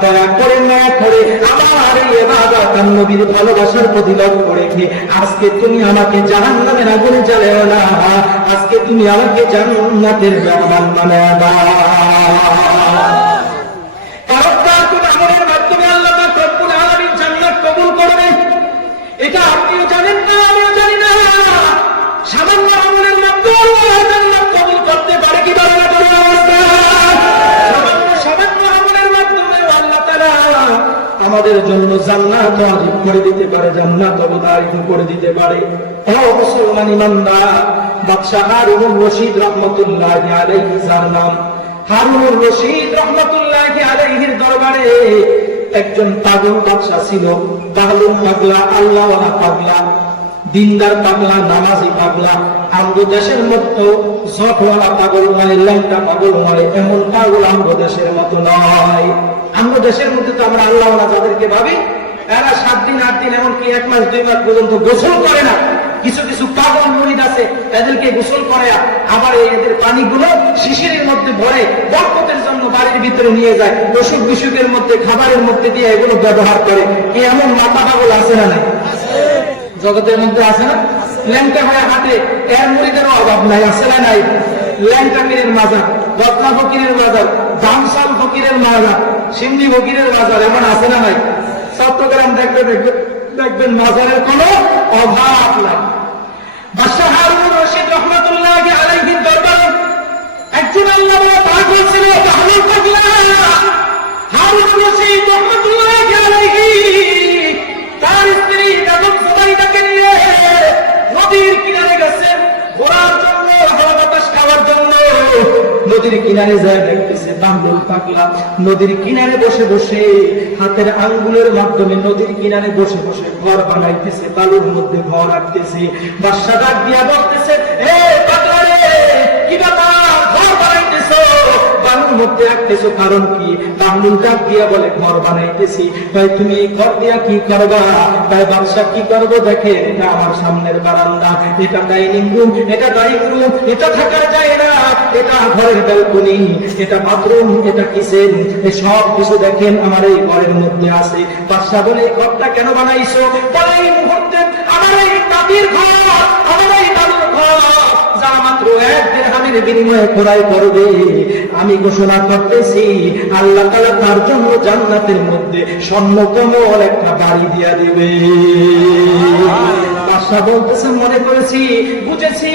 দয়া করে মায়া করে আমার এই ইবাদত আর নবীর ভালোবাসার প্রতি লক্ষ্য রেখে আজকে তুমি আমাকে জাহান্নামের আগুনে জ্বালাও না, আজকে তুমি আমাকে জান্নাতের মেহমান বানায়া দাও। এটা আপনিও জানেন না, আমিও জানি না। সামান্য আমলের মাধ্যমে জান্নাত কবুল করতে পারে কি পারে না? সামান্য আমলের মাধ্যমে আল্লাহ তাআলা আমাদের জন্য জান্নাত ওয়াজিব করে দিতে পারে, জান্নাত অবধারিত করে দিতে পারে। ও মুসলমান ইমানদার, বাদশা হারুনুর রশিদ রাহমাতুল্লাহি আলাইহি, যার নাম হারুনুর রশিদ রাহমাতুল্লাহি আলাইহির দরবারে একজন পাগল বাদশা ছিল। পাগল পাগলা, আল্লাহওয়ালা পাগলা, দিনদার পাগলা, নামাজি পাগলা। আমগো দেশের মতো জটওয়ালা পাগল নয়, ল্যাংটা পাগল নয়, এমন পাগল আমগো দেশের মতো নয়। আমগো দেশের মধ্যে তো আমরা আল্লাহওয়ালা যাদেরকে ভাবি, এরা 7 দিন 8 দিন এমনকি 1 মাস 2 মাস পর্যন্ত গোসল করে না। কিছু কিছু পাগল মুরিদ আছে, এদেরকে গোসল করে, আবার এদের পানিগুলো শিশিরের মধ্যে ভরে বরকতের জন্য বাড়ির ভিতরে নিয়ে যায়, অসুখ বিসুখের মধ্যে খাবারের মধ্যে দিয়ে এগুলো ব্যবহার করে। কি এমন মাথা পাগল আছে না? নাই জগতের মধ্যে আছে না? ল্যাংটা হয়ে হাতে, এর মুরিদেরও অভাব নাই, আছে না? নাই। ল্যাংটা পীরের মাজার, বদনা ফকিরের মাজার, জামসাল ফকিরের মাজার, সিন্ধি ফকিরের মাজার, এমন আছে না? নাই। চট্টগ্রাম দেখবেন মাজারের কোনো অভাব নাই। বাদশা হারুনুর রশিদ রাহমাতুল্লাহি আলাইহির দরবারে একজন আল্লাহওয়ালা পাগল ছিল, পাগল পাগলা। হারুনুর রশিদ রাহমাতুল্লাহি আলাইহি তার স্ত্রী বেগম সুবাইদাকে নিয়ে নদীর কিনারে গেছে ঘোরার জন্য, হাওয়া বাতাস খাওয়ার জন্য। নদীর কিনারে যায় দেখতেছে পাগল পাগলা নদীর কিনারে বসে বসে হাতের আঙ্গুলের মাধ্যমে নদীর কিনারে বসে বসে ঘর বানাইতেছে, বালুর মধ্যে ঘর আঁকতেছে। বাদশা ডাক দিয়া বলতেছে, এ পাগলা রে, কি ব্যাপার, ঘর বানাইতেছো, বালুর মধ্যে আঁকতেছো, কারণ কি? পাগল ডাক দিয়া বলে, ঘর বানাইতেছি। তাই তুমি এই ঘর দিয়া কি করবা? তাই বাদশা, কি করবো দেখেন, এটা আমার সামনের বারান্দা, এটা ডাইনিং রুম, এটা ড্রয়িং রুম, এটা থাকা যায় না, এটা ঘরের ব্যালকনি, এটা বাথরুম, এটা কিচেন, এই সব কিছু দেখেন আমার এই ঘরের মধ্যে আছে। বাদশা বলে, এই ঘরটা কেন বানাইছো? বলে, এই মুহূর্তে আমার এই দাদির ঘর, আমার এই দাদুর ঘর যা মাত্র 1 দিরহামের বিনিময়ে ক্রয় করবে, আমি ঘোষণা করতেছি আল্লাহ তাআলা তার জন্য জান্নাতের মধ্যে স্বর্ণকমল একটা বাড়ি দিয়া দিবে। বাদশা বলতেছে, মনে করেছি, বুঝেছি,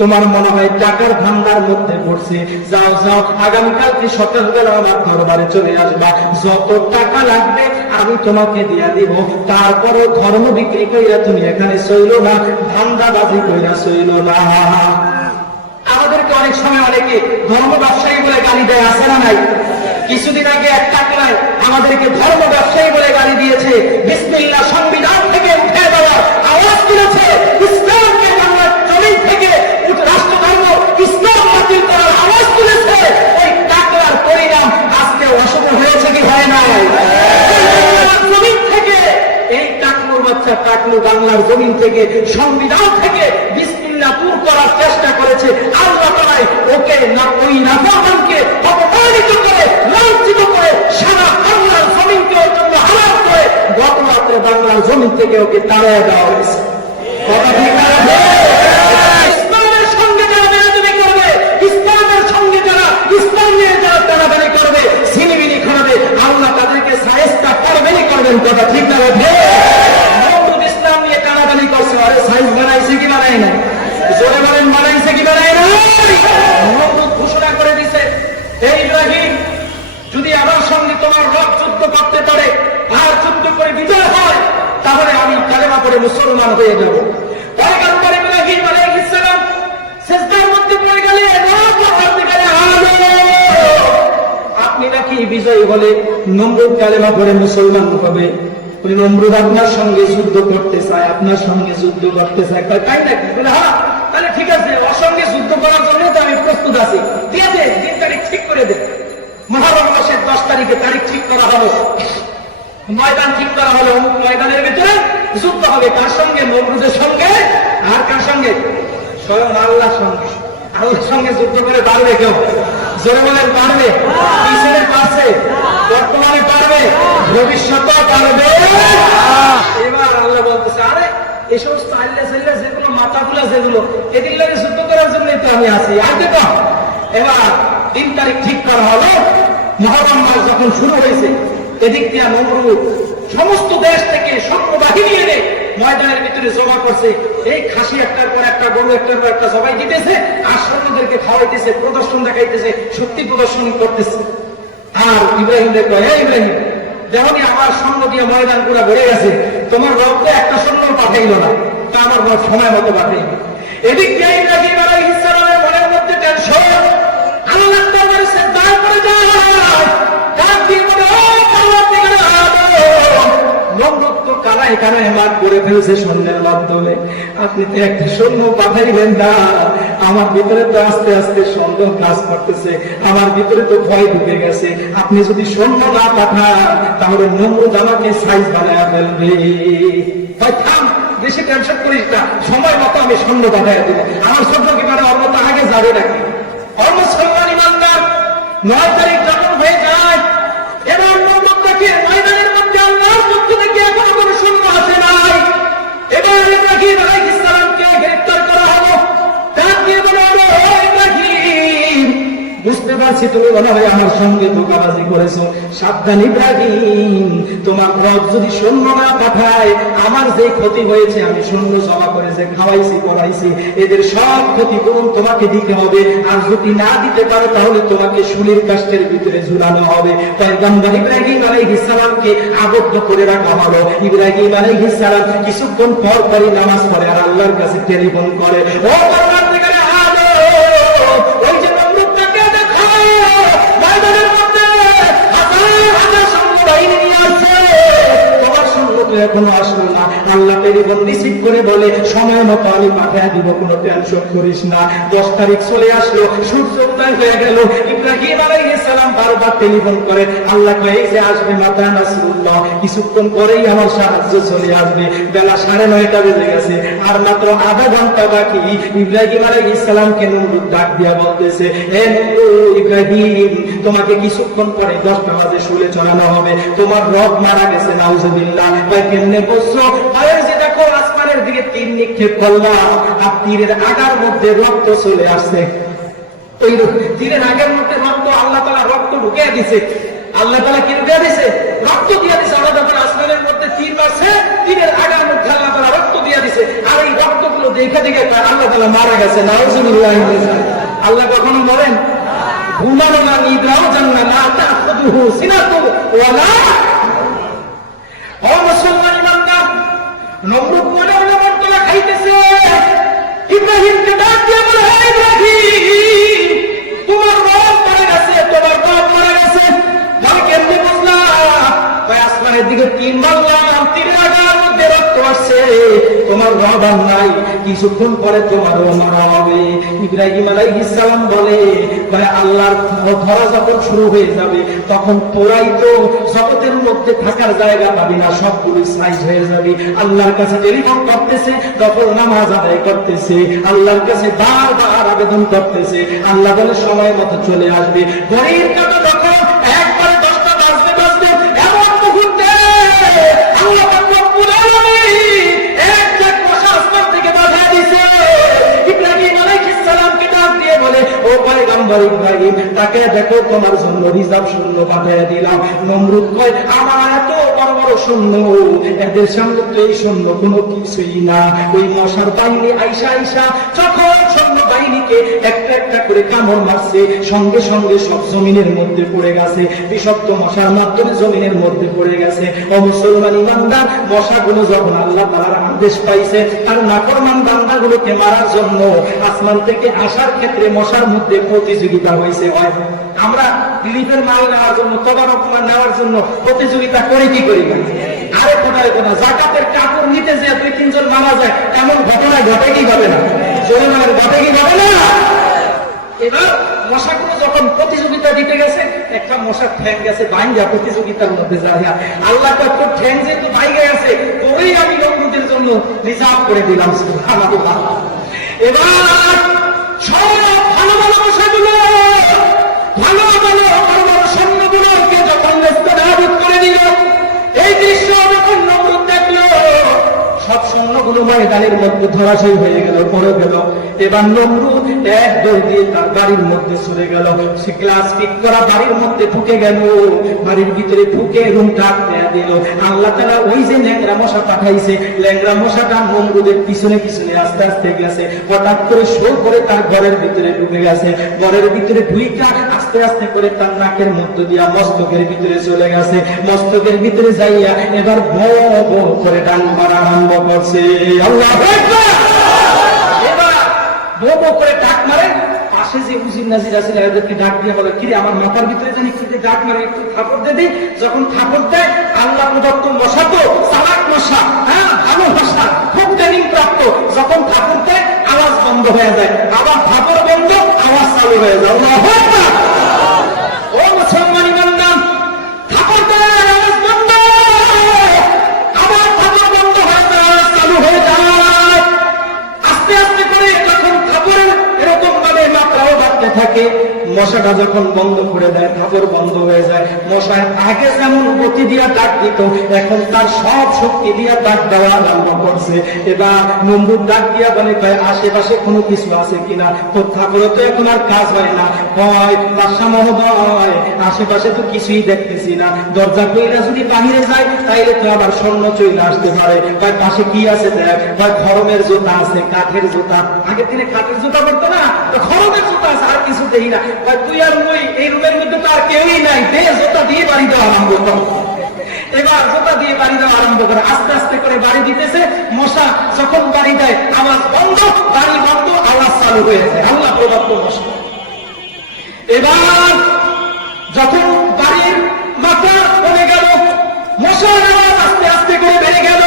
তোমার মনে হয় টাকার ধান্দার মধ্যে পড়ছে। যাও যাও, আগামীকালকে সকালবেলা আমার দরবারে চলে আসবা, যত টাকা লাগবে আমি তোমাকে দিয়া দিব। তারপরও ধর্ম বিক্রি কইরা তুমি এখানে চইল না, ধান্দাবাজি কইরা চইল না। আমাদেরকে অনেক সময় অনেকে ধর্ম ব্যবসায়ী বলে গালি দেয়, আছে না নাই? কিছুদিন আগে একটা ক্লায় আমাদেরকে ধর্ম ব্যবসায়ী বলে গালি দিয়েছে। বিসমিল্লাহ সংবিধান থেকে উঠে দেওয়ার আওয়াজ তুলেছে, ইসলামকে বাংলার জমিন থেকে রাষ্ট্রধর্ম ইসলাম বাতিল করার আওয়াজ তুলেছে। ওই টাকলার পরিণাম আজকে অশুভ হয়েছে কি হয় নাই? জমিন থেকে এই টাকলুর বাচ্চা টাকলু বাংলার জমিন থেকে, সংবিধান থেকে বিসমিল্লাহ দূর করার চেষ্টা করেছে। আল্লাহ তাআলা ওকে না ওই নাফরমানকে অপমানিত করে, লাঞ্ছিত করে সারা বাংলার জমিনকে ওর জন্য হারাম করে গত রাত্রে বাংলার জমিন থেকে ওকে তাড়িয়ে দেওয়া হয়েছে। কথা ঠিক না? ইসলামের সঙ্গে যারা বেয়াদবি করবে, ইসলামের সঙ্গে যারা ইসলাম নিয়ে যারা টানাটানি করবে, ছিনিমিনি খাবে, আল্লাহ তাদেরকে সায়েস্তা করবেনই করবেন। কথা ঠিক না? নমরুদ ইসলাম নিয়ে টানাটানি করছে, আরে সাইজ বানাইছে কি বানাই নাই? জোরে বলেন, বানাইছে কি বানাই নাই? নমরুদ ঘোষণা করে দিছে, এই ইব্রাহিম, যদি আমার সঙ্গে তোমার রব যুদ্ধ করতে পারে আর যুদ্ধ করে বিজয় হয়, তাহলে আমি কালেমা পড়ে মুসলমান হয়ে যাব। পয়গম্বর ইব্রাহিম আলাইহিস সালাম সিজদার মধ্যে পড়ে গেলেন, আপনি নাকি বিজয়ী হলে নমরুদ কালেমা পড়ে মুসলমান হবে। নমরুদ আপনার সঙ্গে যুদ্ধ করতে চায়, আপনার সঙ্গে যুদ্ধ করতে চায়, তাই নাকি? বলে হ্যাঁ, তাহলে ঠিক আছে, ওর সঙ্গে যুদ্ধ করার জন্য তো আমি প্রস্তুত আছি। ঠিক আছে, দিন তারিখ ঠিক করে দে। মুহররম মাসের 10 তারিখে তারিখ ঠিক করা হলো, ময়দান ঠিক করা হলো, অমুক ময়দানের ভিতরে যুদ্ধ হবে। কার সঙ্গে? নমরুদের সঙ্গে। আর কার সঙ্গে? স্বয়ং আল্লাহর সঙ্গে। আল্লাহর সঙ্গে যুদ্ধ করে পারবে কেউ? জোরে বলেন, পারবে? পিছনে পারছে, বর্তমানে পারবে, ভবিষ্যতেও পারবে। এবার আল্লাহ বলতেছে, আরে এই সমস্ত আল্লাহ সাল্লাহ যেগুলো মাথাগুলো যেগুলো এদিন লাগে যুদ্ধ করার জন্যই তো আমি আছি, আগে তো। এবার 3 তারিখ ঠিক করা হলো। মুহররম মাস যখন শুরু হয়েছে, এদিক দিয়ে নমরুদ সমস্ত দেশ থেকে সৈন্য বাহিনী এনে ময়দানের ভিতরে জমা করছে। এই খাসি একটার পর একটা, গরু একটার পর একটা সবাই দিতেছে, আর সৈন্যদেরকে খাওয়াইতেছে, প্রদর্শন দেখাইতেছে, শক্তি প্রদর্শন করতেছে। আর ইব্রাহিম দেখো, হে ইব্রাহিম, যেমনই আমার সৈন্য দিয়ে ময়দান পুরা ভরে গেছে, তোমার রব তো একটা সৈন্য পাঠাইল না, তা আমার রব সময় মতো পাঠাইল। এদিক দিয়ে ইব্রাহিম আলাইহিস সালামের মনের মধ্যে টেনশন, আল্লাহর দরবারে সিজদা করে যায়, ডাক দিয়ে বলে, ও পরওয়ারদিগার আলম, নমরুদ তো কানায় কানায় মার করে ফেলছে সৈন্যের মাধ্যমে, আপনি তো একটা সৈন্য পাঠাইবেন না? আমার ভিতরে তো আস্তে আস্তে সন্দেহ কাজ করতেছে, আমার ভিতরে তো ভয় ঢুকে গেছে। আপনি যদি সৈন্য না পাঠান, তাহলে নমরুদ আমাকে সাইজ বানায় ফেলবে। থাম, বেশি টেনশন করিস না, সময় মতো আমি সৈন্য পাঠাই দেবো। আমার সৈন্য কি মানে ওর মতো আগে যাবে নাকি? মুসলমান ইমানদার 9 তারিখ যখন হয়ে যায়, এবার নমরুদকে ময়দানের মধ্যে আল্লাহর পক্ষ থেকে এখনো কোনো সৈন্য আসে নাই। এবার ইব্রাহিম আলাইহিস সালামকে গ্রেফতার করা হলো। ডাক দিয়ে বলে, ও ইব্রাহিম, বুঝতে পারছি তুমি মনে হয় আমার সঙ্গে ধোঁকাবাজি করেছো। সাবধান ইব্রাহিম, তোমার রব যদি সৈন্য না পাঠায়, আমার যে ক্ষতি হয়েছে, আমি সৈন্য জমা করে যে খাওয়াইছি পড়াইছি, এদের সব ক্ষতিপূরণ তোমাকে দিতে হবে। আর যদি না দিতে পারো, তাহলে তোমাকে শুলির কাষ্ঠের ভিতরে ঝুলানো হবে। পয়গম্বর ইব্রাহিম আলাইহিস সালামকে আবদ্ধ করে রাখা হলো। ইব্রাহিম আলাইহিস সালাম কিছুক্ষণ পর পরই নামাজ পড়ে আর আল্লাহর কাছে টেলিফোন করে, ও পরওয়ারদিগার আলম, ওই যে নমরুদকে দেখো, ময়দানের মধ্যে হাজার হাজার সৈন্য বাহিনী নিয়ে আসছে, তোমার সৈন্য তো এখনো আসলো না। আল্লাহ টেলিফোন রিসিভ করে বলে, সময় মতো আমি পাঠিয়ে দিব, কোনো টেনশন করিস না। 10 তারিখ চলে আসলো, সূর্য উদয় হয়ে গেল। ইব্রাহিম আলাইহিস সালাম বারবার টেলিফোন করে, আল্লাহ কয়ে যে আসবে মাতা নাসরুল্লাহ, কিছুক্ষণ পরেই আমার সাহায্য চলে আসবে। বেলা 9:30 বেজে গেছে, আর মাত্র আধা ঘন্টা বাকি। ইব্রাহিম আলাইহিস সালামকে নমরুদ ডাক দিয়া বলতেছে, হে নমরুদ, ইব্রাহিম, তোমাকে কিছুক্ষণ পরে 10টা বাজে শুলে চড়ানো হবে। তোমার রব মারা গেছে, নাউজুবিল্লাহ। কেমনে বলছো? যে দেখো, আসমানের দিকে তীর নিক্ষেপ করলাম, আর তীরের আগার মধ্যে রক্ত চলে আসছে। ওই তীরের আগের মধ্যে রক্ত, আল্লাহ তাআলা রক্ত ঢুকিয়ে দিছে। আল্লাহ তাআলা কি ঢুকিয়ে দিছে? রক্ত দিয়ে দিছে। আমরা যখন আসমানের মধ্যে তীর মারছে, তীরের আগার মধ্যে আল্লাহ তাআলা রক্ত দিয়ে দিছে। গেছে, আর এই রক্তগুলো দেখে দেখে আল্লাহ তাআলা মারা গেছে। নাউজুবিল্লাহ। আল্লাহ কখনো বলেন ঘুমানো না, নিদ্রাও জান্না না তাখুদুহু সিনাতু ওয়ালা। ও মুসলমান ইমানদার, নমরুদ মনে মনে বর্তলা খাইতেছে, ইব্রাহিমকে ডাক দিয়ে বলে, হে ইব্রাহিম, তোমার রব মারা গেছে, তোমার রব মারা গেছে। বলে কেমনি বুঝলা? ভাই আসমানের দিকে তিন মারলাম, তীরের আঘাতের মধ্যে রক্ত আসছে, তোমার রব আর নাই, কিছুক্ষণ পরে তোমারও মারা হবে। ইব্রাহিম আলাইহিস সালাম বলে, ভাই আল্লাহর ধরা যখন শুরু হয়ে যাবে তখন তোরাই তো জগতের মধ্যে থাকার জায়গা পাবি না, সবগুলো সাইজ হয়ে যাবে। আল্লাহর কাছে টেলিফোন করতেছে, তখন নামাজ আদায় করতেছে, আল্লাহর কাছে বারবার আবেদন করতেছে। আল্লাহ বলে সময় মতো চলে আসবে। ঘড়ির কাঁটা তখন একবারে 10টা বাজতে বাজতে এমন মুহূর্তে আল্লাহ পাক রব্বুল আলামিন এক ঝাঁক মশা আসমান থেকে বাঁধিয়ে দিয়েছে। ইব্রাহিম আলাইহিস সালামকে ডাক দিয়ে বলে, ও পয়গম্বর ইব্রাহিম, তাকে দেখো, তোমার জন্য রিজার্ভ সৈন্য পাঠিয়ে দিলাম। নমরুদ কয়, আমার এত বড় বড় সৈন্য, এদের সামনে তো এই সৈন্য কোনো কিছুই না। ওই মশার বাহিনী আইসা আইসা যখন সৈন্য বাহিনীকে একটা একটা করে কামড় মারছে, সঙ্গে সঙ্গে সব জমিনের মধ্যে পড়ে গেছে, বিষাক্ত মশার মাধ্যমে জমিনের মধ্যে পড়ে গেছে। ও মুসলমান ইমানদার, মশাগুলো যখন আল্লাহ তাআলার আদেশ পাইছে আর নাফরমান বান্দাগুলোকে মারার জন্য আসমান থেকে আসার ক্ষেত্রে মশার মধ্যে প্রতিযোগিতা হয়েছে। হয় আমরা রিলিফের মাল নেওয়ার জন্য, তদারক মাল নেওয়ার জন্য প্রতিযোগিতা করি কি করি না? আরে কোথায় কোথায় জাকাতের কাপড় নিতে যে 2-3 জন মারা যায়, এমন ঘটনা ঘটে কি ঘটে না? জোরে মানের ঘটে কি ঘটে না? এবার মশাগুলো যখন প্রতিযোগিতা দিতে গেছে, একটা মশার ঠ্যাং গেছে বাইঙ্গা প্রতিযোগিতার মধ্যে যায়। আল্লাহ কত ঠ্যাং যেহেতু বাইঙ্গা গেছে, ওই আমি নমরুদের জন্য রিজার্ভ করে দিলাম। সুবহানাল্লাহ। এবার সব ভালো ভালো মশাগুলো, ভালো ভালো বড় বড় সৈন্যগুলোকে যখন নেস্তানাবুদ করে দিল, এই দৃশ্য যখন নমরুদ দেখলো, সব সৈন্যগুলো ময়দানের মধ্যে ধরাশায়ী হয়ে গেল, পড়ে গেল। এবার নমরুদ এক দৌড় দিয়ে তার বাড়ির মধ্যে চলে গেল। সে গ্লাস ফিট করা বাড়ির মধ্যে ঢুকে গেল, বাড়ির ভিতরে ঢুকে রুমটা আটকে দিল। আল্লাহ তাআলা ওই যে ল্যাংড়া মশা পাঠাইছে, ল্যাংড়া মশাটা নমরুদের পিছনে পিছনে আস্তে আস্তে গেছে, হঠাৎ করে শো করে তার ঘরের ভিতরে ঢুকে গেছে। ঘরের ভিতরে ঢুইকা আস্তে আস্তে করে তার নাকের মধ্য দিয়া মস্তকের ভিতরে চলে গেছে। মস্তকের ভিতরে যাইয়া এবার ভো ভো করে ডান মারা আরম্ভ করছে। আল্লাহু আকবার। এবার ভো ভো করে ডাক মারে। পাশে যে উজির নাজির আছে এদেরকে ডাক দিয়ে বলে, কিরে আমার মাথার ভিতরে জানি কি ডাক মারে, একটু থাপড় দে দিই। যখন থাপড় দেয়, আল্লাহ প্রদত্ত মশা তো চালাক মশা, হ্যাঁ ভালো মশা, খুব ট্রেনিং প্রাপ্ত, যখন থাপড় দেয় আওয়াজ বন্ধ হয়ে যায়, আবার থাপড় বন্ধ, আওয়াজ চালু হয়ে যায়। আল্লাহু আকবার। ও মুসলমান ইমানদার, থাপড় দেয় আওয়াজ বন্ধ, আবার থাপড় বন্ধ হয়ে যায়, আওয়াজ চালু হয়ে যায়। আস্তে আস্তে করে যখন থাপড়ের এরকম ভাবে মাত্রাও বাড়তে থাকে, মশাটা যখন বন্ধ করে দেয়, থাপড় বন্ধ হয়ে যায়। মশা আগে যেমন গতি দিয়া ডাক দিত, এখন তার সব শক্তি দিয়া ডাক দেওয়া আরম্ভ করছে। এবার নমরুদ ডাক দিয়া বলে, ভাই আশেপাশে কোনো কিছু আছে কিনা? তো থাপড়ে তো এখন আর কাজ হয় না। হয় বাদশা মহোদয়, আশেপাশে তো কিছুই দেখতেছি না, দরজা কইরা যদি বাহিরে যায় তাইলে তো আবার স্বর্ণ চলে আসতে পারে। ভাই পাশে কি আছে দেখ, ভাই খরমের জুতা আছে, কাঠের জুতা, আগের দিনে কাঠের জুতা পড়তো না, তো খরমের জুতা আছে, আর কিছু দেখি না। ভাই তুই আর ওই এই রুমের মধ্যে তো আর কেউই নাই, দে জুতা দিয়ে বাড়ি দেওয়া আরম্ভ কর। এবার জুতা দিয়ে বাড়ি দেওয়া আরম্ভ করে, আস্তে আস্তে করে বাড়ি দিতেছে। মশা যখন বাড়ি দেয় আওয়াজ বন্ধ, বাড়ি বন্ধ, আওয়াজ চালু হয়ে যায়। আল্লাহ প্রদত্ত মশা। এবার যখন বাড়ির মাথা পড়ে গেল, মশার আওয়াজ আস্তে আস্তে করে বেড়ে গেল।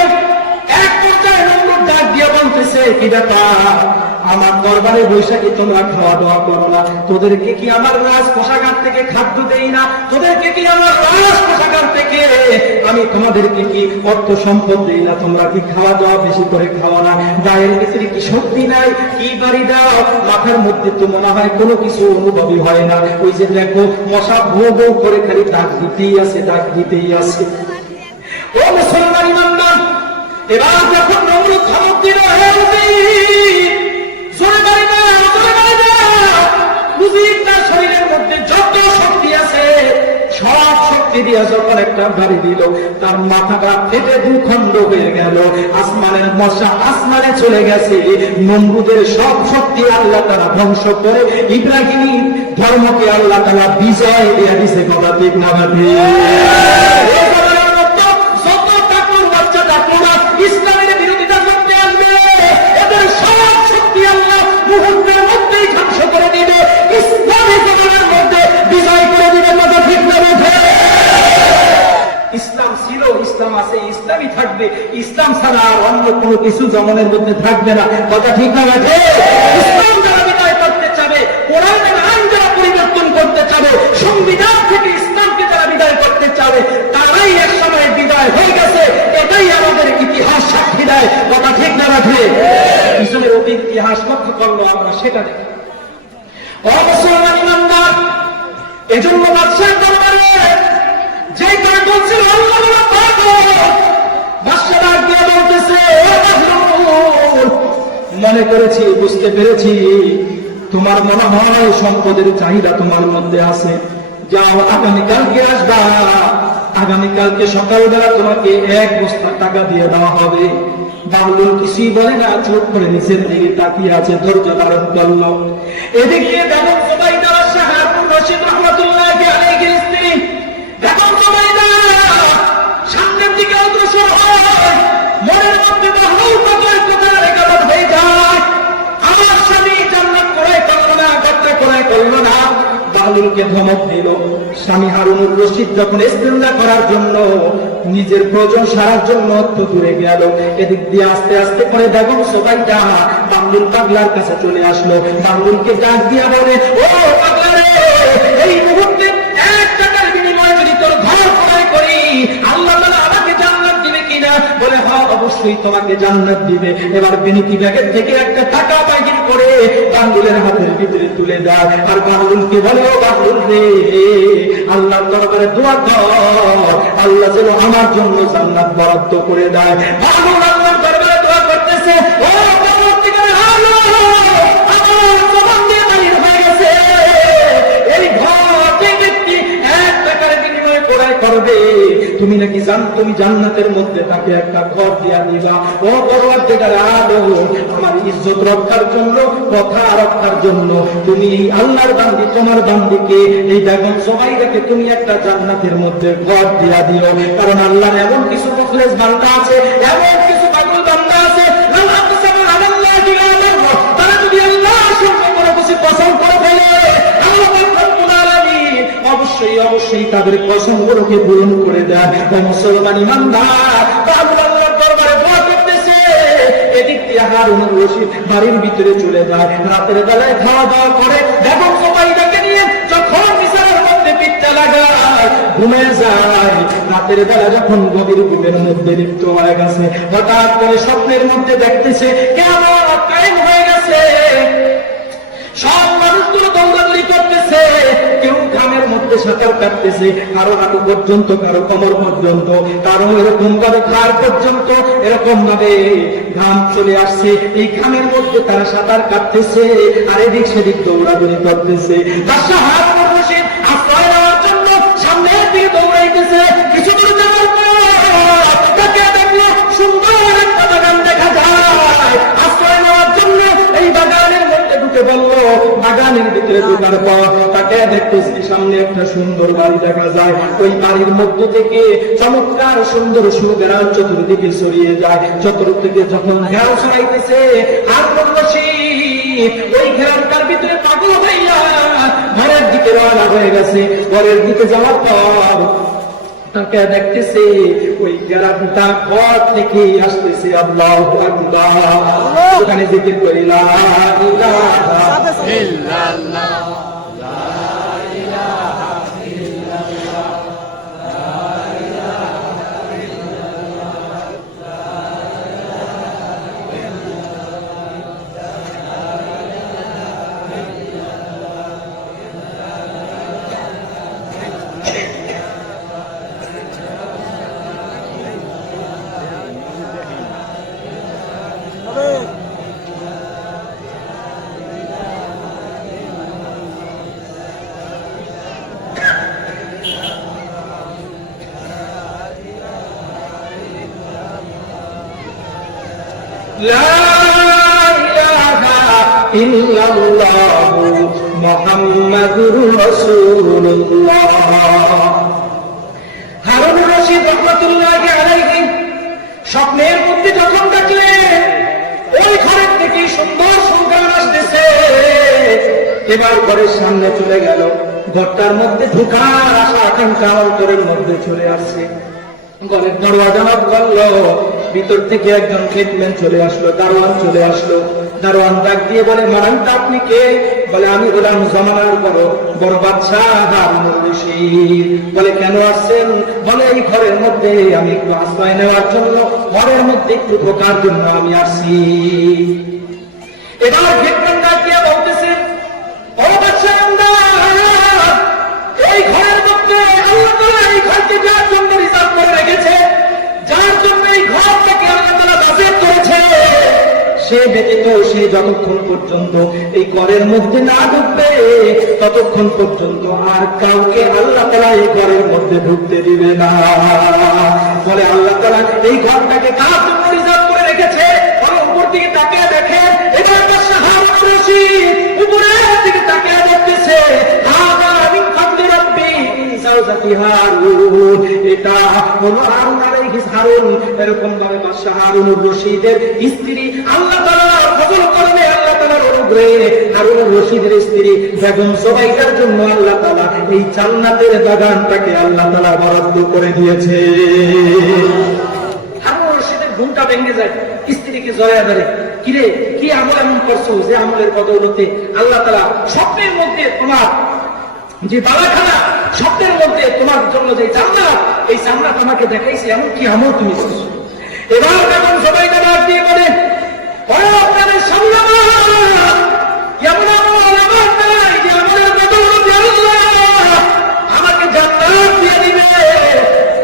এক পর্যায়ে নমরুদ ডাক দিয়ে বলতেছে, কি ব্যাপার, আমার দরবারে বৈশাখী তোমরা খাওয়া দাওয়া করো না? তোদেরকে কি আমার রাজ কোষাগার থেকে খাদ্য দেই না? তোদেরকে কি আমার রাজ কোষাগার থেকে আমি তোমাদেরকে কি অর্থ সম্পদ দেই না? তোমরা কি খাওয়া দাওয়া বেশি করে খাওয়া না? গায়ের ভিতরে কি শক্তি নাই? কি বাড়ি দাও? মাথার মধ্যে তো মনে হয় কোনো কিছু অনুভবই হয় না। ওই যে দেখো মশা ভো ভো করে খালি ডাক দিতেই আছে, ডাক দিতেই আছে। ও মুসলমান ইমানদার, এবার যখন নমরুদ ধমক দিল, হে জোরে বাড়ি দাও, জোরে বাড়ি দাও, মুজিব তার শরীরের মধ্যে যত শক্তি আছে গেছে। সব শক্তি দিয়ে যখন একটা বাড়ি দিল, তার মাথাটা ফেটে দুখণ্ড হয়ে গেল। আসমানের মশা আসমানে চলে গেছে। নমরুদের সব শক্তি আল্লাহ তাআলা ধ্বংস করে ইব্রাহিমী ধর্মকে আল্লাহ তাআলা বিজয় দিয়ে দিছে। কথা ঠিক না ঠিক? যত ঠাকুর বাচ্চা ঠাকুরা ইসলামের বিরোধিতা করতে আসবে, এদের সব শক্তি আল্লাহ মুহূর্তের মধ্যেই ধ্বংস করে দিবে, ইসলামী জমানার মধ্যে বিজয় করে দিবে। কথা ঠিক না ঠিক? ইসলাম ছিল, ইসলাম আছে, ইসলামই থাকবে। ইসলাম ছাড়া আর অন্য কোনো কিছু জমানের মধ্যে থাকবে না। কথা ঠিক না ঠিক? ইসলাম যারা বিদায় করতে চাবে, কোরআনের আইন যারা পরিবর্তন করতে চাবে, সংবিধান থেকে ইসলামকে যারা বিদায় করতে চাবে, তারাই এক সময় বিদায় হয়ে গেছে। এটাই আমাদের ইতিহাস সাক্ষী দেয়। কথা ঠিক না ঠিক? পিছনের অতীত ইতিহাস লক্ষ্য করলো আমরা, সেটা দেখি। অবসরমান ইমানদার, এজন্য বাদশাহ দরবারে যে পাগল ছিল আল্লাহ বলা পাগল, বাদশাহ ডাক দিয়ে বলতেছে, ও মাহমুদ, মনে করেছি, বুঝতে পেরেছি তোমার মনে হয় সম্পদের চাহিদা তোমার মধ্যে আছে। যাও, আগামীকালকে আসবা, আগামীকালকে সকালবেলা তোমাকে 1 বস্তা টাকা দিয়ে দেওয়া হবে। বাবলুল কিছুই বলে না, চোখ করে নিচের দিকে তাকিয়ে আছে, ধৈর্য ধারণ করল। এদিকে বেগম জুবাইদা শাহ হারুন রশিদ রহমাতুল্লাহি আলাইহির স্ত্রী বেগম জুবাইদা সামনের দিকে অগ্রসর হয়। মনের মধ্যে বহু কথার রেখাপাত হয়ে যায়। আমার স্বামী জান্নাত ক্রয় করলো না, গর্তে ক্রয় করলো না। বাহলুলকে ধমক দিল। স্বামী হারুনুর রশিদ যখন ইস্তেঞ্জা করার জন্য, নিজের প্রয়োজন সারার জন্য তো দূরে গেল, এদিক দিয়ে আস্তে আস্তে করে বেগম জুবাইদা বাহলুল পাগলার কাছে চলে আসলো। বাহলুলকে ডাক দিয়া বলে, ও পাগলা রে, এই মুহূর্তে 1 টাকার বিনিময়ে যদি তোর ঘর ক্রয় করি, আল্লাহ তাআলা আমাকে জান্নাত দিবে কিনা? বলে, হ্যাঁ অবশ্যই তোমাকে জান্নাত দিবে। এবার বিনিতি ব্যাগের থেকে একটা টাকা বাহির করে বাহলুলের হাতের ভিতরে তুলে দেয়, আর বাহলুলকে বলে, ও বাহলুল রে, আল্লাহর দরবারে দোয়া কর, আল্লাহ যেন আমার জন্য জান্নাত বরাদ্দ করে দেয়। বাহলুল আল্লাহর দরবারে দোয়া করতেছে, ও পরবর্তীকালে আল্লাহ আমার জবান দিয়ে বাহির হয়ে গেছে, এই ঘর যে ব্যক্তি 1 টাকার বিনিময়ে ক্রয় করবে, তুমি নাকি তুমি জান্নাতের মধ্যে তাকে একটা ঘর দিয়া দিবা। ও পরওয়ারদিগার আলম, আমার ইজ্জত রক্ষার জন্য, কথা রক্ষার জন্য তুমি এই আল্লাহর বান্দি, তোমার বান্দিকে, এই বেগম জুবাইদাকে তুমি একটা জান্নাতের মধ্যে ঘর দিয়া দিও। কারণ আল্লাহর এমন কিছু মুখলেস বান্দা আছে, এমন কিছু পাগল বান্দা আছে, তারা যদি আল্লাহর সঙ্গে কোনো কিছু পছন্দ করে ফেলে, অবশ্যই তাদের কসমগুলোকে পূরণ করে দেয়। মুসলমান ইমানদার আল্লাহর দরবারে দোয়া করতেছে। এদিক দিয়ে হারুনুর রশিদ বাড়ির ভিতরে চলে যায়। রাতের বেলায় খাওয়া দাওয়া করে বেগম জুবাইদাকে নিয়ে যখন বিছানার মধ্যে পিঠটা লাগায়, ঘুমিয়ে যায়। রাতের বেলা যখন গভীর ঘুমের মধ্যে লিপ্ত হয়ে গেছে, হঠাৎ করে স্বপ্নের মধ্যে দেখতেছে কিয়ামত কায়েম হয়ে গেছে। সব মানুষগুলো দৌড়াদৌড়ি করতেছে, কেউ ঘামের মধ্যে সাঁতার কাটতেছে, কারো হাঁটু পর্যন্ত, কারো কোমর পর্যন্ত, কারো এরকম ভাবে ঘাড় পর্যন্ত, এরকম ভাবে ঘাম চলে আসছে। এই ঘামের মধ্যে তারা সাঁতার কাটতেছে, আর এদিক সেদিক দৌড়াদৌড়ি করতেছে। বাদশাহ হারুনুর রশিদ আশ্রয় নেওয়ার জন্য সামনের দিকে দৌড়াইতেছে। কিছু দূর যাওয়ার পর তাকে দেখলো সুন্দর একটা বাগান দেখা যায়। আশ্রয় নেওয়ার জন্য এই বাগানের মধ্যে ঢুকে বলল। বাগানের ভিতরে ঢোকার পর তাকে দেখতেছি সামনে একটা সুন্দর বাড়ি দেখা যায়। ওই বাড়ির মধ্য থেকে চমৎকার সুন্দর সুঘ্রাণ চতুর্দিকে ছড়িয়ে যায়। চতুর্দিকে যখন ঘ্রাণ ছড়াইতেছে, হারুনুর রশিদ ওই ঘ্রাণটার ভিতরে পাগল হইয়া ঘরের দিকে রওনা হয়ে গেছে। ঘরের দিকে যাওয়ার পর তাকে দেখতেছে ওই গ্রামটা ঘর থেকে আসতেছে আল্লাহু আকবার। ওখানে জিকির করি লা ইলাহা ইল্লাল্লাহ, লা ইলাহা ইল্লাল্লাহ, লা ইলাহা ইল্লাল্লাহ, লা লা ইলাহা ইল্লাল্লাহু মুহাম্মাদুর রাসূলুল্লাহ। হারুন রশিদ রাহমাতুল্লাহি আলাইহি স্বপ্নের মধ্যে যখন দেখলেন ওই ঘরের থেকে সুন্দর সুগন্ধ আসতেছে, এবার ঘরের সামনে চলে গেল। ঘরটার মধ্যে ঢোকার আশা আকাঙ্ক্ষা অন্তরের মধ্যে চলে আসছে। ঘরের দরওয়াজা নক করলো, ভিতর থেকে একজন খেদম্যান চলে আসলো, দারোয়ান চলে আসলো। দারোয়ান ডাক দিয়ে বলে, মারানটা আপনি কে? বলে, আমি হলাম জমানার বড় বাদশাহ হারুনুর রশিদ। বলে, কেন আসছেন? বলে, এই ঘরের মধ্যে আমি একটু আশ্রয় নেওয়ার জন্য, ঘরের মধ্যে একটু ঢোকার জন্য আমি আসছি। এবার খেদম্যান ডাক দিয়ে বলতেছেন, ও বাদশাহ, এই ঘরের মধ্যে আল্লাহ তাআলা এই ঘরকে যার জন্য রিজার্ভ করে রেখেছে, যার জন্য এই ঘরটাকে আল্লাহ তাআলা বাজেট করেছে, সে ব্যতীত সে যতক্ষণ পর্যন্ত এই ঘরের মধ্যে না ঢুকবে ততক্ষণ পর্যন্ত আর কাউকে আল্লাহ তাআলা এই ঘরের মধ্যে ঢুকতে দিবে না। বলে, আল্লাহ তাআলা এই ঘরটাকে কার জন্য রিজার্ভ করে রেখেছে? বলে, উপর দিকে তাকিয়ে দেখেন। এবার বাদশাহ হারুন রশিদ উপরের দিকে তাকিয়ে দেখতেছে, এটা হলো হারুন আলাইহিস হারুন। এরকম ভাবে বাদশাহ হারুনুর রশিদের স্ত্রী আল্লাহ তাআলার ফজল করলে, আল্লাহ তাআলার অনুগ্রহে হারুনুর রশিদের স্ত্রী বেগম সুবাইদার জন্য আল্লাহ তাআলা এই জান্নাতের বাগানটাকে আল্লাহ তাআলা বরাদ্দ করে দিয়েছে। হারুনুর রশিদের ঘুমটা ভেঙে যায়, স্ত্রীকে জড়ায় ধরে, কিরে কি আমল এমন করছো যে আমলের বদৌলতে আল্লাহ তাআলা স্বপ্নের মধ্যে তোমার যে বালাখানা, স্বপ্নের মধ্যে তোমার জন্য যে জান্নাত, এই জান্নাত আমাকে দেখাইছে, এমন কি আমল তুমি করছো? এবার যখন সবাই ডাক দিয়ে বলে, আপনাদের সামনে এমন আমল আমার নাই যে আমলের বদৌলতে আল্লাহ আমাকে জান্নাত দিয়ে দিবে।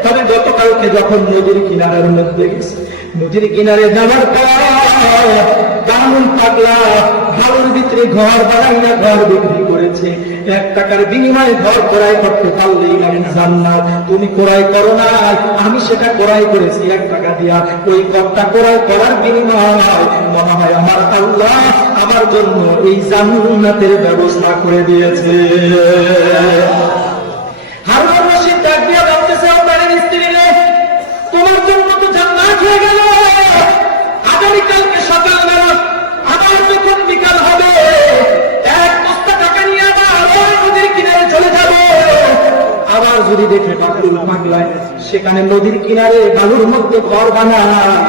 তবে গতকালকে যখন নদীর কিনারের মধ্যে গেছে, নদীর কিনারে যাওয়ার পর দামুন পাগলা ভালোর ভিতরে ঘর বানাই না ঘর বিক্রি করেছে। 1 টাকার বিনিময়ে ঘর ক্রয় করতে পারলেই আমি জান্নাত। তুমি ক্রয় করো না, আমি সেটা ক্রয় করেছি 1 টাকা দিয়া। ওই ঘরটা ক্রয় করার বিনিময় মনে হয় আমার আল্লাহ আমার জন্য এই জান্নাতের ব্যবস্থা করে দিয়েছে। হারুন রশিদ ডাক দিয়া বলতেছে, আপনার স্ত্রী রে, তোমার জন্য তো জান্নাত হয়ে গেল। আগামীকালকে সকালবেলা আবার যখন বিকাল হবে, 1 বস্তা টাকা নিয়ে আবার ওই নদীর কিনারে চলে যাব। আবার যদি দেখে বালুর পাগলায় সেখানে নদীর কিনারে বালুর মধ্যে ঘর বানায়,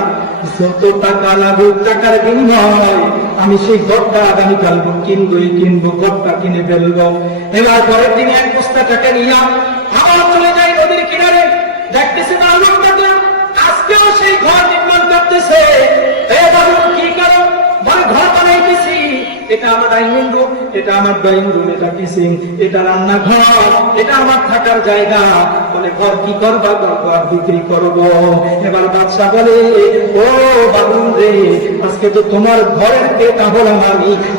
যত টাকা লাগুক টাকার বিনিময় আমি সেই ঘরটা আগামীকাল কিনবো, ঘরটা কিনে ফেলবো। এবার পরের দিন 1 বস্তা টাকা নিয়ে আবার চলে যায় নদীর কিনারে, দেখতেছে বালুর পাগলা আজকেও সেই ঘর নির্মাণ করতেছে। কি করো? বলে, ঘর বানাইতেছি, এটা আমার ডাইনিং রুম, এটা আমার ড্রয়িং রুম, এটা কিচেন, এটা রান্নাঘর, এটা আমার থাকার জায়গা। বলে, ঘর কি করবা? ঘর বিক্রি করবো। এবার বাদশা বলে, ও বাবুন রে, আজকে তো তোমার ঘরের পেটা হলাম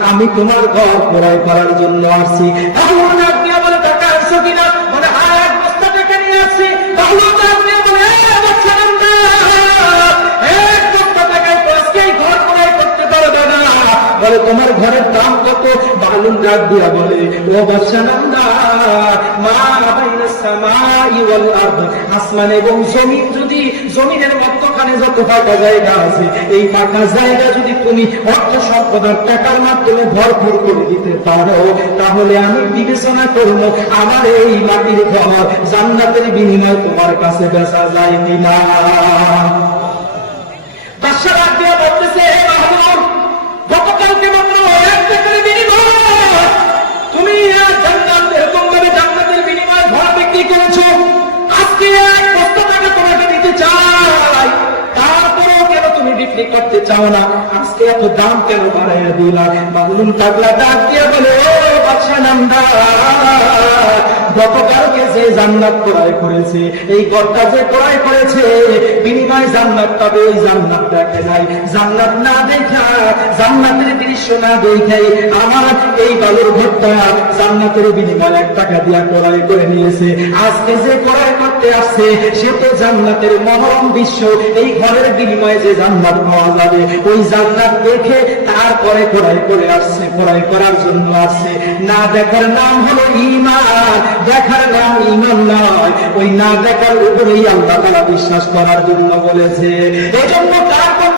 আমি তোমার ঘর ক্রয় করার জন্য আসছি। বাবুন ডাক দিয়া বলে, টাকা আসছো কিনা? বলে, 1 বস্তা টাকা নিয়ে আসছি। বাবুন ডাক দিয়া বলে, বাচ্চা নামটা 1 বস্তা টাকায় তো আজকে ঘর ক্রয় করতে পারবে না। বলে, তোমার ঘরের দাম কত? বালুন ডাক দিয়া বলে, ও বাদশা নামদা, মা বাইনা সামাই ওয়াল আরদ, আসমান এবং জমিন, যদি জমিনের মধ্যখানে যত ফাঁকা জায়গা আছে, এই ফাঁকা জায়গা যদি তুমি অর্থ সম্পদের টাকার মাধ্যমে ভরপুর করে দিতে পারো, তাহলে আমি বিবেচনা করব আমার এই মাটির ঘর জান্নাতের বিনিময়ে তোমার কাছে বেচা যায় কিনা। বাদশা ডাক দিয়া বলতেছে, হে বাহাদুর, গতকালকে মাত্র 1 টাকার বিনিময়ে তুমি জান্নাত, এরকম ভাবে জান্নাতের বিনিময়ে ঘর বিক্রি করেছো। আজকে 1 বস্তা টাকা তোমাকে দিতে চাই, তারপরেও কেন তুমি বিক্রি করতে চাও না? আজকে এত দাম কেন বাড়াইয়া দিলা? বাবুল পাগলা ডাক দিয়া বলে, ও বাদশা নামদার, গতকালকে যে জান্নাত ক্রয় করেছে, এই ঘরটা যে ক্রয় করেছে, বিনিময় জান্নাত পাবে। ওই জান্নাত দেখে নাই, জান্নাত না দেখা, জান্নাতের দৃশ্য না দেখাই আমার এই বালুর ঘরটা জান্নাতের বিনিময়ে 1 টাকা দিয়া ক্রয় করে নিয়েছে। আজকে যে ক্রয় করতে আসছে সে তো জান্নাতের মনোরম দৃশ্য, এই ঘরের বিনিময়ে যে জান্নাত পাওয়া যাবে, ওই জান্নাত দেখে তারপরে ক্রয় করে আসছে, ক্রয় করার জন্য আসছে। না দেখার নাম হলো ঈমান, দেখার নাম ঈমান নয়। ওই না দেখার উপরেই আল্লাহ তাআলা বিশ্বাস করার জন্য বলেছে। এজন্য তার